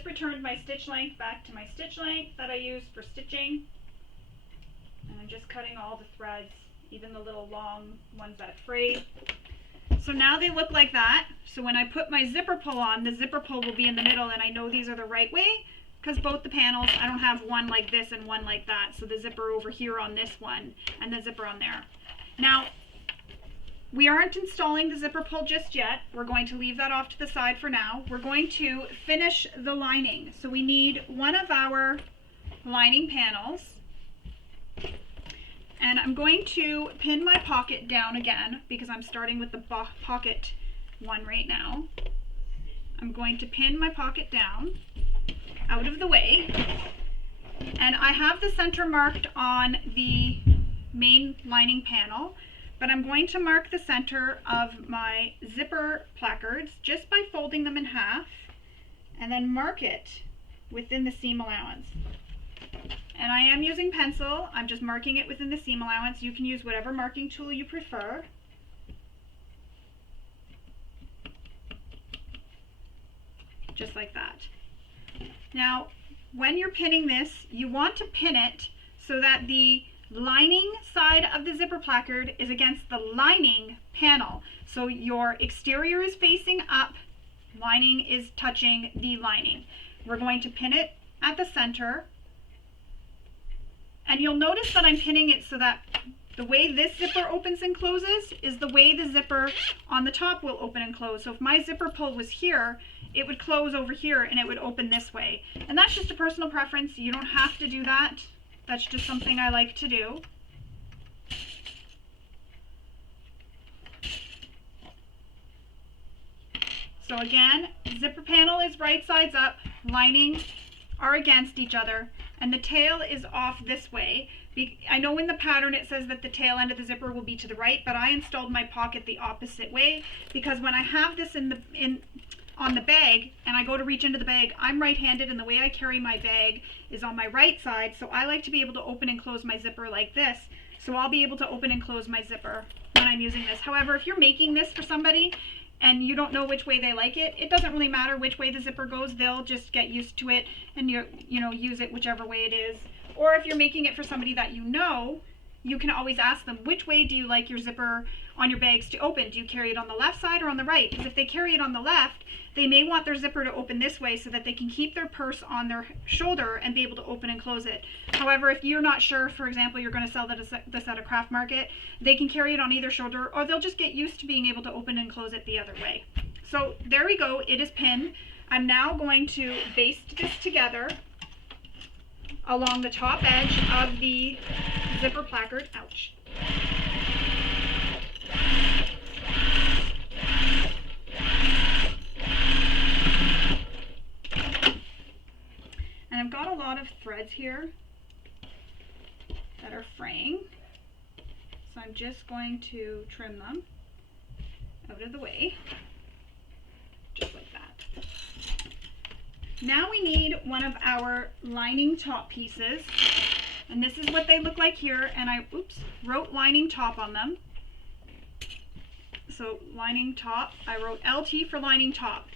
Returned my stitch length back to my stitch length that I used for stitching, and I'm just cutting all the threads, even the little long ones that frayed. So now they look like that. So when I put my zipper pull on, the zipper pull will be in the middle, and I know these are the right way because both the panels, I don't have one like this and one like that. So the zipper over here on this one and the zipper on there. Now we aren't installing the zipper pull just yet. We're going to leave that off to the side for now. We're going to finish the lining. So we need one of our lining panels. And I'm going to pin my pocket down again because I'm starting with the pocket one right now. I'm going to pin my pocket down out of the way. And I have the center marked on the main lining panel. But I'm going to mark the center of my zipper placards just by folding them in half and then mark it within the seam allowance. And I am using pencil. I'm just marking it within the seam allowance. You can use whatever marking tool you prefer. Just like that. Now, when you're pinning this, you want to pin it so that the lining side of the zipper placard is against the lining panel. So your exterior is facing up, lining is touching the lining. We're going to pin it at the center. And you'll notice that I'm pinning it so that the way this zipper opens and closes is the way the zipper on the top will open and close. So if my zipper pull was here, it would close over here and it would open this way. And that's just a personal preference. You don't have to do that. That's just something I like to do. So again, zipper panel is right sides up, lining are against each other, and the tail is off this way. I know in the pattern it says that the tail end of the zipper will be to the right, but I installed my pocket the opposite way because when I have this on the bag and I go to reach into the bag, I'm right-handed and the way I carry my bag is on my right side, so I like to be able to open and close my zipper like this. So I'll be able to open and close my zipper when I'm using this. However, if you're making this for somebody and you don't know which way they like it, it doesn't really matter which way the zipper goes. They'll just get used to it and you know, use it whichever way it is. Or if you're making it for somebody that you know, you can always ask them, which way do you like your zipper on your bags to open? Do you carry it on the left side or on the right? Because if they carry it on the left, they may want their zipper to open this way so that they can keep their purse on their shoulder and be able to open and close it. However, if you're not sure, for example, you're going to sell this at a craft market, they can carry it on either shoulder, or they'll just get used to being able to open and close it the other way. So there we go, it is pinned. I'm now going to baste this together along the top edge of the zipper placard. Ouch. And I've got a lot of threads here that are fraying, so I'm just going to trim them out of the way, just like that. Now we need one of our lining top pieces, and this is what they look like here, and I wrote lining top on them. So lining top, I wrote LT for lining top.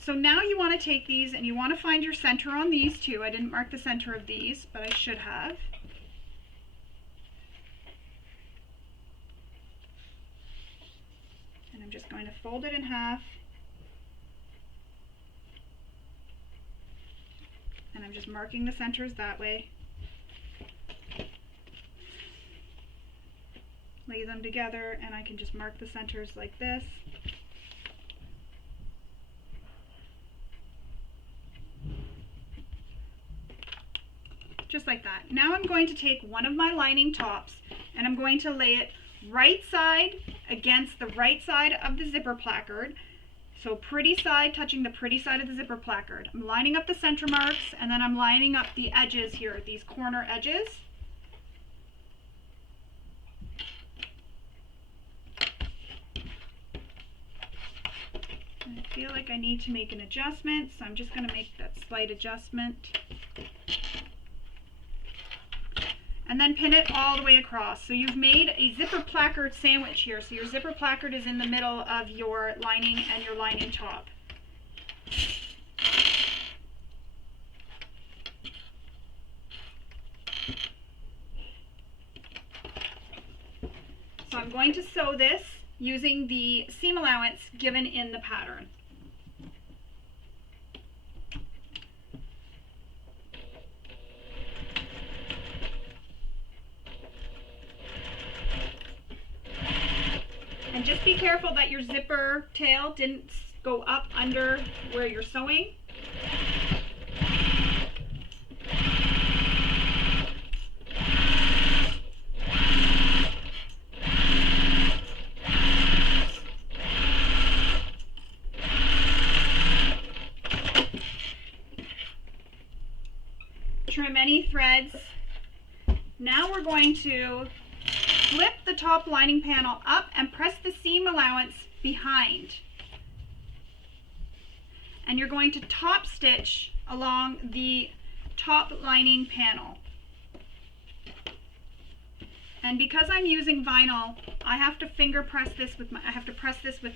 So now you want to take these and you want to find your center on these two. I didn't mark the center of these, but I should have. And I'm just going to fold it in half. And I'm just marking the centers that way. Lay them together and I can just mark the centers like this. Just like that. Now I'm going to take one of my lining tops and I'm going to lay it right side against the right side of the zipper placard. So pretty side touching the pretty side of the zipper placard. I'm lining up the center marks and then I'm lining up the edges here, these corner edges. And I feel like I need to make an adjustment, so I'm just going to make that slight adjustment. And then pin it all the way across. So you've made a zipper placard sandwich here. So your zipper placard is in the middle of your lining and your lining top. So I'm going to sew this using the seam allowance given in the pattern. And just be careful that your zipper tail didn't go up under where you're sewing. Trim any threads. Now we're going to flip the top lining panel up and press the seam allowance behind. And you're going to top stitch along the top lining panel. And because I'm using vinyl, I have to press this with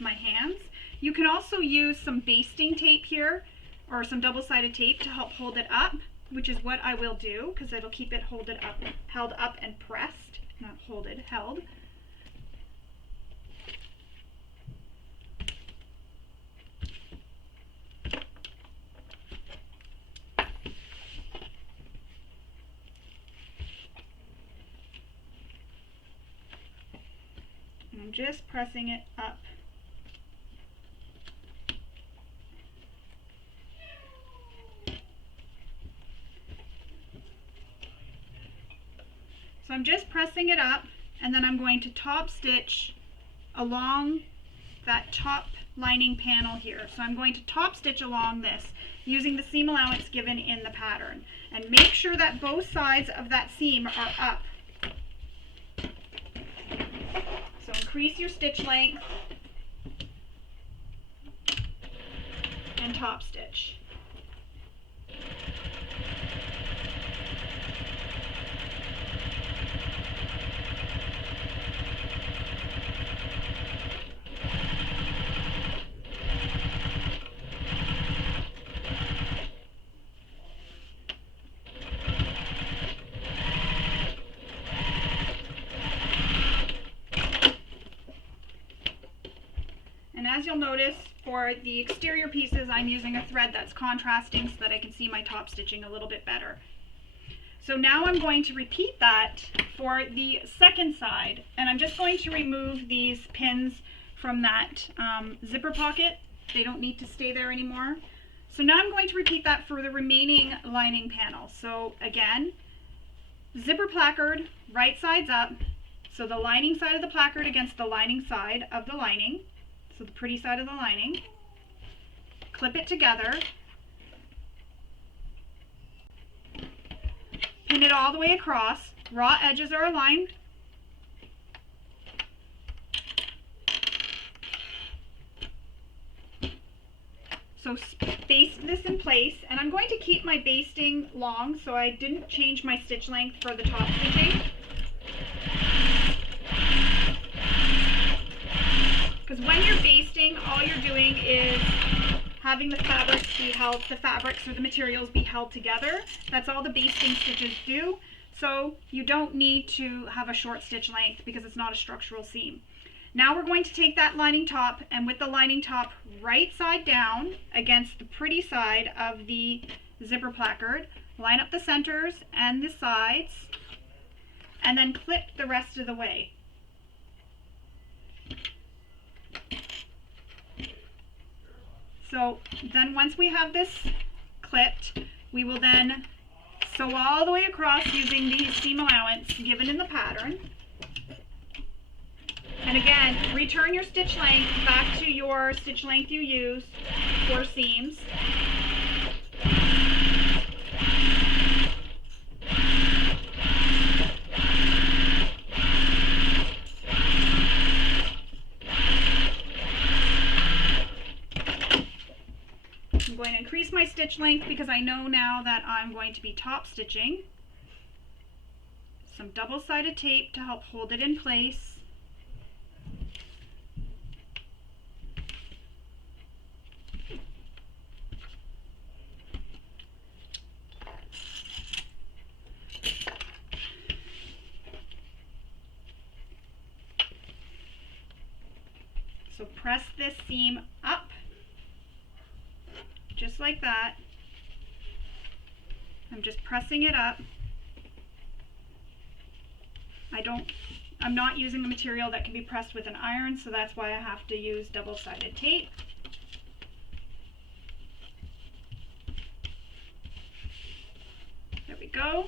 my hands. You can also use some basting tape here or some double-sided tape to help hold it up, which is what I will do because it'll keep it held up and pressed. Not held. And I'm just pressing it up. So I'm just pressing it up and then I'm going to top stitch along that top lining panel here. So I'm going to top stitch along this using the seam allowance given in the pattern. And make sure that both sides of that seam are up. So increase your stitch length and top stitch. And as you'll notice, for the exterior pieces, I'm using a thread that's contrasting so that I can see my top stitching a little bit better. So now I'm going to repeat that for the second side, and I'm just going to remove these pins from that zipper pocket. They don't need to stay there anymore. So now I'm going to repeat that for the remaining lining panel. So again, zipper placard, right sides up, so the lining side of the placard against the lining side of the lining. So the pretty side of the lining, clip it together, pin it all the way across, raw edges are aligned, so baste this in place, and I'm going to keep my basting long so I didn't change my stitch length for the top stitching. Because when you're basting, all you're doing is having the fabrics or the materials be held together. That's all the basting stitches do. So you don't need to have a short stitch length because it's not a structural seam. Now we're going to take that lining top, and with the lining top right side down against the pretty side of the zipper placard, line up the centers and the sides, and then clip the rest of the way. So then once we have this clipped, we will then sew all the way across using the seam allowance given in the pattern. And again, return your stitch length back to your stitch length you used for seams. I'm going to increase my stitch length because I know now that I'm going to be top stitching. Some double-sided tape to help hold it in place. So press this seam up, just like that. I'm just pressing it up. I'm not using a material that can be pressed with an iron, so that's why I have to use double-sided tape. There we go.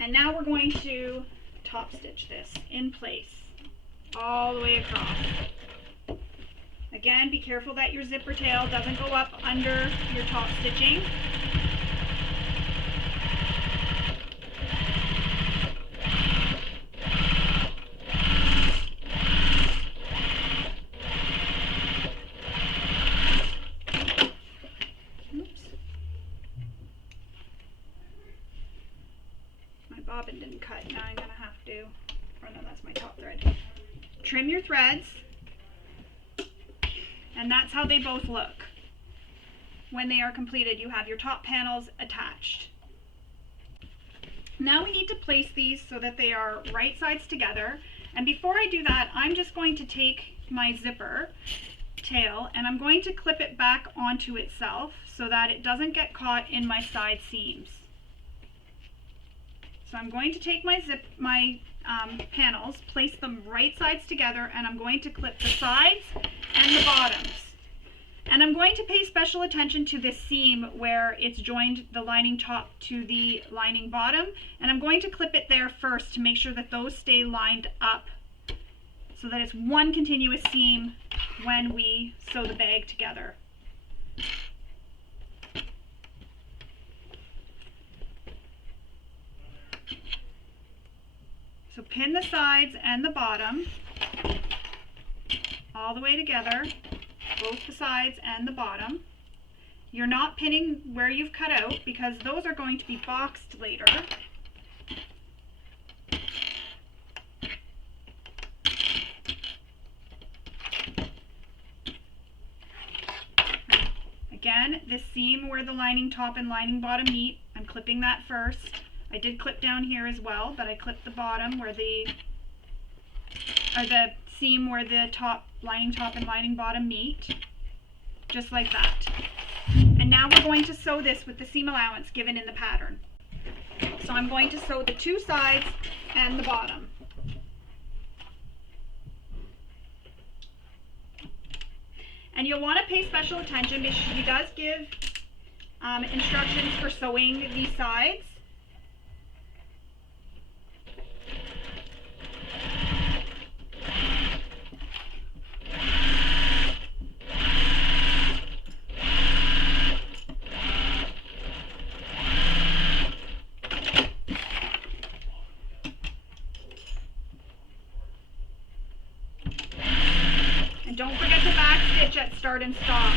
And now we're going to top stitch this in place all the way across. Again, be careful that your zipper tail doesn't go up under your top stitching. Oops. My bobbin didn't cut. Now I'm going to have to, or no, that's my top thread. Trim your threads. And that's how they both look. When they are completed, you have your top panels attached. Now we need to place these so that they are right sides together. And before I do that, I'm just going to take my zipper tail and I'm going to clip it back onto itself so that it doesn't get caught in my side seams. So I'm going to take my panels, place them right sides together, and I'm going to clip the sides and the bottoms. And I'm going to pay special attention to this seam where it's joined the lining top to the lining bottom, and I'm going to clip it there first to make sure that those stay lined up so that it's one continuous seam when we sew the bag together. So pin the sides and the bottom all the way together, both the sides and the bottom. You're not pinning where you've cut out because those are going to be boxed later. Again, this seam where the lining top and lining bottom meet, I'm clipping that first. I did clip down here as well, but I clipped the bottom where the seam where the lining top and lining bottom meet, just like that. And now we're going to sew this with the seam allowance given in the pattern. So I'm going to sew the two sides and the bottom. And you'll want to pay special attention because he does give instructions for sewing these sides. And don't forget to back stitch at start and stop.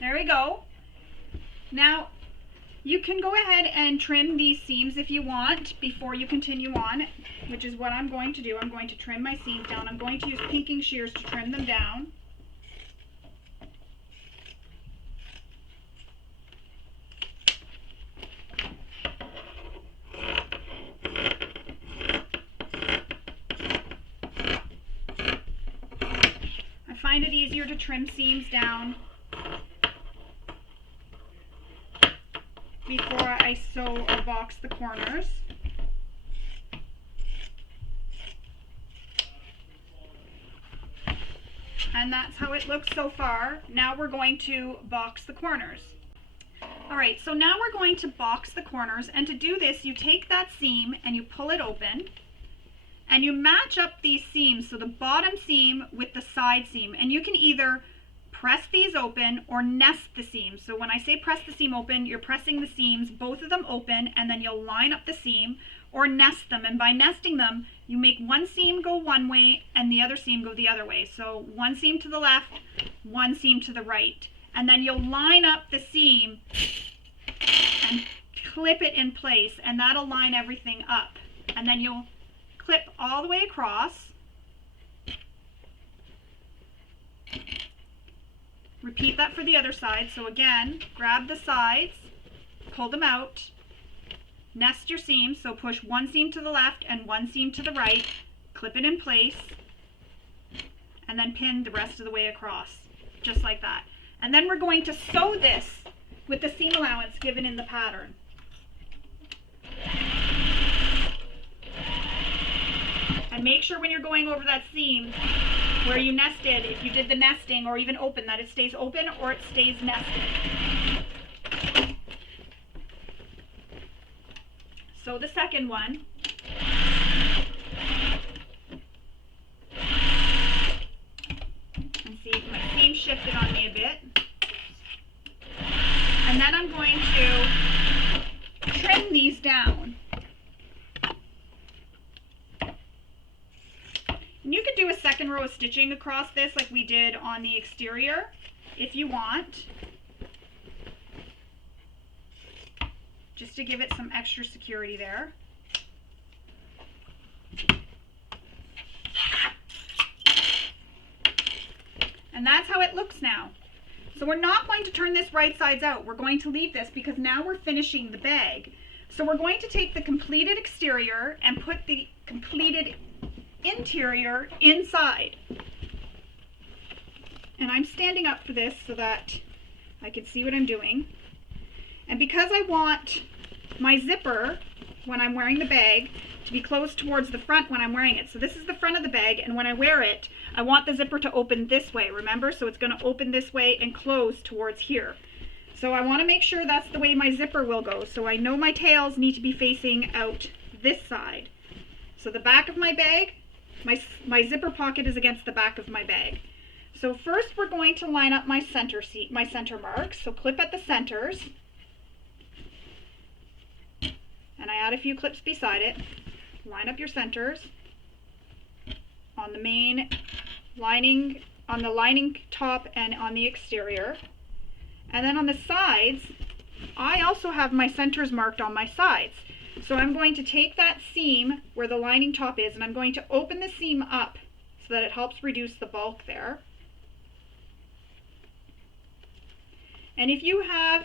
There we go. Now you can go ahead and trim these seams if you want before you continue on, which is what I'm going to do. I'm going to trim my seams down. I'm going to use pinking shears to trim them down. I find it easier to trim seams down before I sew or box the corners. And that's how it looks so far. Now we're going to box the corners. Alright, so now we're going to box the corners, and to do this you take that seam and you pull it open and you match up these seams, so the bottom seam with the side seam, and you can either press these open or nest the seams. So when I say press the seam open, you're pressing the seams, both of them open, and then you'll line up the seam, or nest them. And by nesting them, you make one seam go one way and the other seam go the other way. So one seam to the left, one seam to the right. And then you'll line up the seam and clip it in place, and that'll line everything up. And then you'll clip all the way across. Repeat that for the other side. So again, grab the sides, pull them out, nest your seams, so push one seam to the left and one seam to the right, clip it in place, and then pin the rest of the way across, just like that. And then we're going to sew this with the seam allowance given in the pattern. And make sure when you're going over that seam where you nested, if you did the nesting or even open, that it stays open or it stays nested. So the second one. And see, my seam shifted on me a bit. And then I'm going to trim these down. And you could do a second row of stitching across this like we did on the exterior if you want, just to give it some extra security there. And that's how it looks now. So we're not going to turn this right sides out. We're going to leave this because now we're finishing the bag. So we're going to take the completed exterior and put the completed interior inside. And I'm standing up for this so that I can see what I'm doing. And because I want my zipper, when I'm wearing the bag, to be closed towards the front when I'm wearing it. So this is the front of the bag, and when I wear it, I want the zipper to open this way, remember? So it's going to open this way and close towards here. So I want to make sure that's the way my zipper will go. So I know my tails need to be facing out this side. So the back of my bag, my zipper pocket is against the back of my bag. So first we're going to line up my center marks. So clip at the centers. And I add a few clips beside it. Line up your centers on the main lining, on the lining top and on the exterior. And then on the sides, I also have my centers marked on my sides. So I'm going to take that seam where the lining top is, and I'm going to open the seam up so that it helps reduce the bulk there. And if you have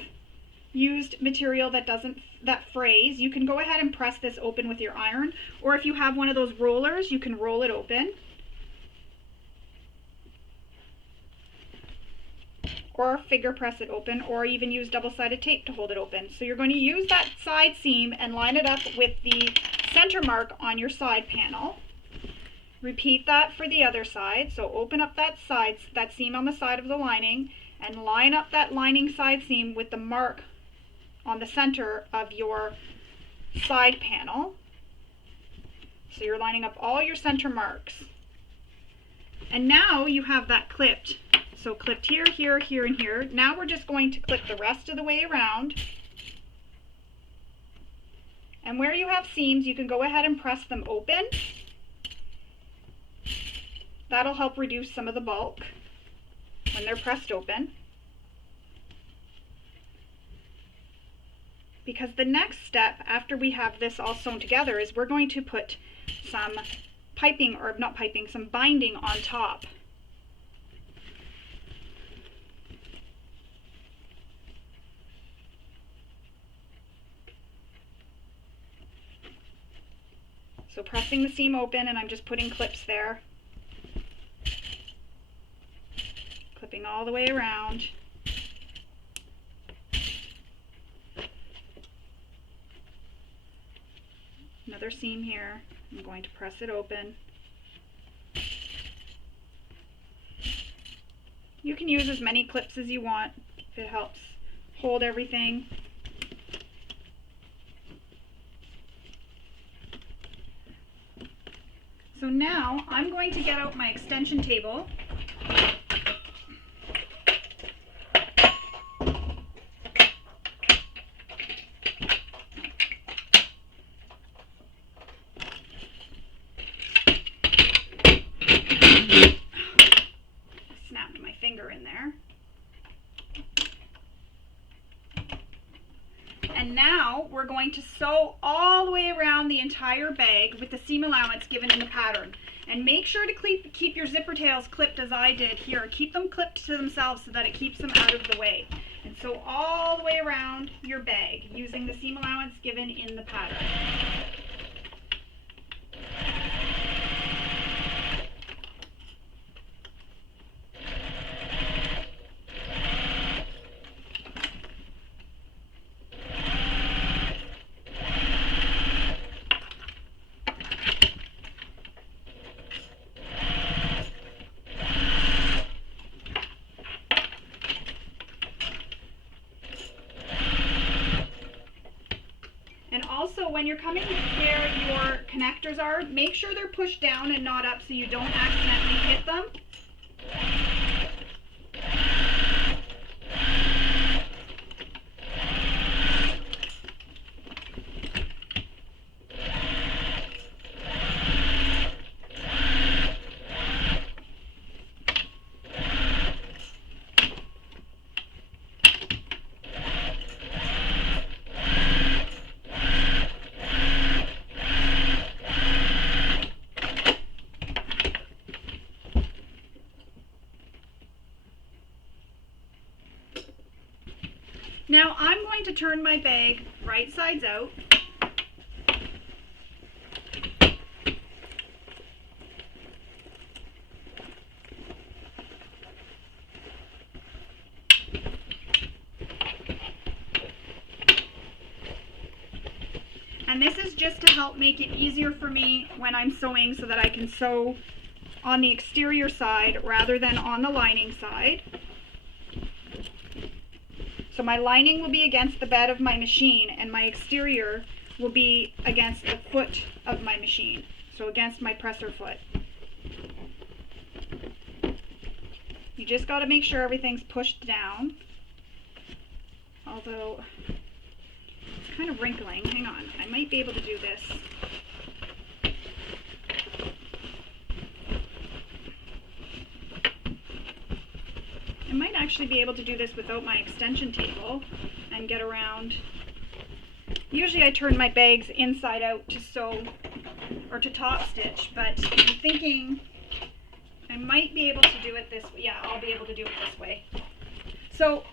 used material that frays, you can go ahead and press this open with your iron, or if you have one of those rollers, you can roll it open. Or finger press it open, or even use double-sided tape to hold it open. So you're going to use that side seam and line it up with the center mark on your side panel. Repeat that for the other side. So open up that seam on the side of the lining and line up that lining side seam with the mark on the center of your side panel. So you're lining up all your center marks. And now you have that clipped. So clipped here, here, here, and here. Now we're just going to clip the rest of the way around. And where you have seams, you can go ahead and press them open. That'll help reduce some of the bulk when they're pressed open. Because the next step after we have this all sewn together is we're going to put some piping, or not piping, some binding on top. So pressing the seam open, and I'm just putting clips there. Clipping all the way around. Another seam here. I'm going to press it open. You can use as many clips as you want if it helps hold everything. So now I'm going to get out my extension table. Snapped my finger in there. And now we're going to sew all the way around the entire bag with the seam allowance given in the pattern. And make sure to keep your zipper tails clipped as I did here. Keep them clipped to themselves so that it keeps them out of the way. And sew all the way around your bag using the seam allowance given in the pattern. Also, when you're coming where your connectors are, make sure they're pushed down and not up so you don't accidentally hit them. Now I'm going to turn my bag right sides out. And this is just to help make it easier for me when I'm sewing so that I can sew on the exterior side rather than on the lining side. So my lining will be against the bed of my machine and my exterior will be against the foot of my machine, so against my presser foot. You just got to make sure everything's pushed down, although it's kind of wrinkling. Hang on, I might be able to do this. I might actually be able to do this without my extension table and get around. Usually I turn my bags inside out to sew or to top stitch, but I'm thinking I might be able to do it this way. Yeah, I'll be able to do it this way. So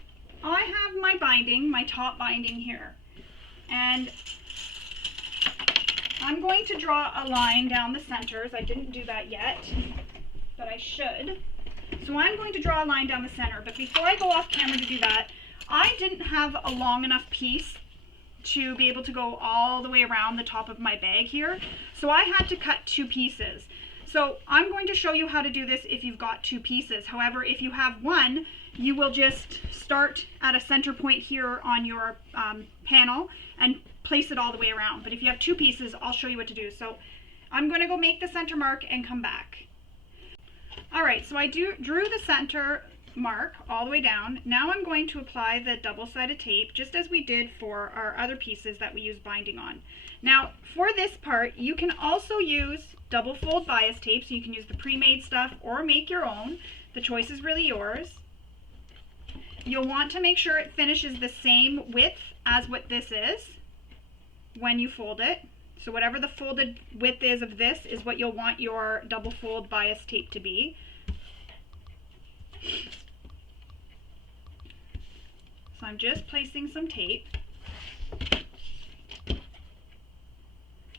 I have my binding, my top binding here, and I'm going to draw a line down the centers. I didn't do that yet, but I should. So I'm going to draw a line down the center, but before I go off camera to do that, I didn't have a long enough piece to be able to go all the way around the top of my bag here. So I had to cut 2 pieces. So I'm going to show you how to do this if you've got 2 pieces. However, if you have one, you will just start at a center point here on your panel and place it all the way around. But if you have 2 pieces, I'll show you what to do. So I'm going to go make the center mark and come back. Alright, so I drew the center mark all the way down. Now I'm going to apply the double-sided tape just as we did for our other pieces that we use binding on. Now for this part you can also use double fold bias tape, so you can use the pre-made stuff or make your own. The choice is really yours. You'll want to make sure it finishes the same width as what this is when you fold it. So whatever the folded width is of this is what you'll want your double fold bias tape to be. So I'm just placing some tape.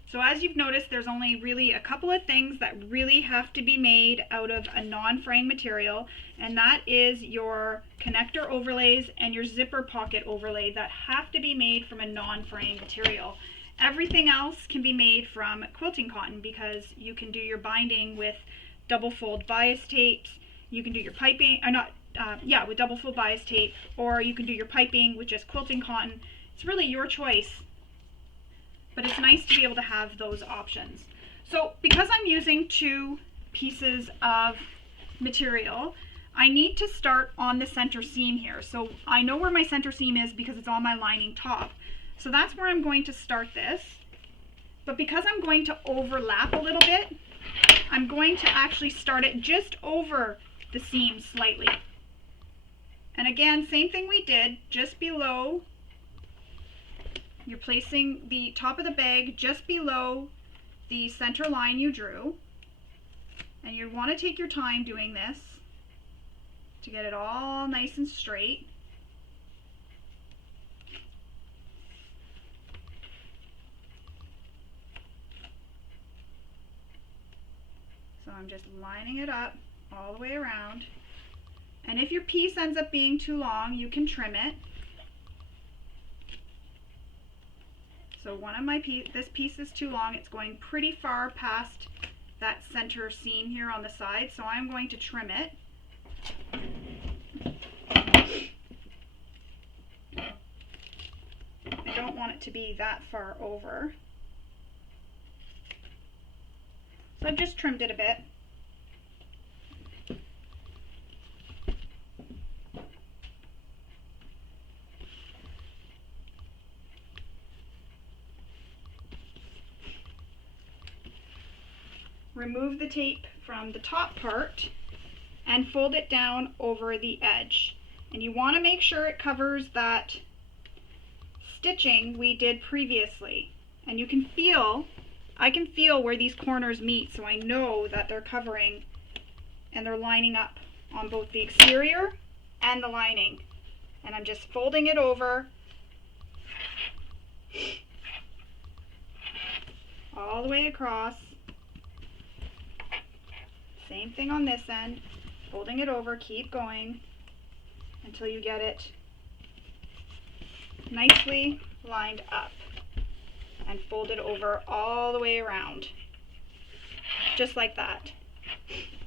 So as you've noticed, there's only really a couple of things that really have to be made out of a non-fraying material, and that is your connector overlays and your zipper pocket overlay that have to be made from a non-fraying material. Everything else can be made from quilting cotton because you can do your binding with double fold bias tapes. You can do your piping, with double fold bias tape, or you can do your piping with just quilting cotton. It's really your choice, but it's nice to be able to have those options. So because I'm using 2 pieces of material, I need to start on the center seam here. So I know where my center seam is because it's on my lining top. So that's where I'm going to start this. But because I'm going to overlap a little bit, I'm going to actually start it just over the seam slightly. And again, same thing we did, just below. You're placing the top of the bag just below the center line you drew. And you want to take your time doing this to get it all nice and straight. So I'm just lining it up all the way around. And if your piece ends up being too long, you can trim it. So one of my this piece is too long. It's going pretty far past that center seam here on the side, so I'm going to trim it. I don't want it to be that far over. So I've just trimmed it a bit. Remove the tape from the top part and fold it down over the edge. And you want to make sure it covers that stitching we did previously. And you can feel, I can feel where these corners meet, so I know that they're covering and they're lining up on both the exterior and the lining. And I'm just folding it over all the way across. Same thing on this end, folding it over, keep going until you get it nicely lined up. and fold it over all the way around, just like that.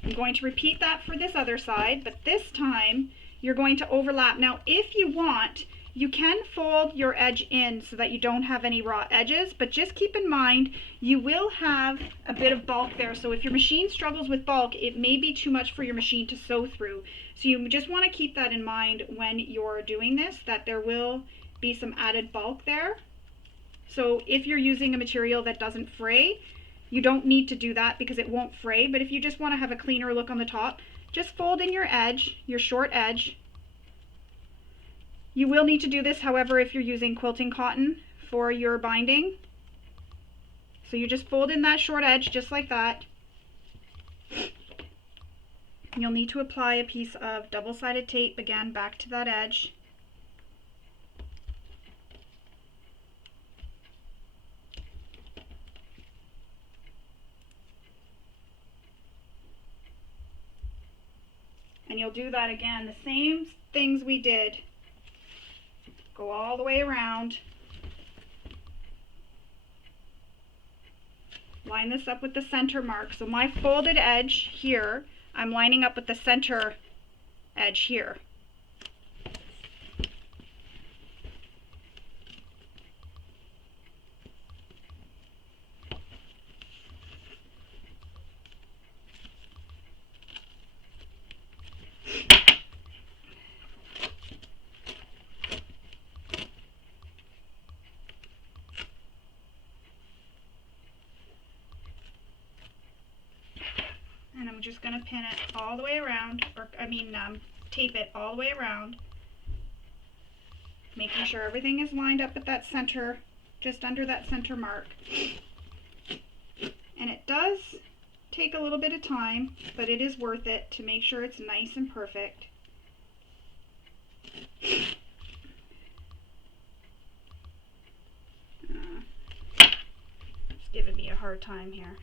I'm going to repeat that for this other side, but this time you're going to overlap. Now, if you want, you can fold your edge in so that you don't have any raw edges, but just keep in mind you will have a bit of bulk there. So if your machine struggles with bulk, it may be too much for your machine to sew through. So you just want to keep that in mind when you're doing this, that there will be some added bulk there. So if you're using a material that doesn't fray, you don't need to do that because it won't fray. But if you just want to have a cleaner look on the top, just fold in your edge, your short edge. You will need to do this, however, if you're using quilting cotton for your binding. So you just fold in that short edge just like that. You'll need to apply a piece of double-sided tape again back to that edge. And you'll do that again, the same things we did. Go all the way around. Line this up with the center mark. So my folded edge here, I'm lining up with the center edge here. And I'm just going to pin it all the way around, or tape it all the way around, making sure everything is lined up at that center, just under that center mark. And it does take a little bit of time, but it is worth it to make sure it's nice and perfect. It's giving me a hard time here.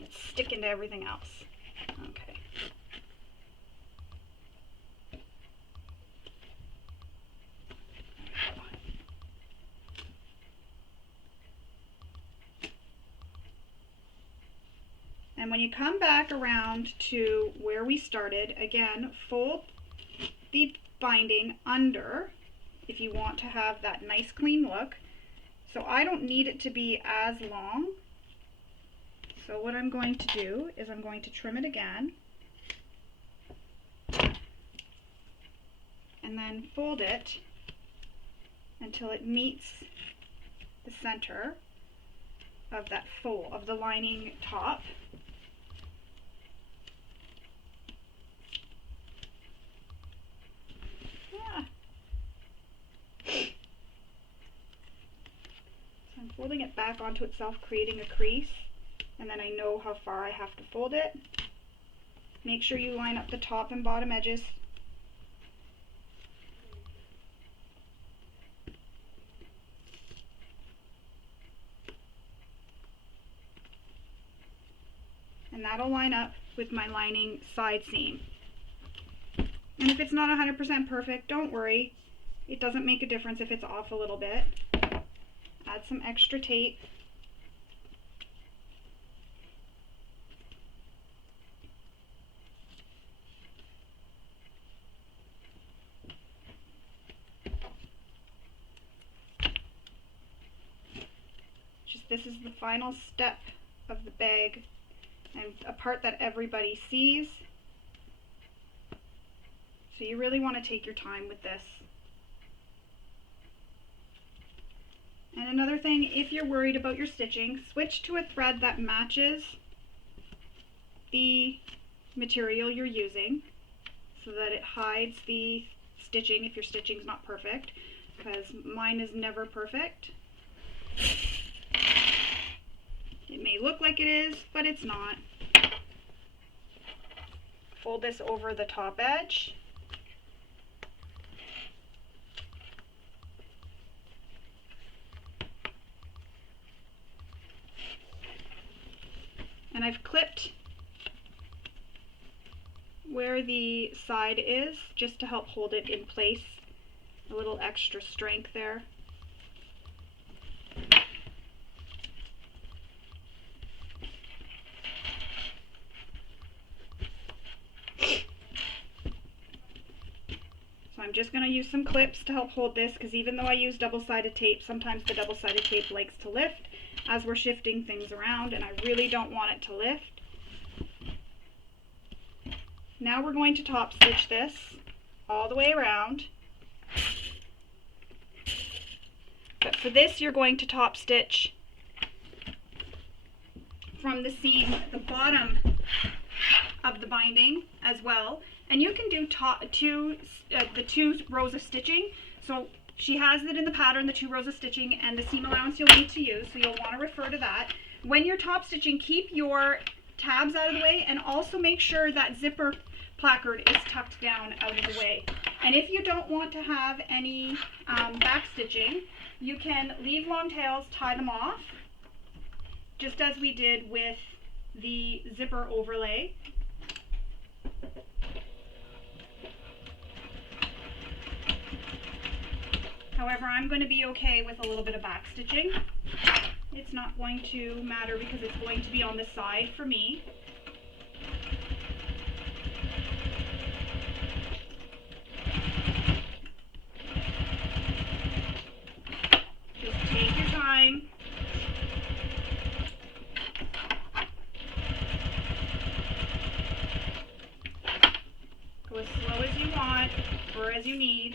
It's sticking to everything else. Okay. And when you come back around to where we started, again, fold the binding under if you want to have that nice clean look. So I don't need it to be as long. So what I'm going to do is I'm going to trim it again and then fold it until it meets the center of that fold, of the lining top. So I'm folding it back onto itself, creating a crease. And then I know how far I have to fold it. Make sure you line up the top and bottom edges. And that'll line up with my lining side seam. And if it's not 100% perfect, don't worry. It doesn't make a difference if it's off a little bit. Add some extra tape. This is the final step of the bag and a part that everybody sees. So you really want to take your time with this. And another thing, if you're worried about your stitching, switch to a thread that matches the material you're using so that it hides the stitching if your stitching's not perfect, because mine is never perfect. It may look like it is, but it's not. Fold this over the top edge. And I've clipped where the side is just to help hold it in place. A little extra strength there. I'm just going to use some clips to help hold this, because even though I use double-sided tape, sometimes the double-sided tape likes to lift as we're shifting things around, and I really don't want it to lift. Now we're going to top stitch this all the way around. But for this, you're going to top stitch from the seam at the bottom of the binding as well. And you can do the 2 rows of stitching. So she has it in the pattern, the 2 rows of stitching and the seam allowance you'll need to use. So you'll want to refer to that. When you're top stitching, keep your tabs out of the way, and also make sure that zipper placard is tucked down out of the way. And if you don't want to have any back stitching, you can leave long tails, tie them off, just as we did with the zipper overlay. However, I'm going to be okay with a little bit of back stitching. It's not going to matter because it's going to be on the side for me. Just take your time. Go as slow as you want or as you need.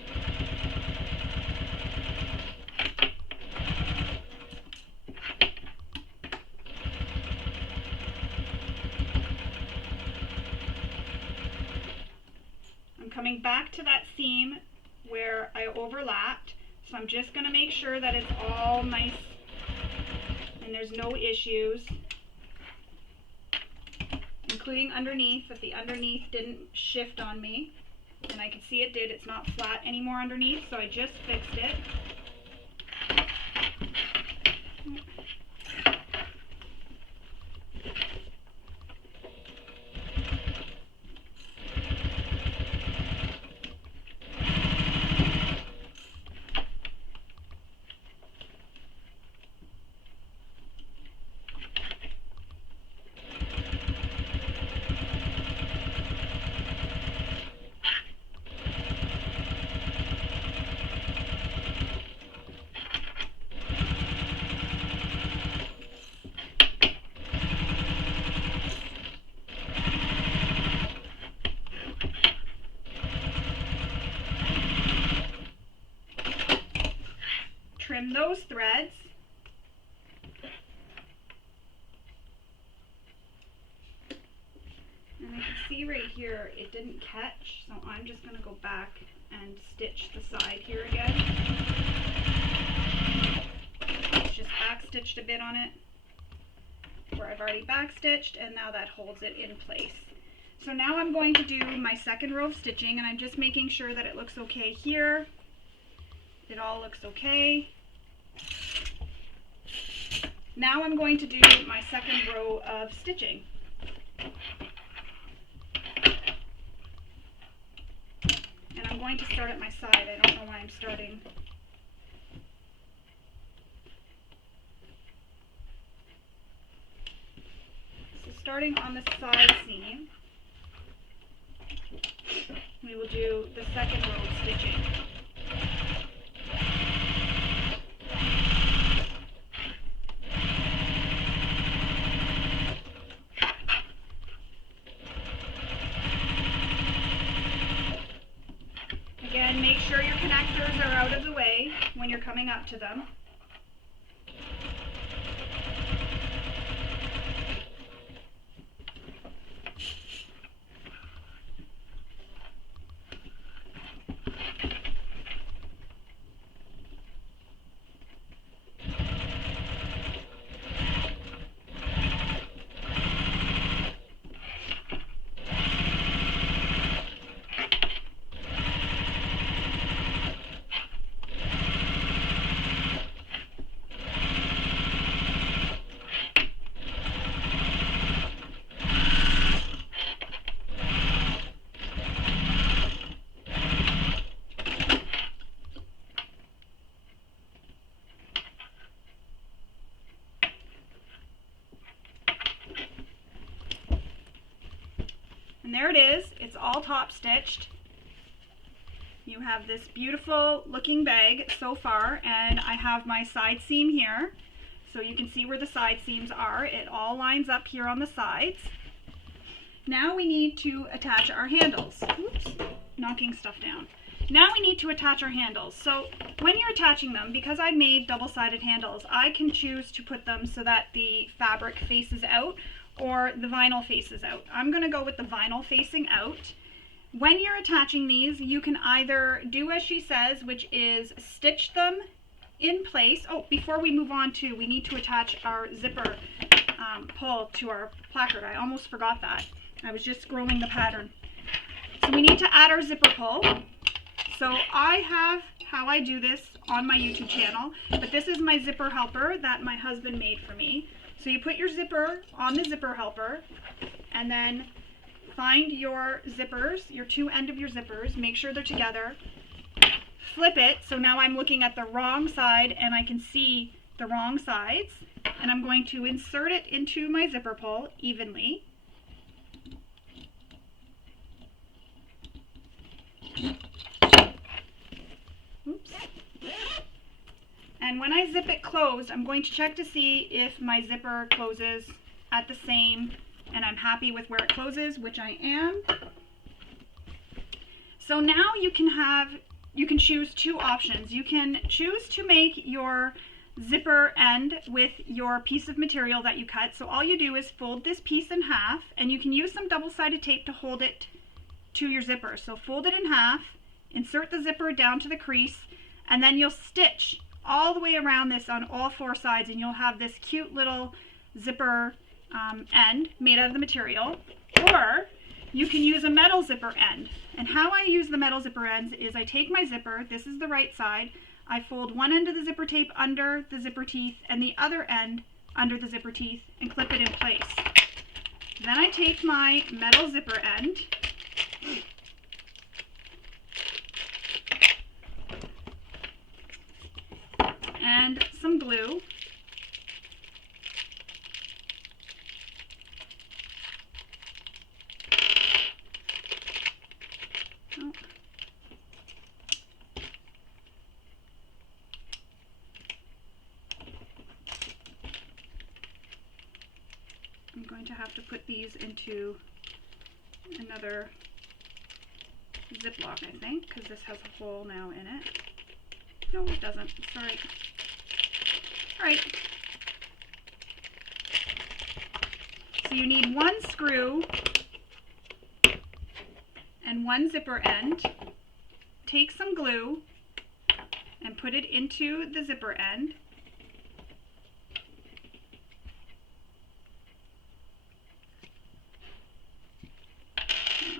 Coming back to that seam where I overlapped, so I'm just going to make sure that it's all nice and there's no issues, including underneath, if the underneath didn't shift on me, and I can see it did. It's not flat anymore underneath, so I just fixed it. Trim those threads. And I can see right here it didn't catch, so I'm just going to go back and stitch the side here again. It's just back stitched a bit on it where I've already back stitched, and now that holds it in place. So now I'm going to do my second row of stitching, and I'm just making sure that it looks okay here. It all looks okay. Now I'm going to do my second row of stitching. And I'm going to start at my side. I don't know why I'm starting. So starting on the side seam, we will do the second row of stitching. Again, make sure your connectors are out of the way when you're coming up to them. And there it is. It's all top stitched. you have this beautiful looking bag so far, and I have my side seam here. So you can see where the side seams are. It all lines up here on the sides. Now we need to attach our handles. Oops, knocking stuff down. Now we need to attach our handles. So when you're attaching them, because I made double-sided handles, I can choose to put them so that the fabric faces out or the vinyl faces out. I'm going to go with the vinyl facing out. When you're attaching these, you can either do as she says, which is stitch them in place. Oh, before we move on to, we need to attach our zipper pull to our placard. I almost forgot that. I was just scrolling the pattern. So we need to add our zipper pull. So I have how I do this on my YouTube channel, but this is my zipper helper that my husband made for me. So you put your zipper on the zipper helper, and then find your zippers, your two end of your zippers, make sure they're together. Flip it, so now I'm looking at the wrong side and I can see the wrong sides, and I'm going to insert it into my zipper pull evenly. Oops. And when I zip it closed, I'm going to check to see if my zipper closes at the same, and I'm happy with where it closes, which I am. So now you can choose two options. You can choose to make your zipper end with your piece of material that you cut. So all you do is fold this piece in half, and you can use some double-sided tape to hold it to your zipper. So fold it in half, insert the zipper down to the crease, and then you'll stitch all the way around this on all four sides, and you'll have this cute little zipper end made out of the material. Or you can use a metal zipper end. And how I use the metal zipper ends is I take my zipper, this is the right side, I fold one end of the zipper tape under the zipper teeth and the other end under the zipper teeth and clip it in place. Then I take my metal zipper end and some glue. I'm going to have to put these into another Ziploc, I think, because this has a hole now in it. No, it doesn't. Sorry. Alright. So you need one screw and one zipper end. Take some glue and put it into the zipper end.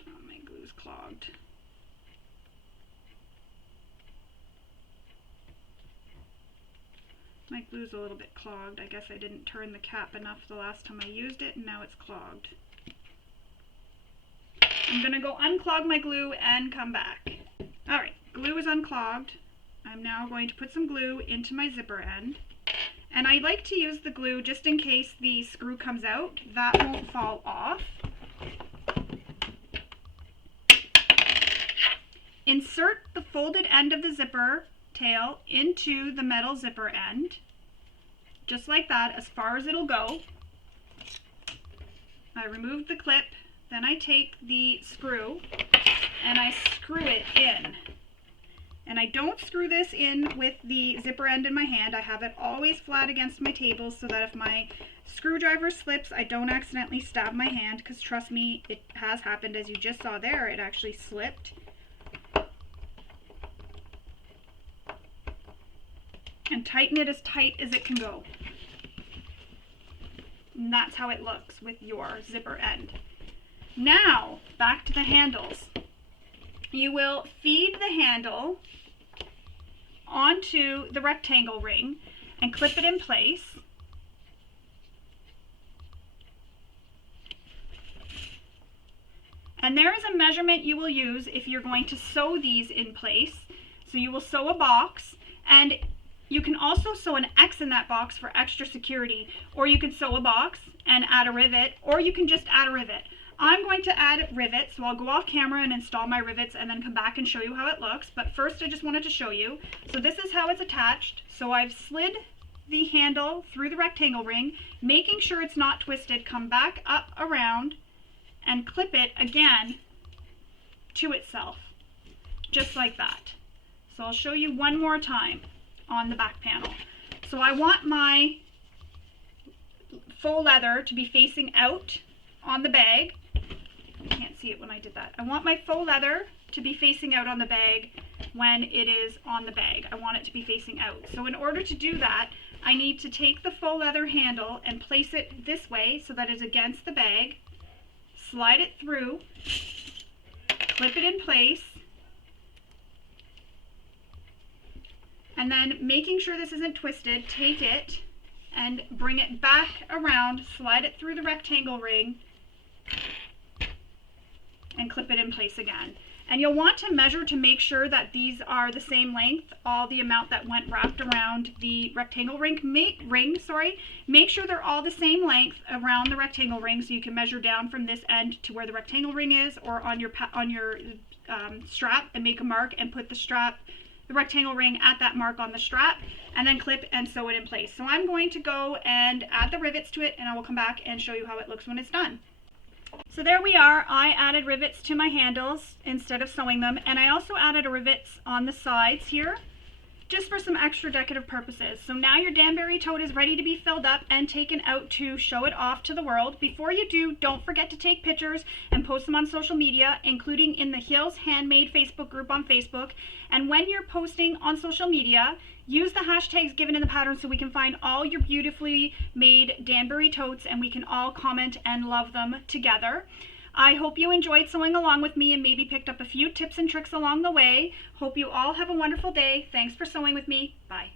Oh, my glue's clogged. My glue's a little bit clogged. I guess I didn't turn the cap enough the last time I used it, and now it's clogged. I'm going to go unclog my glue and come back. Alright, glue is unclogged. I'm now going to put some glue into my zipper end. And I like to use the glue just in case the screw comes out. That won't fall off. Insert the folded end of the zipper tail into the metal zipper end. Just like that, as far as it'll go. I remove the clip, then I take the screw and I screw it in. And I don't screw this in with the zipper end in my hand. I have it always flat against my table so that if my screwdriver slips, I don't accidentally stab my hand, because trust me, it has happened. As you just saw there, it actually slipped. And tighten it as tight as it can go. And that's how it looks with your zipper end. Now, back to the handles. You will feed the handle onto the rectangle ring and clip it in place. And there is a measurement you will use if you're going to sew these in place. So you will sew a box, and you can also sew an X in that box for extra security, or you can sew a box and add a rivet, or you can just add a rivet. I'm going to add rivets, so I'll go off camera and install my rivets and then come back and show you how it looks. But first I just wanted to show you. So this is how it's attached. So I've slid the handle through the rectangle ring, making sure it's not twisted. Come back up around and clip it again to itself, just like that. So I'll show you one more time on the back panel. So I want my faux leather to be facing out on the bag. You can't see it when I did that. I want my faux leather to be facing out on the bag when it is on the bag. I want it to be facing out. So in order to do that, I need to take the faux leather handle and place it this way so that it's against the bag, slide it through, clip it in place, and then making sure this isn't twisted, take it and bring it back around, slide it through the rectangle ring, and clip it in place again. And you'll want to measure to make sure that these are the same length, all the amount that went wrapped around the rectangle ring. Make sure they're all the same length around the rectangle ring, so you can measure down from this end to where the rectangle ring is, or on your strap, and make a mark and put the rectangle ring at that mark on the strap, and then clip and sew it in place. So I'm going to go and add the rivets to it, and I will come back and show you how it looks when it's done. So there we are. I added rivets to my handles instead of sewing them, and I also added rivets on the sides here just for some extra decorative purposes. So now your Danbury tote is ready to be filled up and taken out to show it off to the world. Before you do, don't forget to take pictures and post them on social media, including in the Hills Handmade Facebook group on Facebook. And when you're posting on social media, use the hashtags given in the pattern so we can find all your beautifully made Danbury totes and we can all comment and love them together. I hope you enjoyed sewing along with me and maybe picked up a few tips and tricks along the way. Hope you all have a wonderful day. Thanks for sewing with me. Bye.